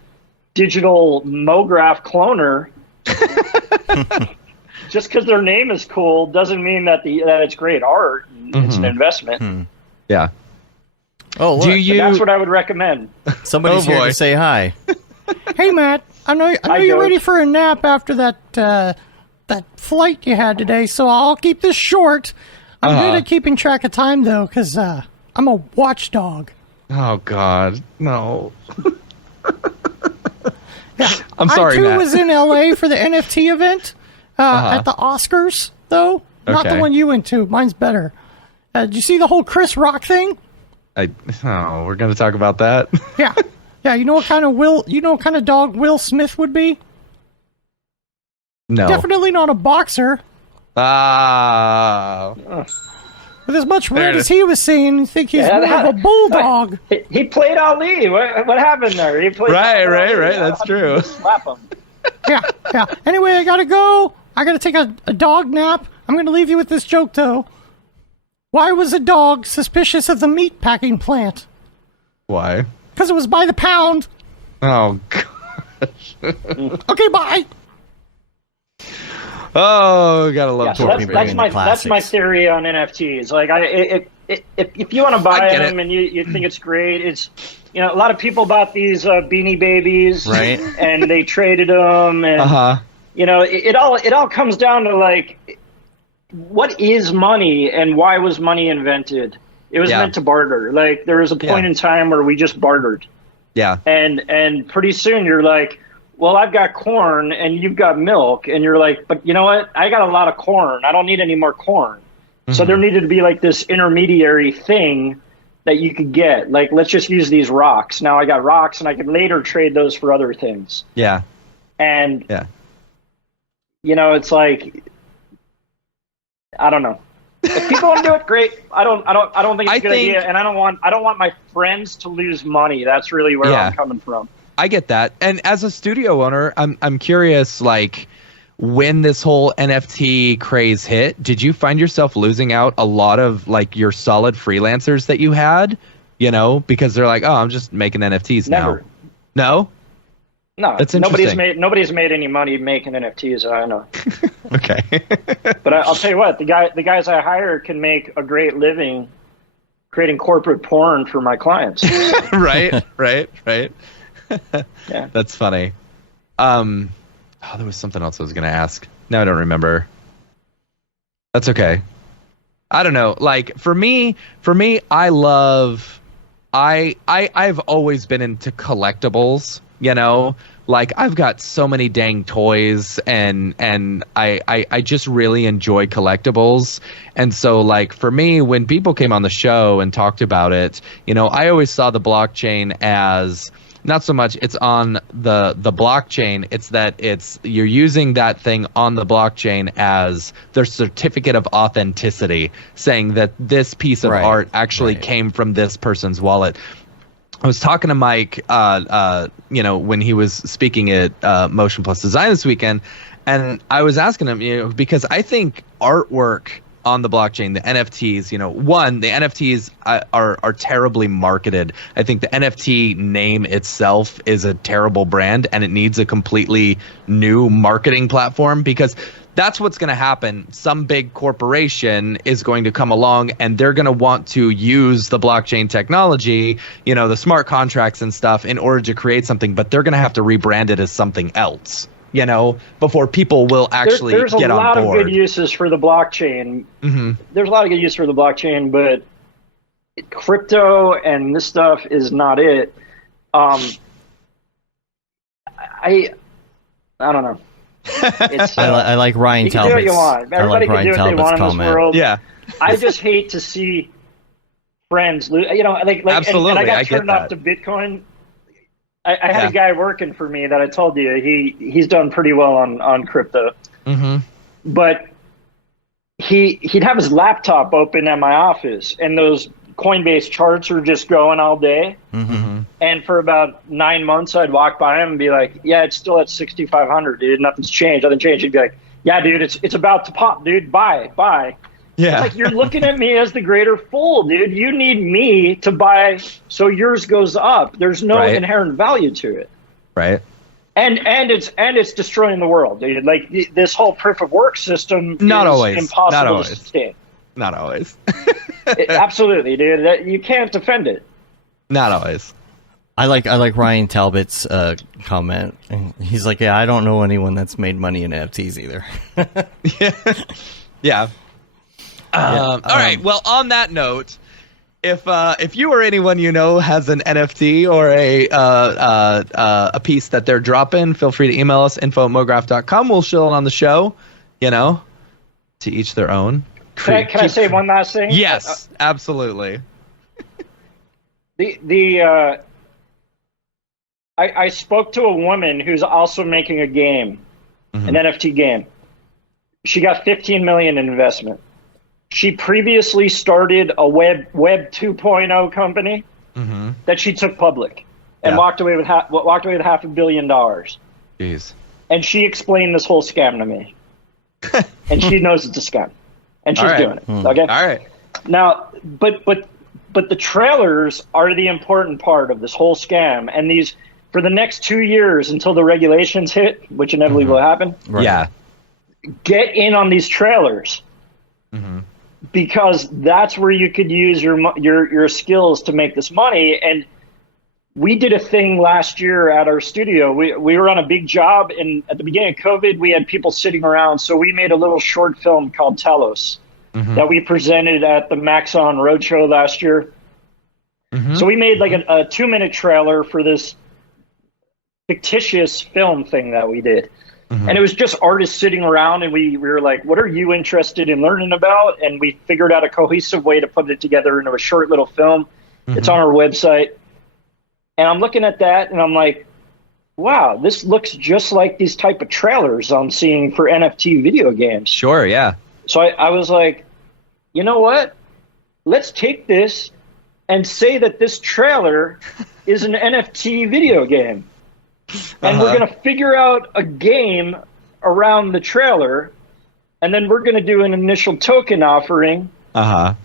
digital Mograph cloner. Just because their name is cool doesn't mean that it's great art. It's an investment. Yeah. Oh, look. That's what I would recommend. Somebody's here to say hi. Hey, Matt. I know you're ready for a nap after that flight you had today, so I'll keep this short. I'm good at keeping track of time, though, because I'm a watchdog. Oh, God. No. Yeah. I'm sorry, I, too, Matt. was in L.A. for the NFT event at the Oscars, though. Not the one you went to. Mine's better. Did you see the whole Chris Rock thing? We're going to talk about that? Yeah. Yeah, you know what kind of dog Will Smith would be? No. Definitely not a boxer. With as much red as he was seeing, you think he's more of a bulldog. He played Ali. What happened there? He played right. That's true. Slap him. Yeah. Anyway, I gotta go. I gotta take a dog nap. I'm gonna leave you with this joke, though. Why was a dog suspicious of the meat packing plant? Why? Because it was by the pound. Oh, gosh. Okay, bye. Oh, gotta love so that's my theory on NFTs. Like, if you want to buy them and you think it's great, it's, a lot of people bought these Beanie Babies, right? And they traded them, and it all comes down to, like, what is money and why was money invented? It was meant to barter. Like, there was a point in time where we just bartered. Yeah. And pretty soon you're like, well, I've got corn and you've got milk, and you're like, but you know what? I got a lot of corn. I don't need any more corn. Mm-hmm. So there needed to be like this intermediary thing that you could get. Like, let's just use these rocks. Now I got rocks, and I can later trade those for other things. Yeah. And it's like, I don't know. If people want to do it, great. I don't think it's a good idea, and I don't want my friends to lose money. That's really where I'm coming from. I get that. And as a studio owner, I'm curious, like, when this whole NFT craze hit, did you find yourself losing out a lot of, like, your solid freelancers that you had, because they're like, oh, I'm just making NFTs Never. now? No, that's interesting. Nobody's made any money making NFTs. I know. Okay. But I'll tell you what, the guys I hire can make a great living creating corporate porn for my clients. Right. Yeah. That's funny. There was something else I was going to ask. Now I don't remember. That's okay. I don't know. Like, for me, I've always been into collectibles, like, I've got so many dang toys, and I just really enjoy collectibles. And so, like, for me, when people came on the show and talked about it, I always saw the blockchain as not so much it's on the blockchain, it's that you're using that thing on the blockchain as their certificate of authenticity, saying that this piece of art actually came from this person's wallet. I was talking to Mike, when he was speaking at Motion Plus Design this weekend, and I was asking him, because I think artwork on the blockchain, the NFTs, the NFTs are terribly marketed. I think the NFT name itself is a terrible brand, and it needs a completely new marketing platform, because that's what's going to happen. Some big corporation is going to come along, and they're going to want to use the blockchain technology, the smart contracts and stuff, in order to create something, but they're going to have to rebrand it as something else, before people will actually get on board. There's a lot of good uses for the blockchain. Mm-hmm. There's a lot of good use for the blockchain, but crypto and this stuff is not it. I don't know. It's, I like Ryan Talbot's. You can do what you want. Everybody can do what they want in this world. Yeah. I just hate to see friends lose. Absolutely. And I got turned off to Bitcoin. I had a guy working for me that I told you he's done pretty well on crypto. Mm-hmm. But he'd have his laptop open at my office, and those Coinbase charts are just going all day. Mm-hmm. And for about 9 months, I'd walk by him and be like, "Yeah, it's still at 6,500, dude. Nothing's changed. Nothing changed." He'd be like, "Yeah, dude, it's about to pop, dude. Buy." Yeah. It's like, you're looking at me as the greater fool, dude. You need me to buy so yours goes up. There's no inherent value to it. Right. And it's destroying the world, dude. Like, this whole proof of work system is impossible to sustain. Not always. Absolutely, dude. You can't defend it. Not always. I like Ryan Talbot's comment. He's like, "Yeah, I don't know anyone that's made money in NFTs either." Yeah. All right. Well, on that note, if you or anyone has an NFT or a piece that they're dropping, feel free to email us, info@mograph.com. We'll show it on the show. To each their own. Can I say one last thing? Yes, absolutely. I spoke to a woman who's also making a game, an NFT game. She got $15 million in investment. She previously started a Web 2.0 company that she took public and walked away with $500 million. Jeez. And she explained this whole scam to me. And she knows it's a scam. And she's doing it. Okay. All right. Now, but the trailers are the important part of this whole scam. And these, for the next 2 years until the regulations hit, which inevitably will happen. Right. Yeah. get in on these trailers. Because that's where you could use your skills to make this money. And we did a thing last year at our studio. We were on a big job, and at the beginning of COVID, we had people sitting around. So we made a little short film called Talos that we presented at the Maxon Roadshow last year. So we made like a 2-minute trailer for this fictitious film thing that we did. And it was just artists sitting around, and we were like, what are you interested in learning about? And we figured out a cohesive way to put it together into a short little film. It's on our website. And I'm looking at that, and I'm like, wow, this looks just like these type of trailers I'm seeing for NFT video games. Sure, yeah. So I was like, you know what? Let's take this and say that this trailer is an NFT video game. And we're going to figure out a game around the trailer, and then we're going to do an initial token offering, and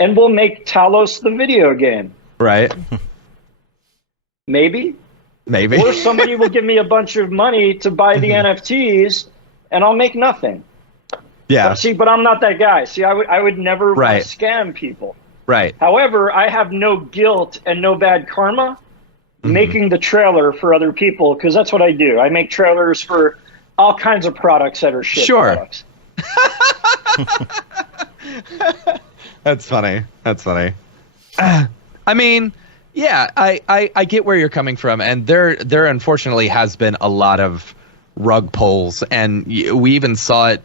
we'll make Talos the video game. Right. Maybe. Or somebody will give me a bunch of money to buy the NFTs, and I'll make nothing. Yeah. But I'm not that guy. See, I would never want to scam people. Right. However, I have no guilt and no bad karma making the trailer for other people, because that's what I do. I make trailers for all kinds of products that are shit products. That's funny. I mean, yeah, I get where you're coming from, and there unfortunately has been a lot of rug pulls, and we even saw it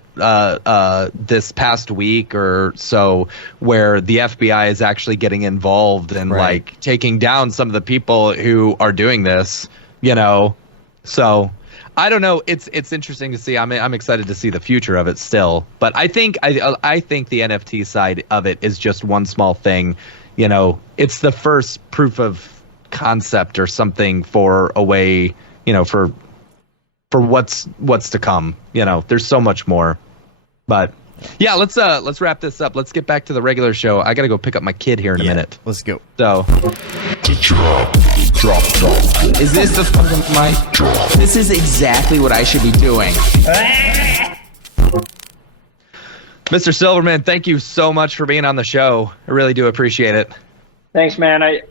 this past week or so, where the FBI is actually getting involved and like taking down some of the people who are doing this, so I don't know. It's interesting to see. I'm excited to see the future of it still, but I think the NFT side of it is just one small thing. It's the first proof of concept or something for a way, for what's to come. There's so much more. But yeah, let's wrap this up. Let's get back to the regular show. I gotta go pick up my kid here in a minute. Let's go. So Drop. Is this the fucking mic? Drop. This is exactly what I should be doing. Mr. Silverman, thank you so much for being on the show. I really do appreciate it. Thanks, man.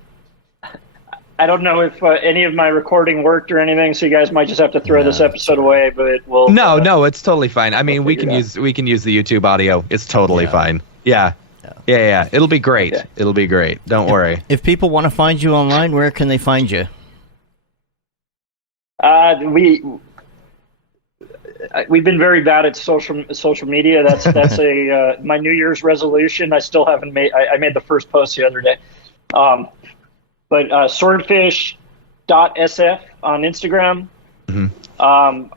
I don't know if any of my recording worked or anything, so you guys might just have to throw this episode away. But we'll. No, it's totally fine. I mean, we can use the YouTube audio. It's totally fine. Yeah. It'll be great. Yeah. It'll be great. Don't worry. If people want to find you online, where can they find you? We've been very bad at social media. That's a my New Year's resolution. I still haven't made. I made the first post the other day. But swordfish.sf on Instagram. The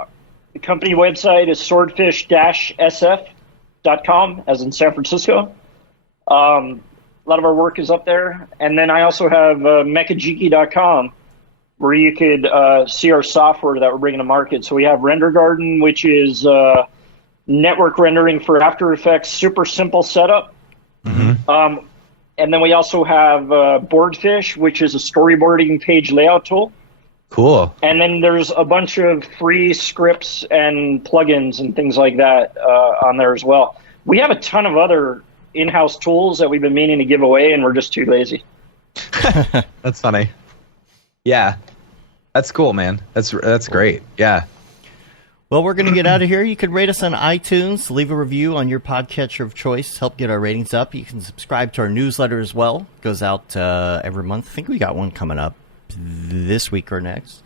company website is swordfish-sf.com, as in San Francisco. A lot of our work is up there. And then I also have mechajiki.com, where you could see our software that we're bringing to market. So we have Render Garden, which is network rendering for After Effects, super simple setup. And then we also have Boardfish, which is a storyboarding page layout tool. Cool. And then there's a bunch of free scripts and plugins and things like that on there as well. We have a ton of other in-house tools that we've been meaning to give away, and we're just too lazy. That's funny. Yeah. That's cool, man. That's great. Yeah. Well, we're going to get out of here. You can rate us on iTunes, leave a review on your podcatcher of choice, help get our ratings up. You can subscribe to our newsletter as well. It goes out every month. I think we got one coming up this week or next.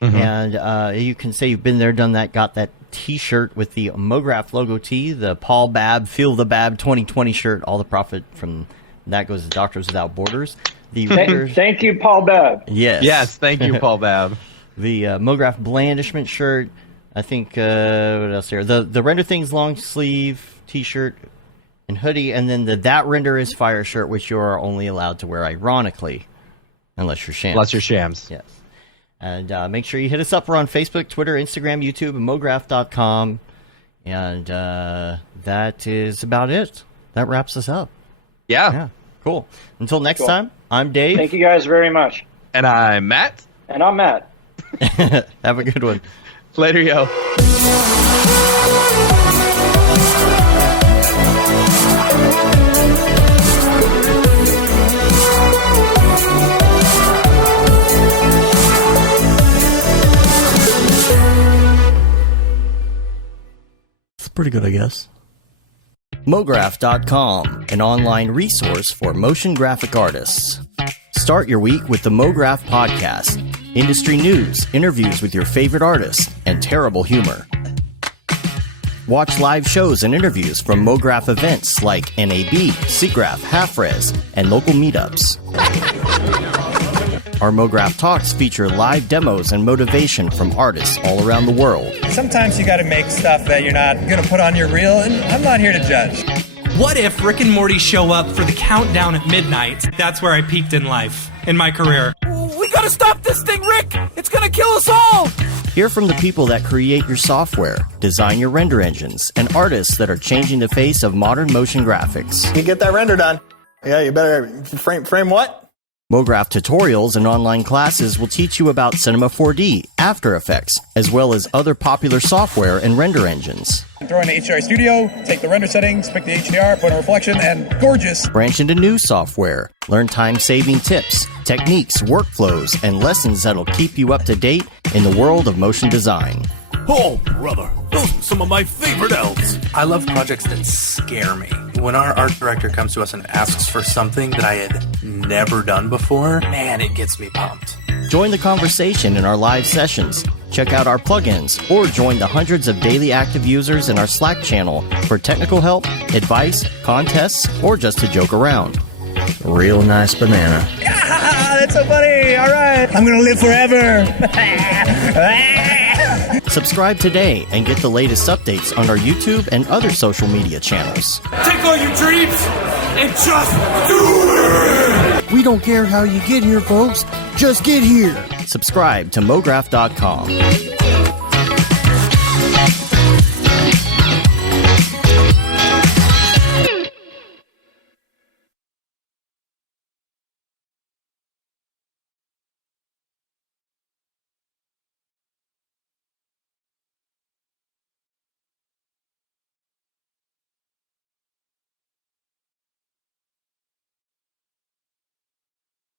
And you can say you've been there, done that, got that T-shirt with the Mograph logo tee, the Paul Babb, Feel the Babb 2020 shirt. All the profit from that goes to Doctors Without Borders. Thank you, Paul Babb. Yes, thank you, Paul Babb. The Mograph Blandishment shirt. I think, what else here? The Render Things long sleeve T-shirt and hoodie, and then the That Render is Fire shirt, which you are only allowed to wear ironically, unless you're shams. Yes. And make sure you hit us up. We're on Facebook, Twitter, Instagram, YouTube, and mograph.com. And that is about it. That wraps us up. Yeah. Cool. Until next time, I'm Dave. Thank you guys very much. And I'm Matt. And I'm Matt. Have a good one. Later, yo. pretty good, I guess. Mograph.com, an online resource for motion graphic artists. Start your week with the Mograph podcast. Industry news, interviews with your favorite artists, and terrible humor. Watch live shows and interviews from Mograph events like NAB, SIGGRAPH, Half-Res, and local meetups. Our Mograph Talks feature live demos and motivation from artists all around the world. Sometimes you gotta make stuff that you're not gonna put on your reel, and I'm not here to judge. What if Rick and Morty show up for the countdown at midnight? That's where I peaked in life, in my career. We gotta stop this thing, Rick! It's gonna kill us all! Hear from the people that create your software, design your render engines, and artists that are changing the face of modern motion graphics. You get that render done. Yeah, you better frame what? Mograph tutorials and online classes will teach you about Cinema 4D, After Effects, as well as other popular software and render engines. Throw in the HDR Studio, take the render settings, pick the HDR, put in reflection, and gorgeous. Branch into new software. Learn time-saving tips, techniques, workflows, and lessons that'll keep you up to date in the world of motion design. Oh, brother, those are some of my favorite elves. I love projects that scare me. When our art director comes to us and asks for something that I had never done before, man, it gets me pumped. Join the conversation in our live sessions. Check out our plugins, or join the hundreds of daily active users in our Slack channel for technical help, advice, contests, or just to joke around. Real nice banana. Ah, that's so funny! All right, I'm gonna live forever! Subscribe today and get the latest updates on our YouTube and other social media channels. Take all your dreams and just do it! We don't care how you get here, folks. Just get here. Subscribe to Mograph.com.